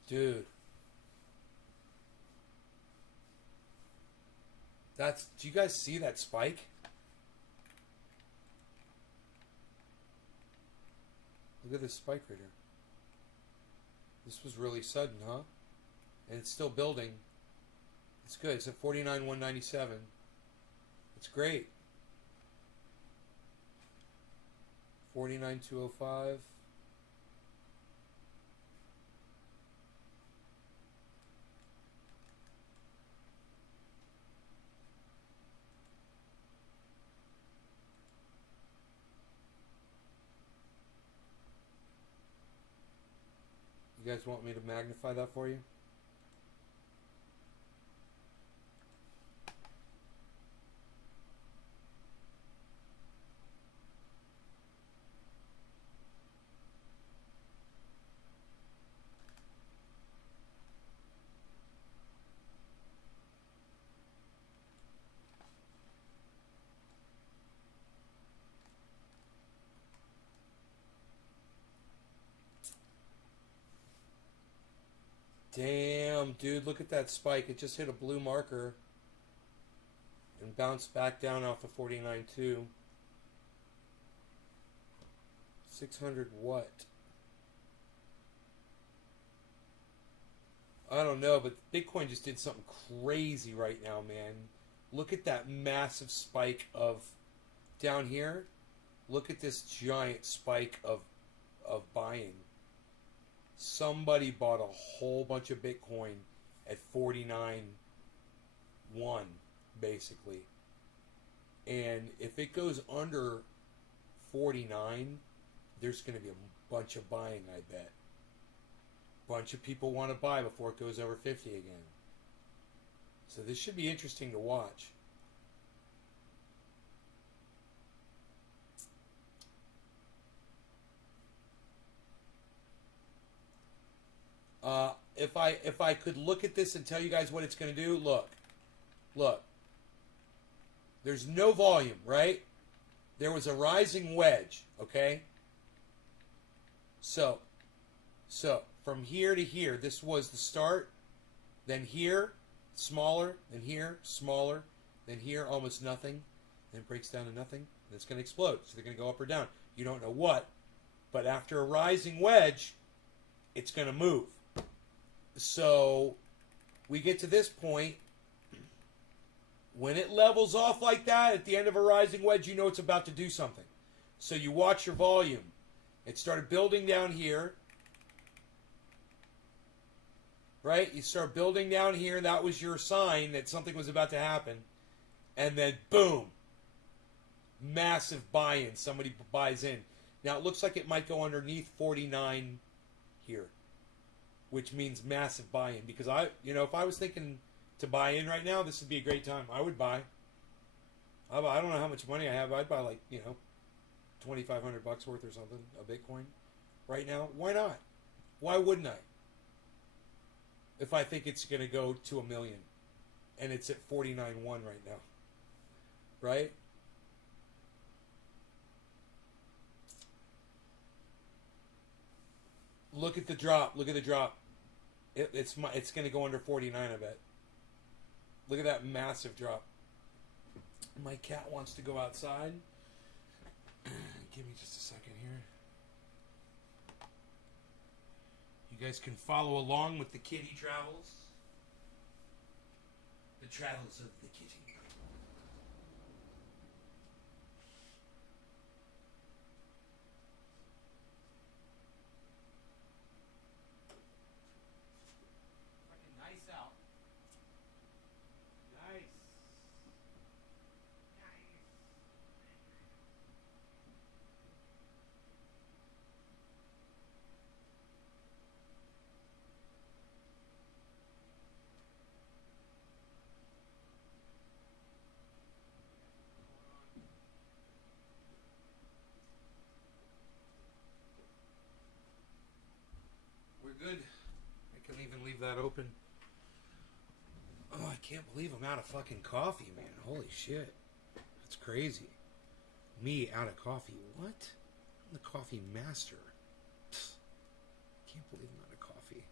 Dude. Do you guys see that spike? Look at this spike right here. This was really sudden, huh? And it's still building. It's good. It's at 49,197. It's great. 49,205. You guys want me to magnify that for you? Damn, dude, look at that spike. It just hit a blue marker and bounced back down off of 49.2. 600 what? I don't know, but Bitcoin just did something crazy right now, man. Look at that massive spike of down here. Look at this giant spike of buying. Somebody bought a whole bunch of Bitcoin at 49.1, basically. And if it goes under 49, there's going to be a bunch of buying, I bet. Bunch of people want to buy before it goes over 50 again. So this should be interesting to watch. If I could look at this and tell you guys what it's going to do, look. There's no volume, right? There was a rising wedge, okay? So from here to here, this was the start. Then here, smaller. Then here, smaller. Then here, almost nothing. Then it breaks down to nothing. And it's going to explode. So they're going to go up or down. You don't know what. But after a rising wedge, it's going to move. So we get to this point. When it levels off like that at the end of a rising wedge, you know it's about to do something. So you watch your volume. It started building down here. Right? You start building down here. That was your sign that something was about to happen. And then boom. Massive buy-in. Somebody buys in. Now it looks like it might go underneath 49 here. Which means massive buy-in. Because if I was thinking to buy in right now, this would be a great time. I would buy. I don't know how much money I have. I'd buy like, $2,500 worth or something of Bitcoin right now. Why not? Why wouldn't I? If I think it's going to go to $1 million and it's at 49.1 right now. Right? Look at the drop. Look at the drop. It's going to go under 49, I bet. Look at that massive drop. My cat wants to go outside. Give me just a second here. You guys can follow along with the kitty travels. The travels of the kitty. Good. I can even leave that open. Oh, I can't believe I'm out of fucking coffee, man. Holy shit. That's crazy. Me out of coffee. What? I'm the coffee master. Can't believe I'm out of coffee.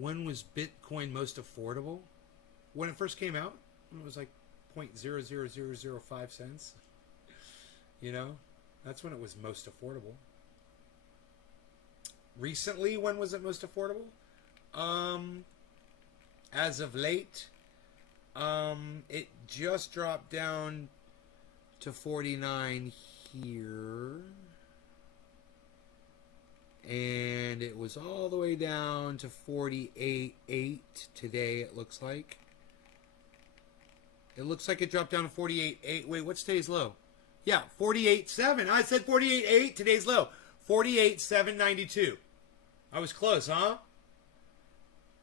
When was Bitcoin most affordable? When it first came out, it was like 0.00005 cents. That's when it was most affordable. Recently, when was it most affordable? As of late, it just dropped down to 49 here. And it was all the way down to 48.8 today, it looks like. It looks like it dropped down to 48.8. Wait, what's today's low? Yeah, 48.7. I said 48.8. Today's low. 48.792. I was close, huh?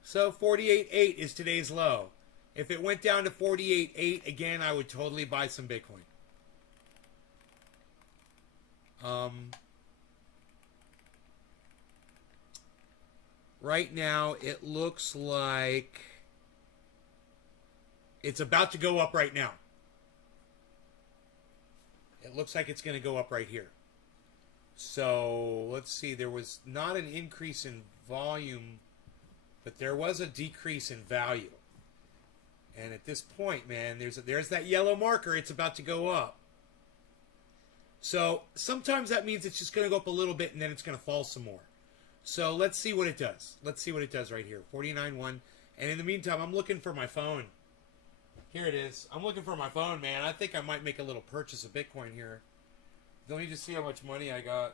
So 48.8 is today's low. If it went down to 48.8 again, I would totally buy some Bitcoin. Right now, it looks like it's about to go up right now. It looks like it's going to go up right here. So, let's see. There was not an increase in volume, but there was a decrease in value. And at this point, man, there's that yellow marker. It's about to go up. So, sometimes that means it's just going to go up a little bit and then it's going to fall some more. So, let's see what it does. Let's see what it does right here. 49.1. And in the meantime, I'm looking for my phone. Here it is. I'm looking for my phone, man. I think I might make a little purchase of Bitcoin here. Let me just see how much money I got.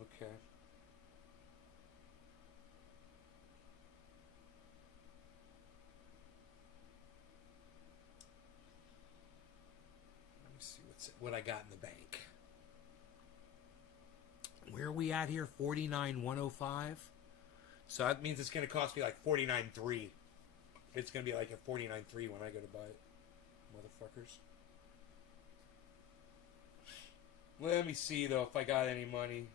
Okay. Let me see what I got in the bank. Where are we at here? 49.105. So that means it's going to cost me like 49.3. It's going to be like a 49.3 when I go to buy it. Motherfuckers. Let me see, though, if I got any money.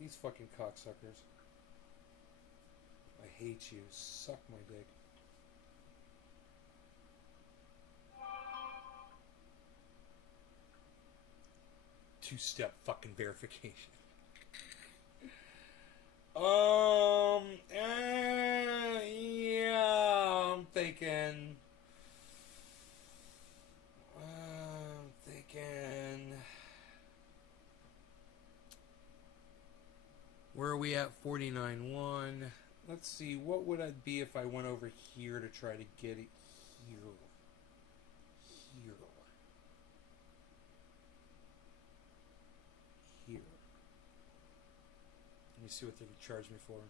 These fucking cocksuckers. I hate you. Suck my dick. Two-step fucking verification. Yeah, I'm thinking. Where are we at? 49.1. Let's see. What would I be if I went over here to try to get it here? Here. Here. Let me see what they could charge me for.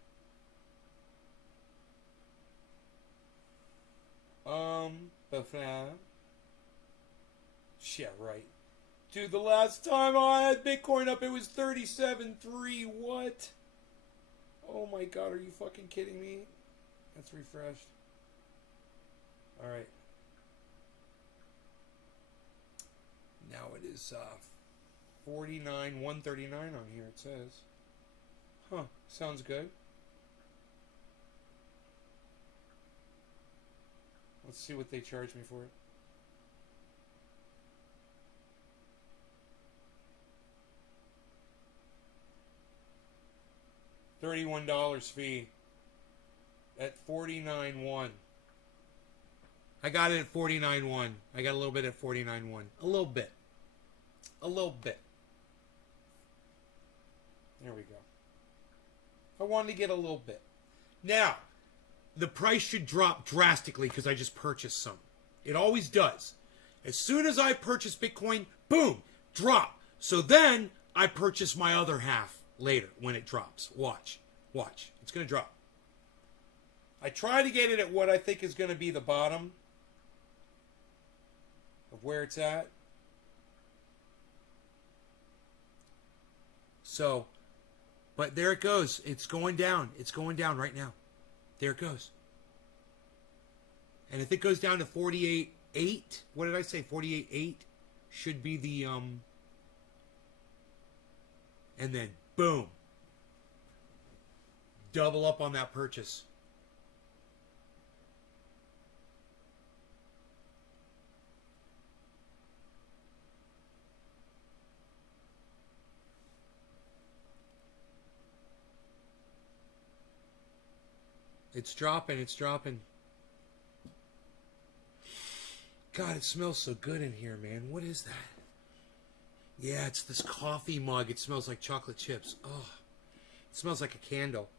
Yeah, right. Dude, the last time I had Bitcoin up, it was 37.3. What? Oh my god, are you fucking kidding me? That's refreshed. Alright. Now it is 49.139 on here, it says. Huh, sounds good. Let's see what they charge me for it. $31 fee at 49.1. I got it at 49.1. I got a little bit at 49.1. A little bit. A little bit. There we go. I wanted to get a little bit. Now, the price should drop drastically because I just purchased some. It always does. As soon as I purchase Bitcoin, boom, drop. So then I purchase my other half later when it drops. Watch. Watch. It's going to drop. I try to get it at what I think is going to be the bottom of where it's at. So, but there it goes. It's going down. It's going down right now. There it goes. And if it goes down to 48.8, what did I say? 48.8 should be the, and then, boom. Double up on that purchase. It's dropping, it's dropping. God, it smells so good in here, man. What is that? Yeah, it's this coffee mug. It smells like chocolate chips. Oh, it smells like a candle.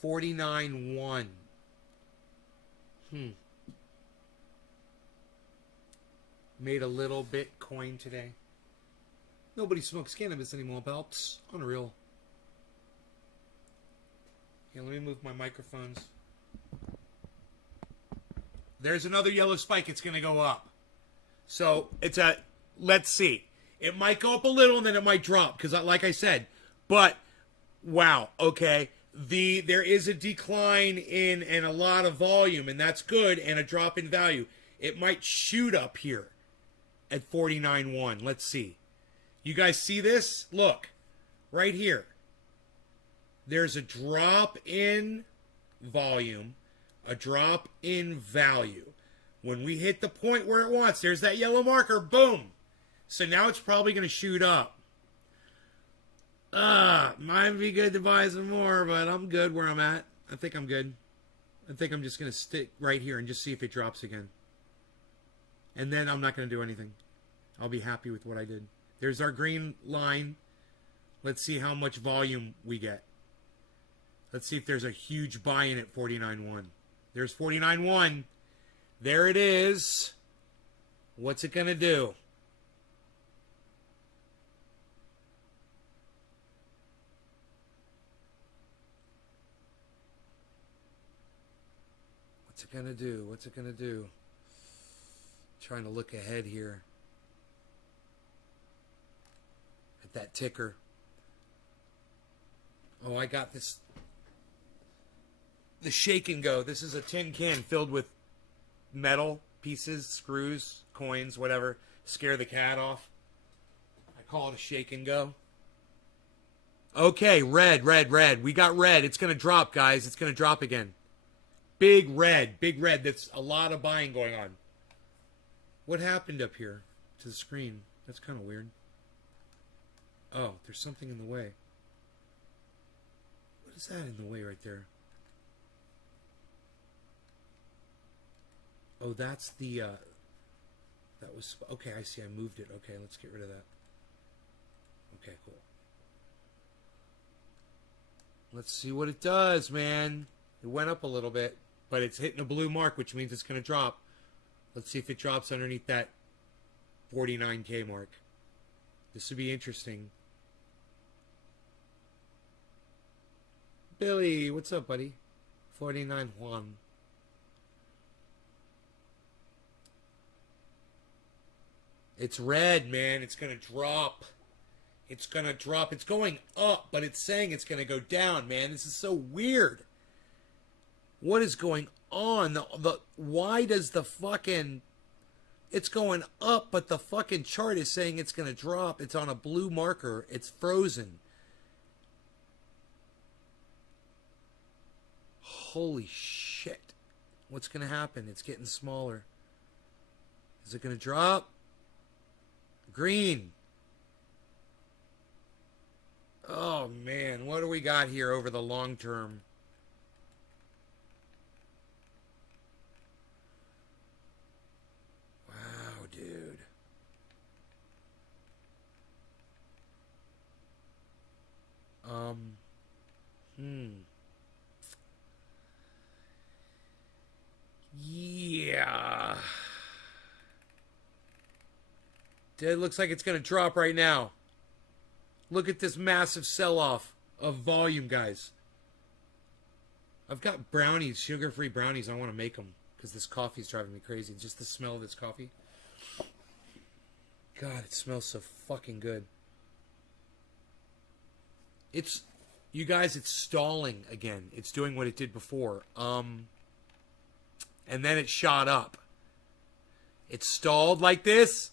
49.1. Made a little Bitcoin today. Nobody smokes cannabis anymore, Belps. Unreal. Yeah, let me move my microphones. There's another yellow spike. It's going to go up. So it's a, let's see. It might go up a little and then it might drop because, like I said, but wow, okay. There is a decline in and a lot of volume, and that's good, and a drop in value. It might shoot up here at 49.1. Let's see. You guys see this? Look, right here. There's a drop in volume, a drop in value. When we hit the point where it wants, there's that yellow marker, boom. So now it's probably going to shoot up. Might be good to buy some more, but I'm good where I'm at. I think I'm good. I think I'm just going to stick right here and just see if it drops again. And then I'm not going to do anything. I'll be happy with what I did. There's our green line. Let's see how much volume we get. Let's see if there's a huge buy-in at 49.1. There's 49.1. There it is. What's it going to do? What's it going to do? What's it going to do? Trying to look ahead here at that ticker. Oh, I got this. The shake and go. This is a tin can filled with metal pieces, screws, coins, whatever. Scare the cat off. I call it a shake and go. Okay, red, red, red. We got red. It's going to drop, guys. It's going to drop again. Big red, big red. That's a lot of buying going on. What happened up here to the screen? That's kind of weird. Oh, there's something in the way. What is that in the way right there? Oh, that's the, that was, okay, I see, I moved it. Okay, let's get rid of that. Okay, cool. Let's see what it does, man. It went up a little bit, but it's hitting a blue mark, which means it's going to drop. Let's see if it drops underneath that 49K mark. This would be interesting. Billy, what's up, buddy? 49 Juan. It's red, man. It's going to drop. It's going to drop. It's going up, but it's saying it's going to go down, man. This is so weird. What is going on? Why does the fucking... It's going up, but the fucking chart is saying it's going to drop. It's on a blue marker. It's frozen. Holy shit. What's going to happen? It's getting smaller. Is it going to drop? Green. Oh, man. What do we got here over the long term? Wow, dude. Yeah. It looks like it's going to drop right now. Look at this massive sell-off of volume, guys. I've got brownies, sugar-free brownies. I want to make them because this coffee is driving me crazy. Just the smell of this coffee. God, it smells so fucking good. It's, you guys, it's stalling again. It's doing what it did before. And then it shot up. It stalled like this.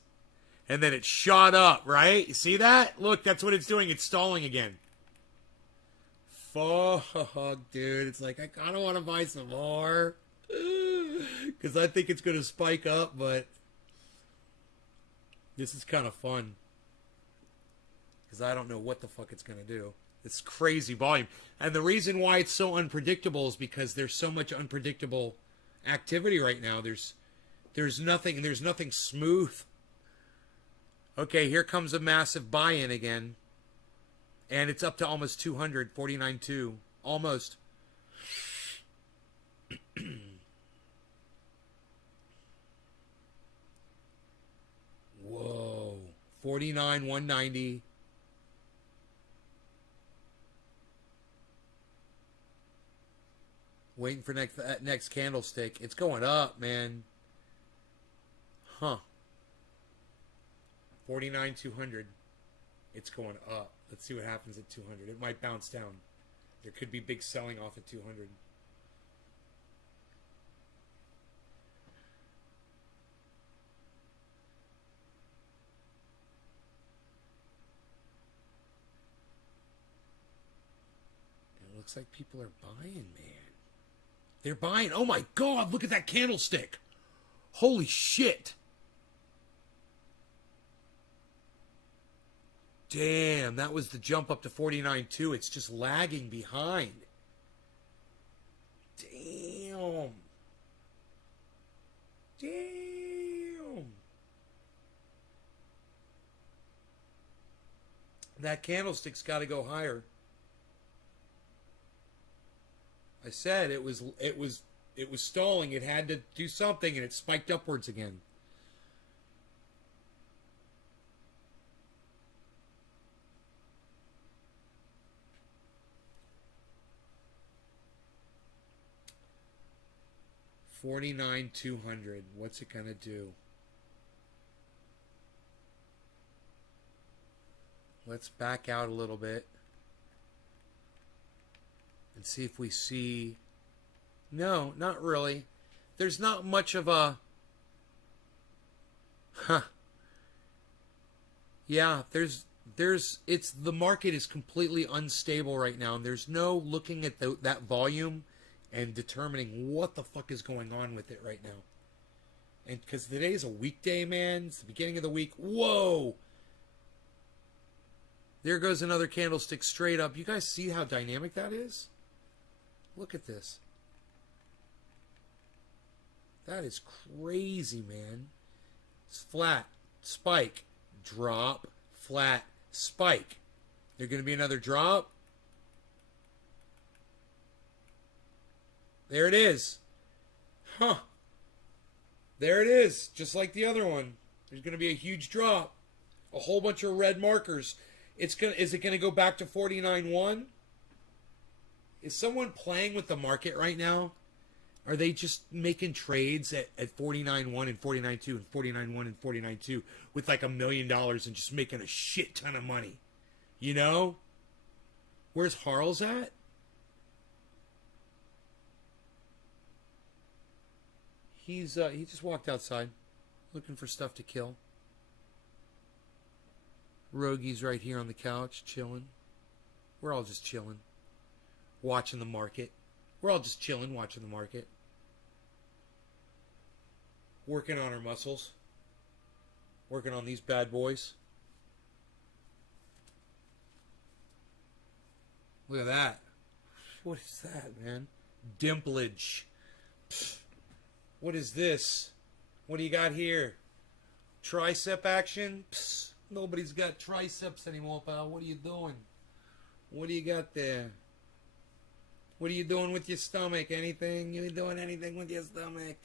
And then it shot up, right? You see that? Look, that's what it's doing. It's stalling again. Fuck, dude. It's like, I kind of want to buy some more. Because I think it's going to spike up, but this is kind of fun. Because I don't know what the fuck it's going to do. It's crazy volume. And the reason why it's so unpredictable is because there's so much unpredictable activity right now. There's nothing smooth. Okay, here comes a massive buy-in again. And it's up to almost 200, 49.2. Almost. Whoa. 49,190. Waiting for next candlestick. It's going up, man. Huh. 49,200. It's going up. Let's see what happens at 200. It might bounce down. There could be big selling off at 200. It looks like people are buying, man. They're buying. Oh my God, look at that candlestick. Holy shit. Damn, that was the jump up to 49.2. It's just lagging behind. Damn. Damn. That candlestick's got to go higher. I said it was stalling. It had to do something, and it spiked upwards again. $49,200. What's it gonna do? Let's back out a little bit and see if we see. No, not really. There's not much of a. Yeah, it's the market is completely unstable right now, and there's no looking at that volume and determining what the fuck is going on with it right now. And because today's a weekday, man, it's the beginning of the week. Whoa! There goes another candlestick straight up. You guys see how dynamic that is? Look at this. That is crazy, man. It's flat, spike, drop, flat, spike. There going to be another drop? There it is. Huh. There it is. Just like the other one. There's going to be a huge drop. A whole bunch of red markers. Is it going to go back to 49.1? Is someone playing with the market right now? Are they just making trades at 49.1 and 49.2 and 49.1 and 49.2 with like $1 million and just making a shit ton of money? You know? Where's Harles at? He just walked outside looking for stuff to kill. Rogi's right here on the couch chilling. We're all just chilling. Watching the market. We're all just chilling watching the market. Working on our muscles. Working on these bad boys. Look at that. What is that, man? Dimplage. Pfft. What is this? What do you got here? Tricep action? Psst, nobody's got triceps anymore, pal. What are you doing? What do you got there? What are you doing with your stomach? Anything? You doing anything with your stomach?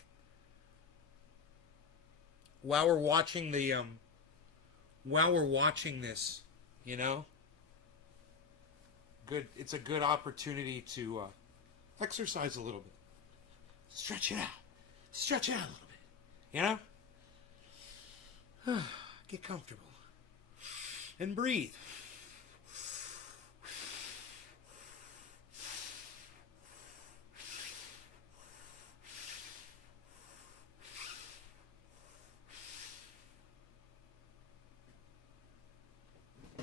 While we're watching this, you know, good. It's a good opportunity to exercise a little bit, stretch it out. Stretch out a little bit, you know? Get comfortable. And breathe.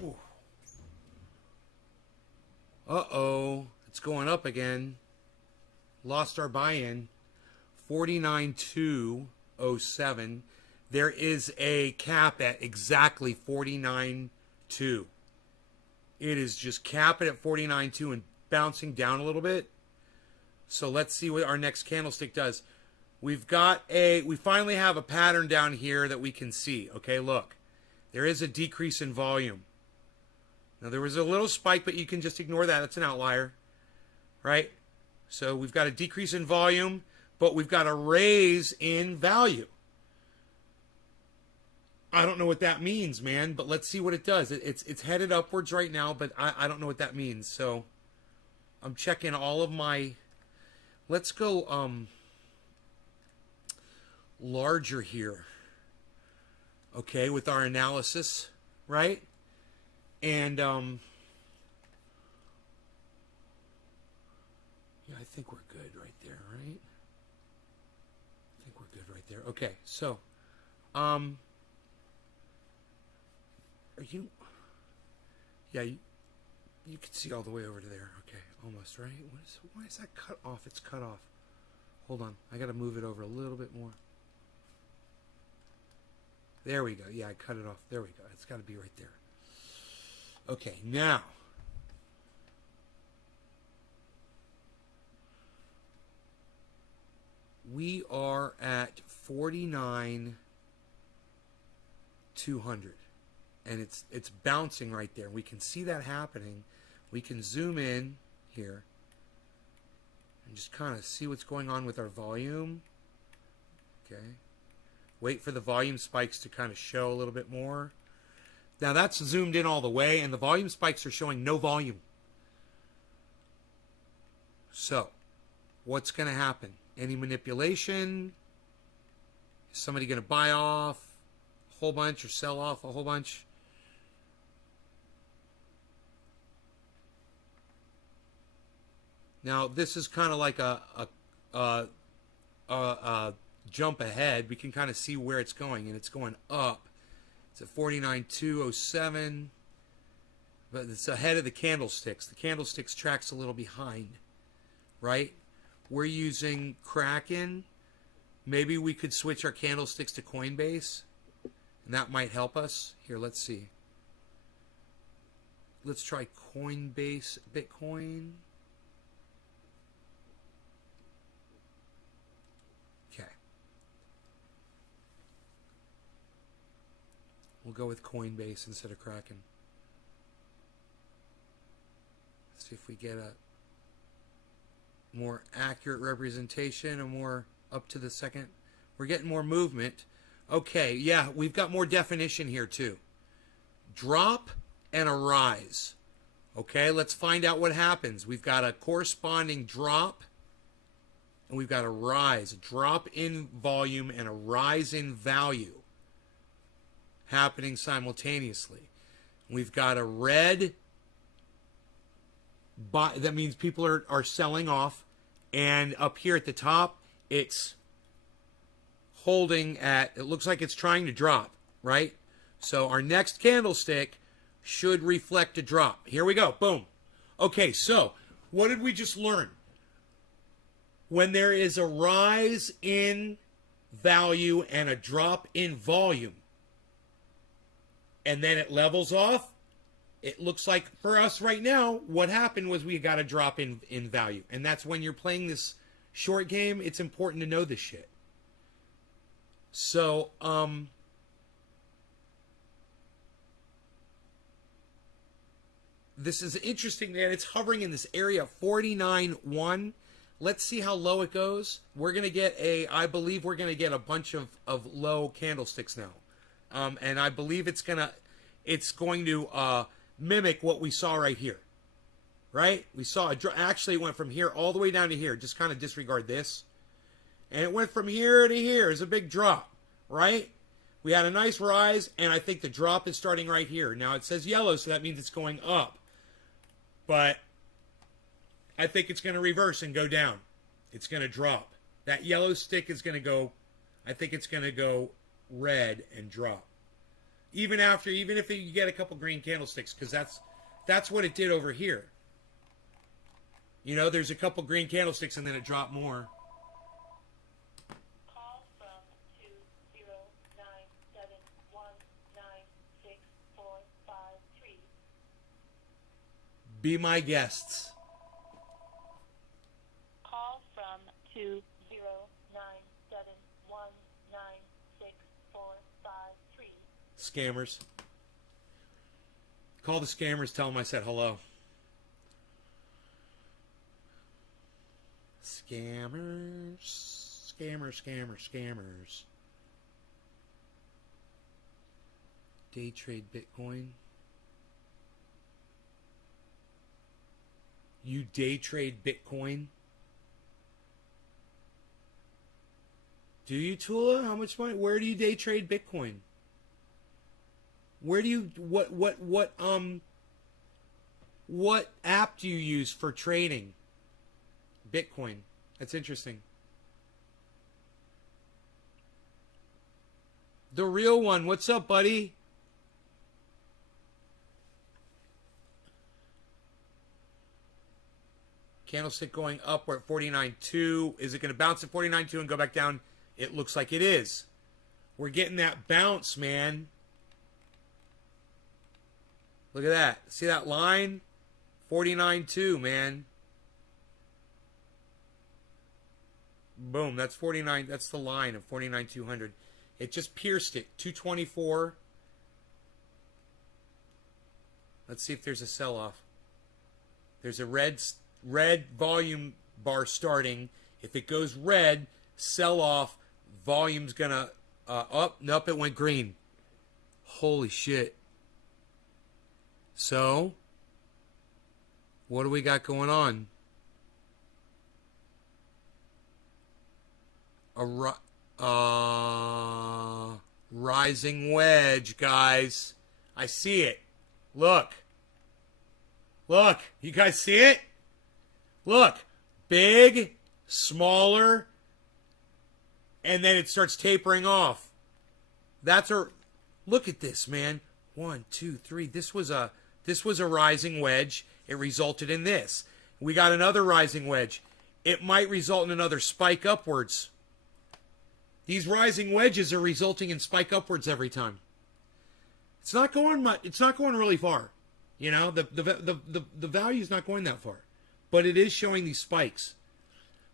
Ooh. Uh-oh. It's going up again. Lost our buy-in. 49,207. There is a cap at exactly 49.2. It is just capping at 49.2 and bouncing down a little bit. So let's see what our next candlestick does. We finally have a pattern down here that we can see. Okay, look. There is a decrease in volume. Now there was a little spike, but you can just ignore that. That's an outlier. Right? So we've got a decrease in volume, but we've got a raise in value. I don't know what that means, man, but let's see what it does. It's headed upwards right now, but I don't know what that means. So I'm checking all of my... Let's go larger here. Okay, with our analysis, right? And yeah, I think we're good right there, right? I think we're good right there. Okay, so are you... Yeah, you can see all the way over to there. Okay, almost, right? Why is that cut off? It's cut off. Hold on. I got to move it over a little bit more. There we go. Yeah, I cut it off. There we go. It's got to be right there. Okay, now. We are at 49,200. And it's bouncing right there. We can see that happening. We can zoom in here and just kind of see what's going on with our volume. Okay. Wait for the volume spikes to kind of show a little bit more. Now that's zoomed in all the way, and the volume spikes are showing no volume. So, what's going to happen? Any manipulation? Is somebody going to buy off a whole bunch or sell off a whole bunch? Now, this is kind of like a jump ahead. We can kind of see where it's going, and it's going up. It's at 49,207, but it's ahead of the candlesticks. The candlesticks tracks a little behind, right? We're using Kraken. Maybe we could switch our candlesticks to Coinbase, and that might help us. Here, let's see. Let's try Coinbase Bitcoin. We'll go with Coinbase instead of Kraken. Let's see if we get a more accurate representation, a more up to the second. We're getting more movement. Okay, yeah, we've got more definition here too. Drop and a rise. Okay, let's find out what happens. We've got a corresponding drop and we've got a rise. A drop in volume and a rise in value happening simultaneously. We've got a red buy, that means people are selling off, and up here at the top it's holding at, it looks like it's trying to drop, right? So our next candlestick should reflect a drop. Here we go. Boom. Okay, so what did we just learn? When there is a rise in value and a drop in volume, and then it levels off, it looks like for us right now, what happened was we got a drop in value. And that's when you're playing this short game, it's important to know this shit. So, this is interesting that it's hovering in this area 49.1. Let's see how low it goes. We're going to get I believe we're going to get a bunch of low candlesticks now. And I believe it's going to mimic what we saw right here. Right? We saw actually it went from here all the way down to here. Just kind of disregard this. And it went from here to here. It's a big drop. Right? We had a nice rise, and I think the drop is starting right here. Now it says yellow, so that means it's going up. But I think it's going to reverse and go down. It's going to drop. That yellow stick is going to go, I think it's going to go red and drop. Even if you get a couple green candlesticks, because that's what it did over here. You know, there's a couple green candlesticks and then it dropped more. Call from 209719645. Be my guests. Call from 209719645. Scammers. Call the scammers, tell them I said hello. Scammers. Scammers. Day trade Bitcoin. You day trade Bitcoin? Do you, Tula? How much money? Where do you day trade Bitcoin? Where do you what app do you use for trading Bitcoin? That's interesting. The real one. What's up, buddy? Candlestick going up. We're at 49.2. Is it going to bounce at 49.2 and go back down? It looks like it is. We're getting that bounce, man. Look at that. See that line? 49.2, man. Boom. That's 49. That's the line of 49.200. It just pierced it. 224. Let's see if there's a sell-off. There's a red volume bar starting. If it goes red, sell-off. Volume's gonna up. Nope, it went green. Holy shit. So, what do we got going on? Rising wedge, guys. I see it. Look. Look. You guys see it? Look. Big, smaller, and then it starts tapering off. Look at this, man. 1, 2, 3. This was a rising wedge. It resulted in this. We got another rising wedge. It might result in another spike upwards. These rising wedges are resulting in spike upwards every time. It's not going much. It's not going really far. You know, the value is not going that far, but it is showing these spikes.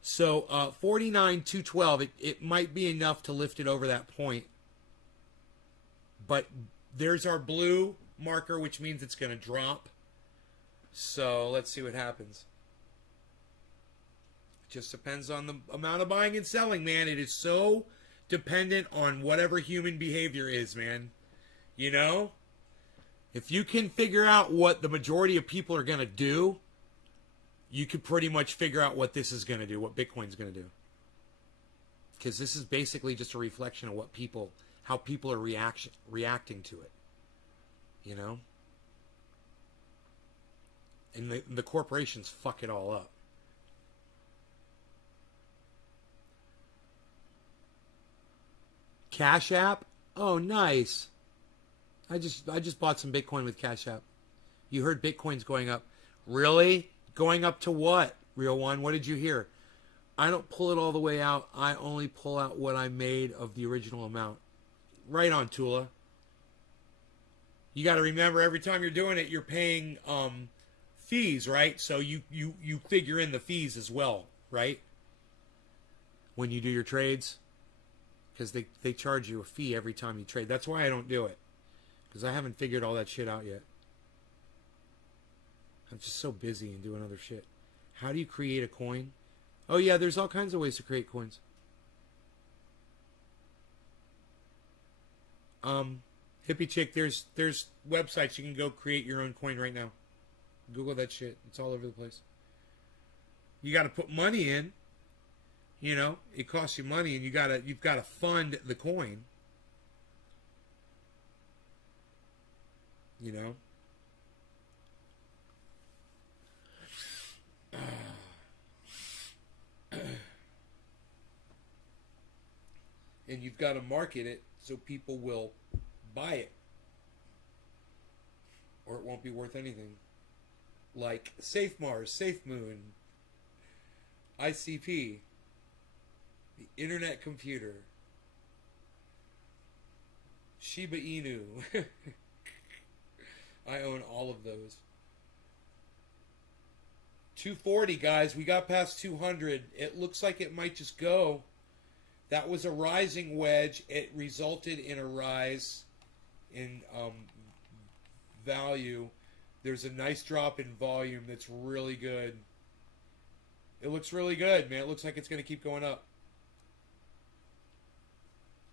So 49,212. It might be enough to lift it over that point. But there's our blue marker, which means it's going to drop. So let's see what happens. It just depends on the amount of buying and selling, man. It is so dependent on whatever human behavior is, man. You know? If you can figure out what the majority of people are going to do, you could pretty much figure out what this is going to do, what Bitcoin's going to do. Because this is basically just a reflection of how people are reacting to it. You know? And the corporations fuck it all up. Cash App? Oh, nice. I just bought some Bitcoin with Cash App. You heard Bitcoin's going up. Really? Going up to what? Real one, what did you hear? I don't pull it all the way out. I only pull out what I made of the original amount. Right on, Tula. You got to remember, every time you're doing it, you're paying fees, right? So you figure in the fees as well, right? When you do your trades. Because they charge you a fee every time you trade. That's why I don't do it. Because I haven't figured all that shit out yet. I'm just so busy and doing other shit. How do you create a coin? Oh yeah, there's all kinds of ways to create coins. Hippie chick, there's websites you can go create your own coin right now. Google that shit. It's all over the place. You got to put money in. You know, it costs you money, and you've got to fund the coin. You know. And you've got to market it so people will buy it, or it won't be worth anything. Like Safe Mars, Safe Moon, ICP, the Internet Computer, Shiba Inu. I own all of those. 240, guys. We got past 200. It looks like it might just go. That was a rising wedge. It resulted in a rise in value. There's a nice drop in volume that's really good. It looks really good, man. It looks like it's going to keep going up.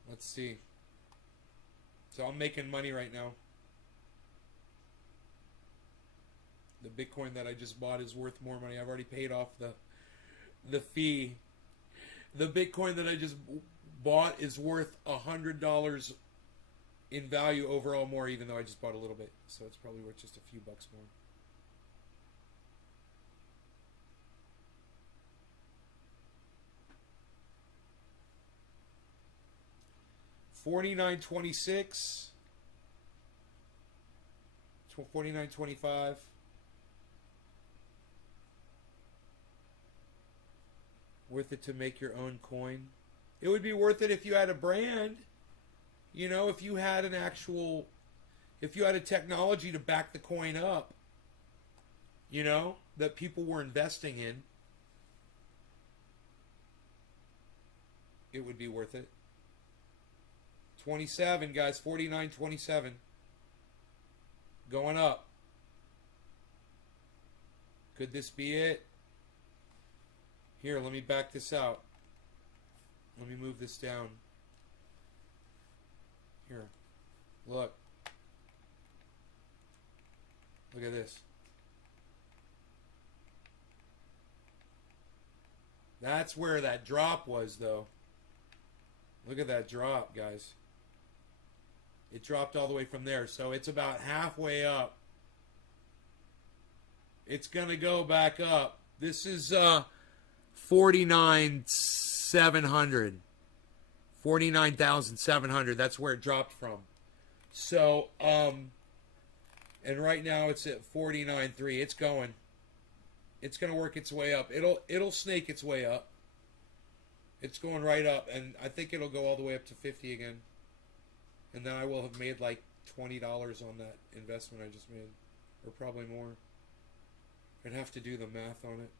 Let's see. So I'm making money right now. The Bitcoin that I just bought is worth more money. I've already paid off the fee. The Bitcoin that I just bought is worth $100 in value overall more, even though I just bought a little bit. So it's probably worth just a few bucks more. $49.26, $49.25. Worth it to make your own coin? It would be worth it if you had a brand. You know, if you had an actual, if you had a technology to back the coin up, you know, that people were investing in, it would be worth it. 27, guys, 49.27. Going up. Could this be it? Here, let me back this out. Let me move this down. Here. Look. Look at this. That's where that drop was, though. Look at that drop, guys. It dropped all the way from there, so it's about halfway up. It's going to go back up. This is 49,700. 49,700. That's where it dropped from. So, and right now it's at 49.3. It's going. It's going to work its way up. It'll snake its way up. It's going right up, and I think it'll go all the way up to 50 again. And then I will have made like $20 on that investment I just made. Or probably more. I'd have to do the math on it.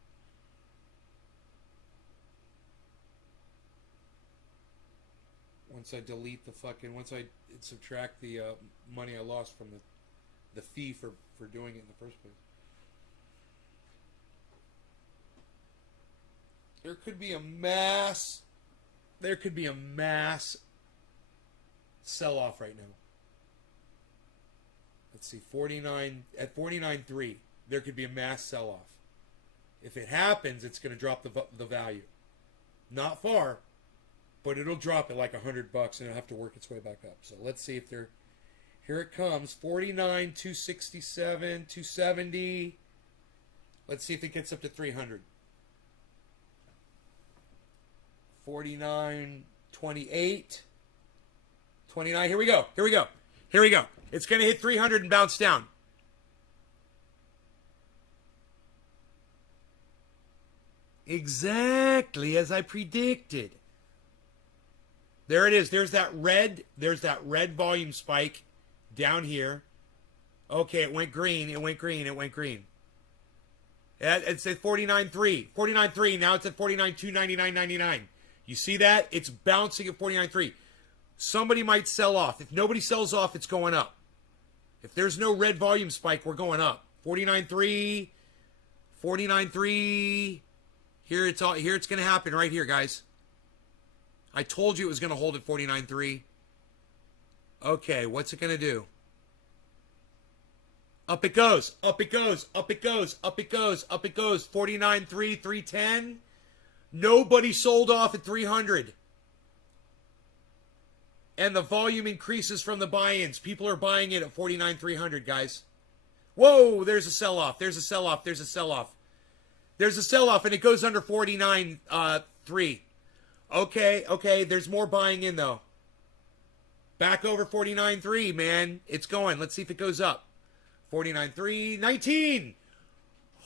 Once I delete the fucking... Once I subtract the money I lost from the fee for doing it in the first place. There could be a mass... There could be a mass... sell-off right now. Let's see, 49 at 49.3. There could be a mass sell-off. If it happens, it's going to drop the value. Not far, but it'll drop at like $100, and it'll have to work its way back up. So let's see if they're. Here it comes, 49, 267, 270. Let's see if it gets up to 300. 49, 28. 29. Here we go. Here we go. Here we go. It's going to hit 300 and bounce down. Exactly as I predicted. There it is. There's that red volume spike down here. Okay, it went green. It went green. It went green. It's at 49.3. 49.3. Now it's at 49.2, 99.99. You see that? It's bouncing at 49.3. Somebody might sell off. If nobody sells off, it's going up. If there's no red volume spike, we're going up. 49.3, 49.3. Here it's going to happen right here, guys. I told you it was going to hold at 49.3. Okay, what's it going to do? Up it goes. Up it goes. Up it goes. Up it goes. Up it goes. 49.3, 310. Nobody sold off at 300. And the volume increases from the buy-ins. People are buying it at 49,300, guys. Whoa, there's a sell-off. There's a sell-off. There's a sell-off. There's a sell-off, and it goes under 49.3. Okay. There's more buying in, though. Back over 49.3, man. It's going. Let's see if it goes up. 49.3, 19.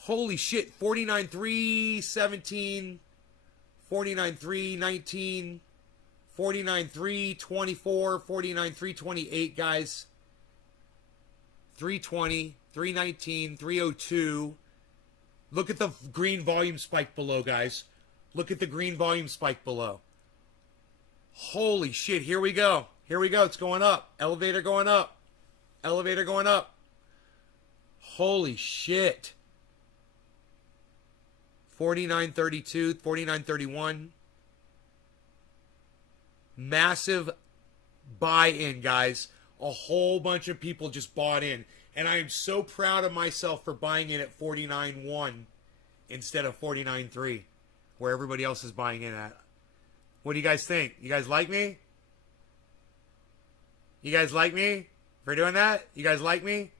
Holy shit. 49.3, 17. 49.3, 19. 49.3, 24, 49.3, 28, guys. 320, 319, 302. Look at the green volume spike below, guys. Look at the green volume spike below. Holy shit, here we go. Here we go, it's going up. Elevator going up. Elevator going up. Holy shit. 49.32, 49.31. Massive buy-in, guys. A whole bunch of people just bought in. And I am so proud of myself for buying in at 49.1 instead of 49.3, where everybody else is buying in at. What do you guys think? You guys like me? You guys like me for doing that? You guys like me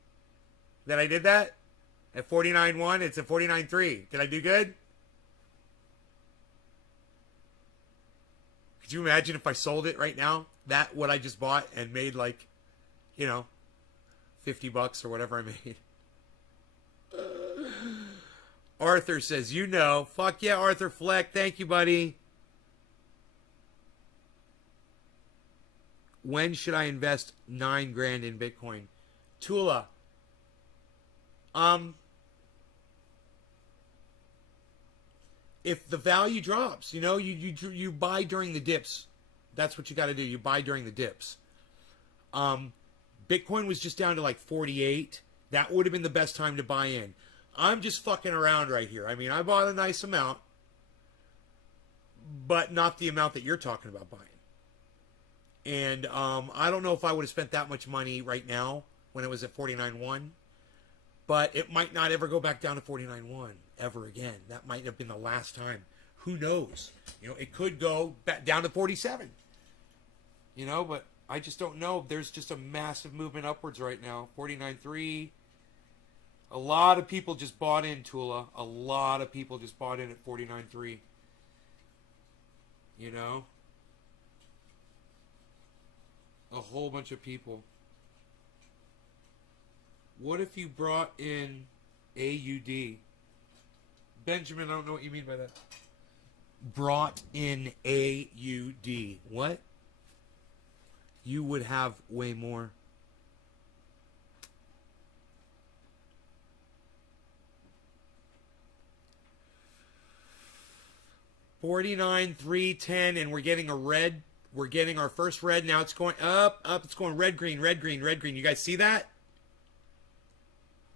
that I did that? At 49.1, it's at 49.3. Did I do good? Could you imagine if I sold it right now? That what I just bought and made like, you know, $50 or whatever I made. Arthur says, you know. Fuck yeah, Arthur Fleck. Thank you, buddy. When should I invest $9,000 in Bitcoin? Tula. If the value drops, you know, you buy during the dips. That's what you got to do. You buy during the dips. Bitcoin was just down to like 48. That would have been the best time to buy in. I'm just fucking around right here. I mean, I bought a nice amount, but not the amount that you're talking about buying. And I don't know if I would have spent that much money right now when it was at 49.1, but it might not ever go back down to 49.1 ever again. That might have been the last time. Who knows? You know, it could go back down to 47. You know, but I just don't know. There's just a massive movement upwards right now. 49.3. A lot of people just bought in, Tula. A lot of people just bought in at 49.3. You know? A whole bunch of people. What if you brought in AUD? Benjamin, I don't know what you mean by that. Brought in AUD. What? You would have way more. $49,310, and we're getting a red. We're getting our first red. Now it's going up, up. It's going red, green, red, green, red, green. You guys see that?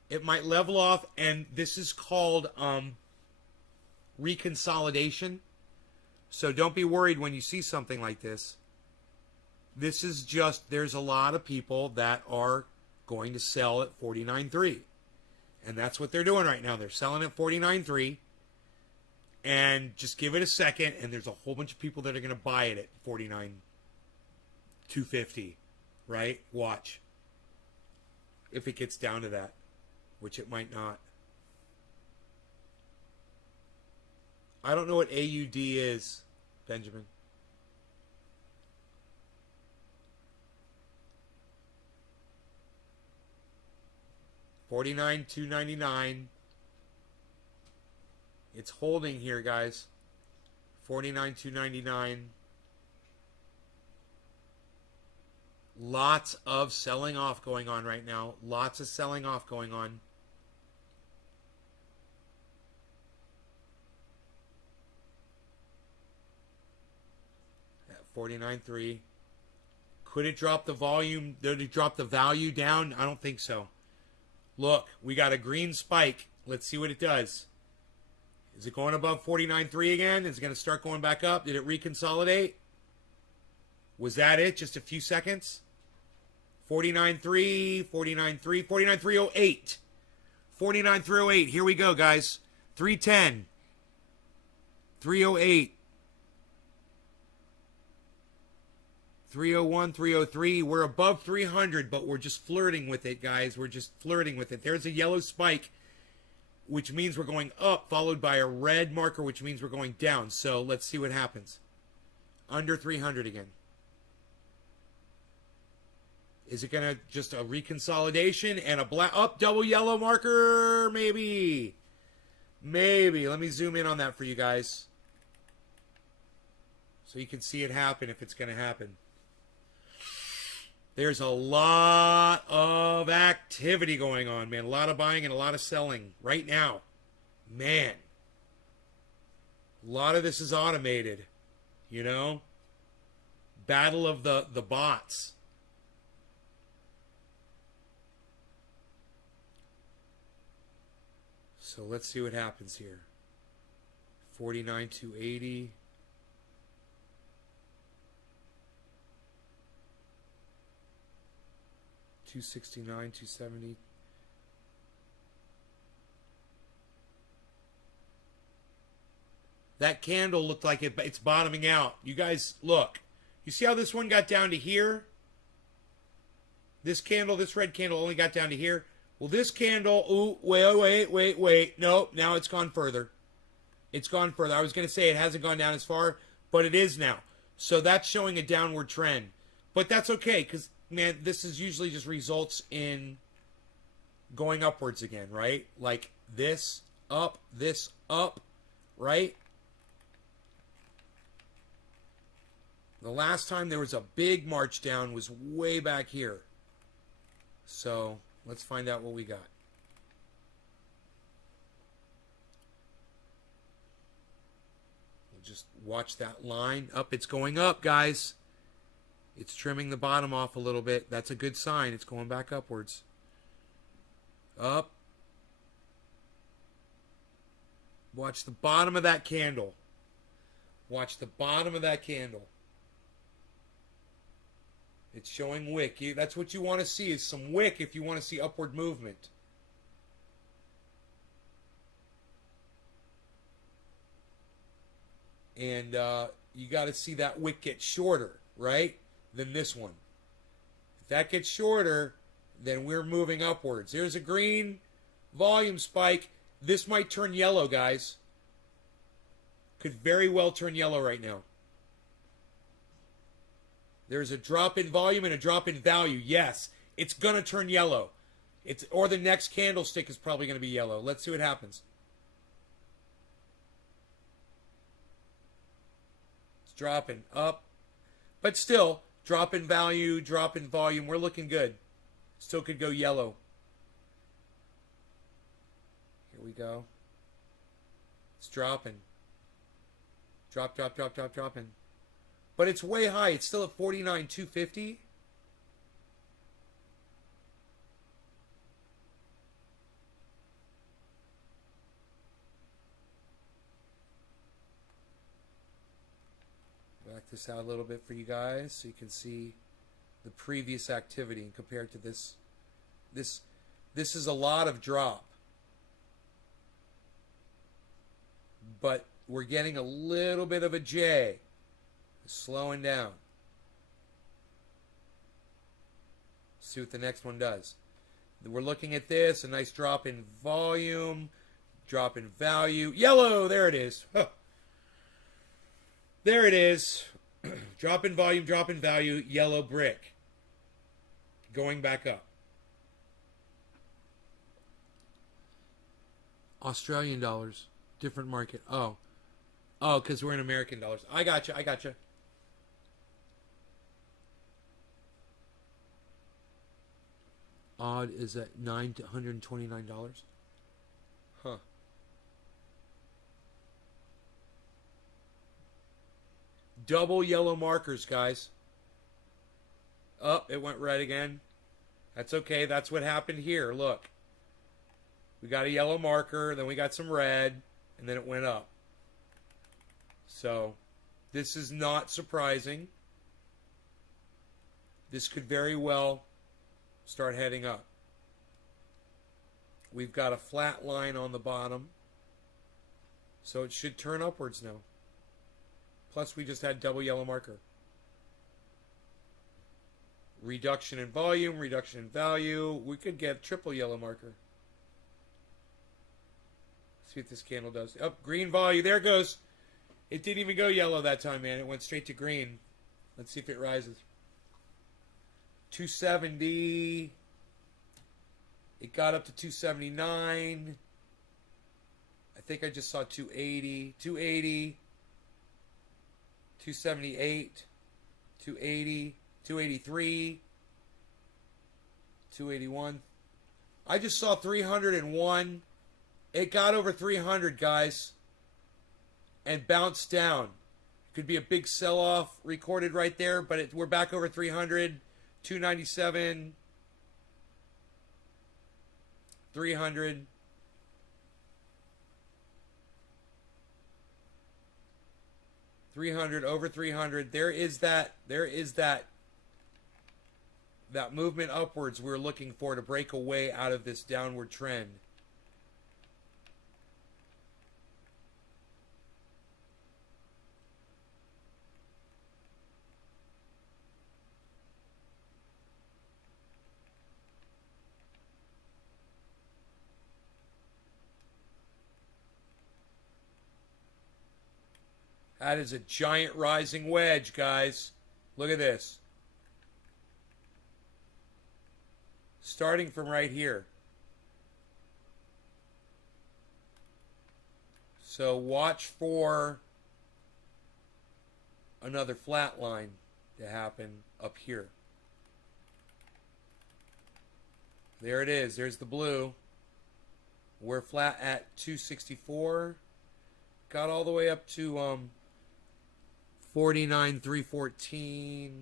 It might level off, and this is called reconsolidation. So don't be worried when you see something like this. This is just, there's a lot of people that are going to sell at 49.3. And that's what they're doing right now. They're selling at 49.3. And just give it a second, and there's a whole bunch of people that are going to buy it at 49.250, right? Watch. If it gets down to that, which it might not. I don't know what AUD is, Benjamin. $49,299. It's holding here, guys. $49,299. Lots of selling off going on right now. Lots of selling off going on. At 49.3. Could it drop the volume? Did it drop the value down? I don't think so. Look, we got a green spike. Let's see what it does. Is it going above 49.3 again? Is it going to start going back up? Did it reconsolidate? Was that it? Just a few seconds? 49.3, 49.3, 49.308. 49.308. Here we go, guys. 310. 308. 301, 303. We're above 300, but we're just flirting with it, guys. We're just flirting with it. There's a yellow spike, which means we're going up, followed by a red marker, which means we're going down. So let's see what happens. Under 300 again. Is it going to just a reconsolidation and a black up double yellow marker? Maybe. Maybe. Let me zoom in on that for you guys, so you can see it happen if it's going to happen. There's a lot of activity going on, man. A lot of buying and a lot of selling right now. Man. A lot of this is automated, you know? Battle of the bots. So let's see what happens here. 49,280. 269, 270. That candle looked like it's bottoming out. You guys, look. You see how this one got down to here? This candle, this red candle only got down to here. Well, this candle, ooh, wait. Nope, now it's gone further. It's gone further. I was going to say it hasn't gone down as far, but it is now. So that's showing a downward trend. But that's okay, because, man, this is usually just results in going upwards again, right? Like this, up, right? The last time there was a big march down was way back here. So let's find out what we got. We'll just watch that line up. It's going up, guys. It's trimming the bottom off a little bit. That's a good sign. It's going back upwards. Up. Watch the bottom of that candle. Watch the bottom of that candle. It's showing wick. That's what you want to see, is some wick if you want to see upward movement. And you got to see that wick get shorter, right, than this one. If that gets shorter, then we're moving upwards. Here's a green volume spike. This might turn yellow, guys. Could very well turn yellow right now. There's a drop in volume and a drop in value. Yes, it's going to turn yellow. Or the next candlestick is probably going to be yellow. Let's see what happens. It's dropping up. But still, drop in value, drop in volume. We're looking good. Still could go yellow. Here we go. It's dropping. Dropping. But it's way high. It's still at 49,250. Back this out a little bit for you guys so you can see the previous activity and compared to this. This is a lot of drop. But we're getting a little bit of a J. Slowing down. See what the next one does. We're looking at this. A nice drop in volume. Drop in value. Yellow! There it is. Huh. There it is. Drop in volume, drop in value. Yellow brick. Going back up. Australian dollars. Different market. Oh, because we're in American dollars. I gotcha. Odd is at $929. Huh. Double yellow markers, guys. Oh, it went red again. That's okay. That's what happened here. Look. We got a yellow marker, then we got some red, and then it went up. So, this is not surprising. This could very well start heading up. We've got a flat line on the bottom, so it should turn upwards now. Plus, we just had double yellow marker. Reduction in volume, reduction in value. We could get triple yellow marker. See what this candle does. Oh, green volume. There it goes. It didn't even go yellow that time, man. It went straight to green. Let's see if it rises. 270. It got up to 279. I think I just saw 280. 280. 278. 280. 283. 281. I just saw 301. It got over 300, guys, and bounced down. Could be a big sell-off recorded right there, but we're back over 300, 297, 300. $300, over 300. There is that that movement upwards we're looking for to break away out of this downward trend. That is a giant rising wedge, guys. Look at this. Starting from right here. So watch for another flat line to happen up here. There it is. There's the blue. We're flat at 264. Got all the way up to 49, 314,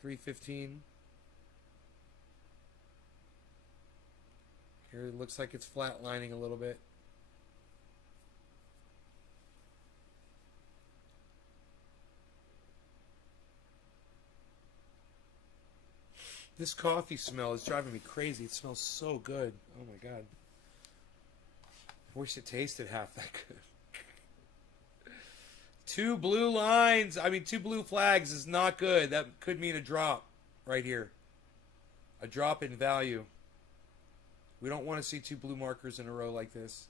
315. Here it looks like it's flatlining a little bit. This coffee smell is driving me crazy. It smells so good. Oh my God. I wish it tasted half that good. Two blue lines, two blue flags is not good. That could mean a drop right here. A drop in value. We don't want to see two blue markers in a row like this.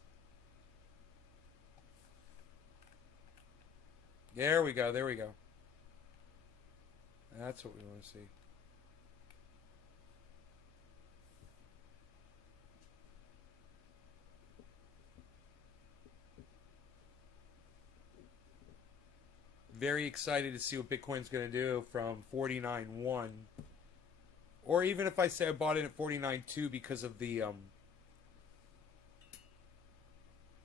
There we go, there we go. That's what we want to see. Very excited to see what Bitcoin's going to do from 49.1. Or even if I say I bought it at 49.2 because of the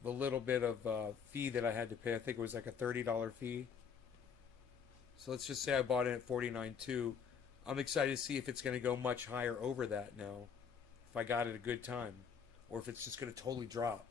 little bit of fee that I had to pay. I think it was like a $30 fee. So let's just say I bought it at 49.2. I'm excited to see if it's going to go much higher over that now. If I got it at a good time. Or if it's just going to totally drop.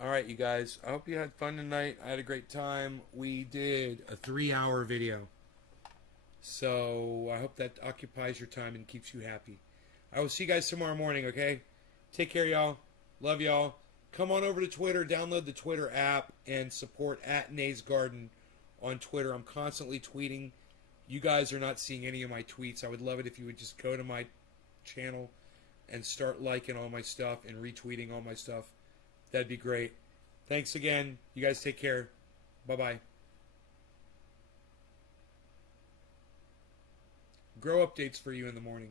Alright, you guys. I hope you had fun tonight. I had a great time. We did a 3-hour video. So, I hope that occupies your time and keeps you happy. I will see you guys tomorrow morning, okay? Take care, y'all. Love y'all. Come on over to Twitter. Download the Twitter app and support @NaysGarden on Twitter. I'm constantly tweeting. You guys are not seeing any of my tweets. I would love it if you would just go to my channel and start liking all my stuff and retweeting all my stuff. That'd be great. Thanks again. You guys take care. Bye-bye. Grow updates for you in the morning.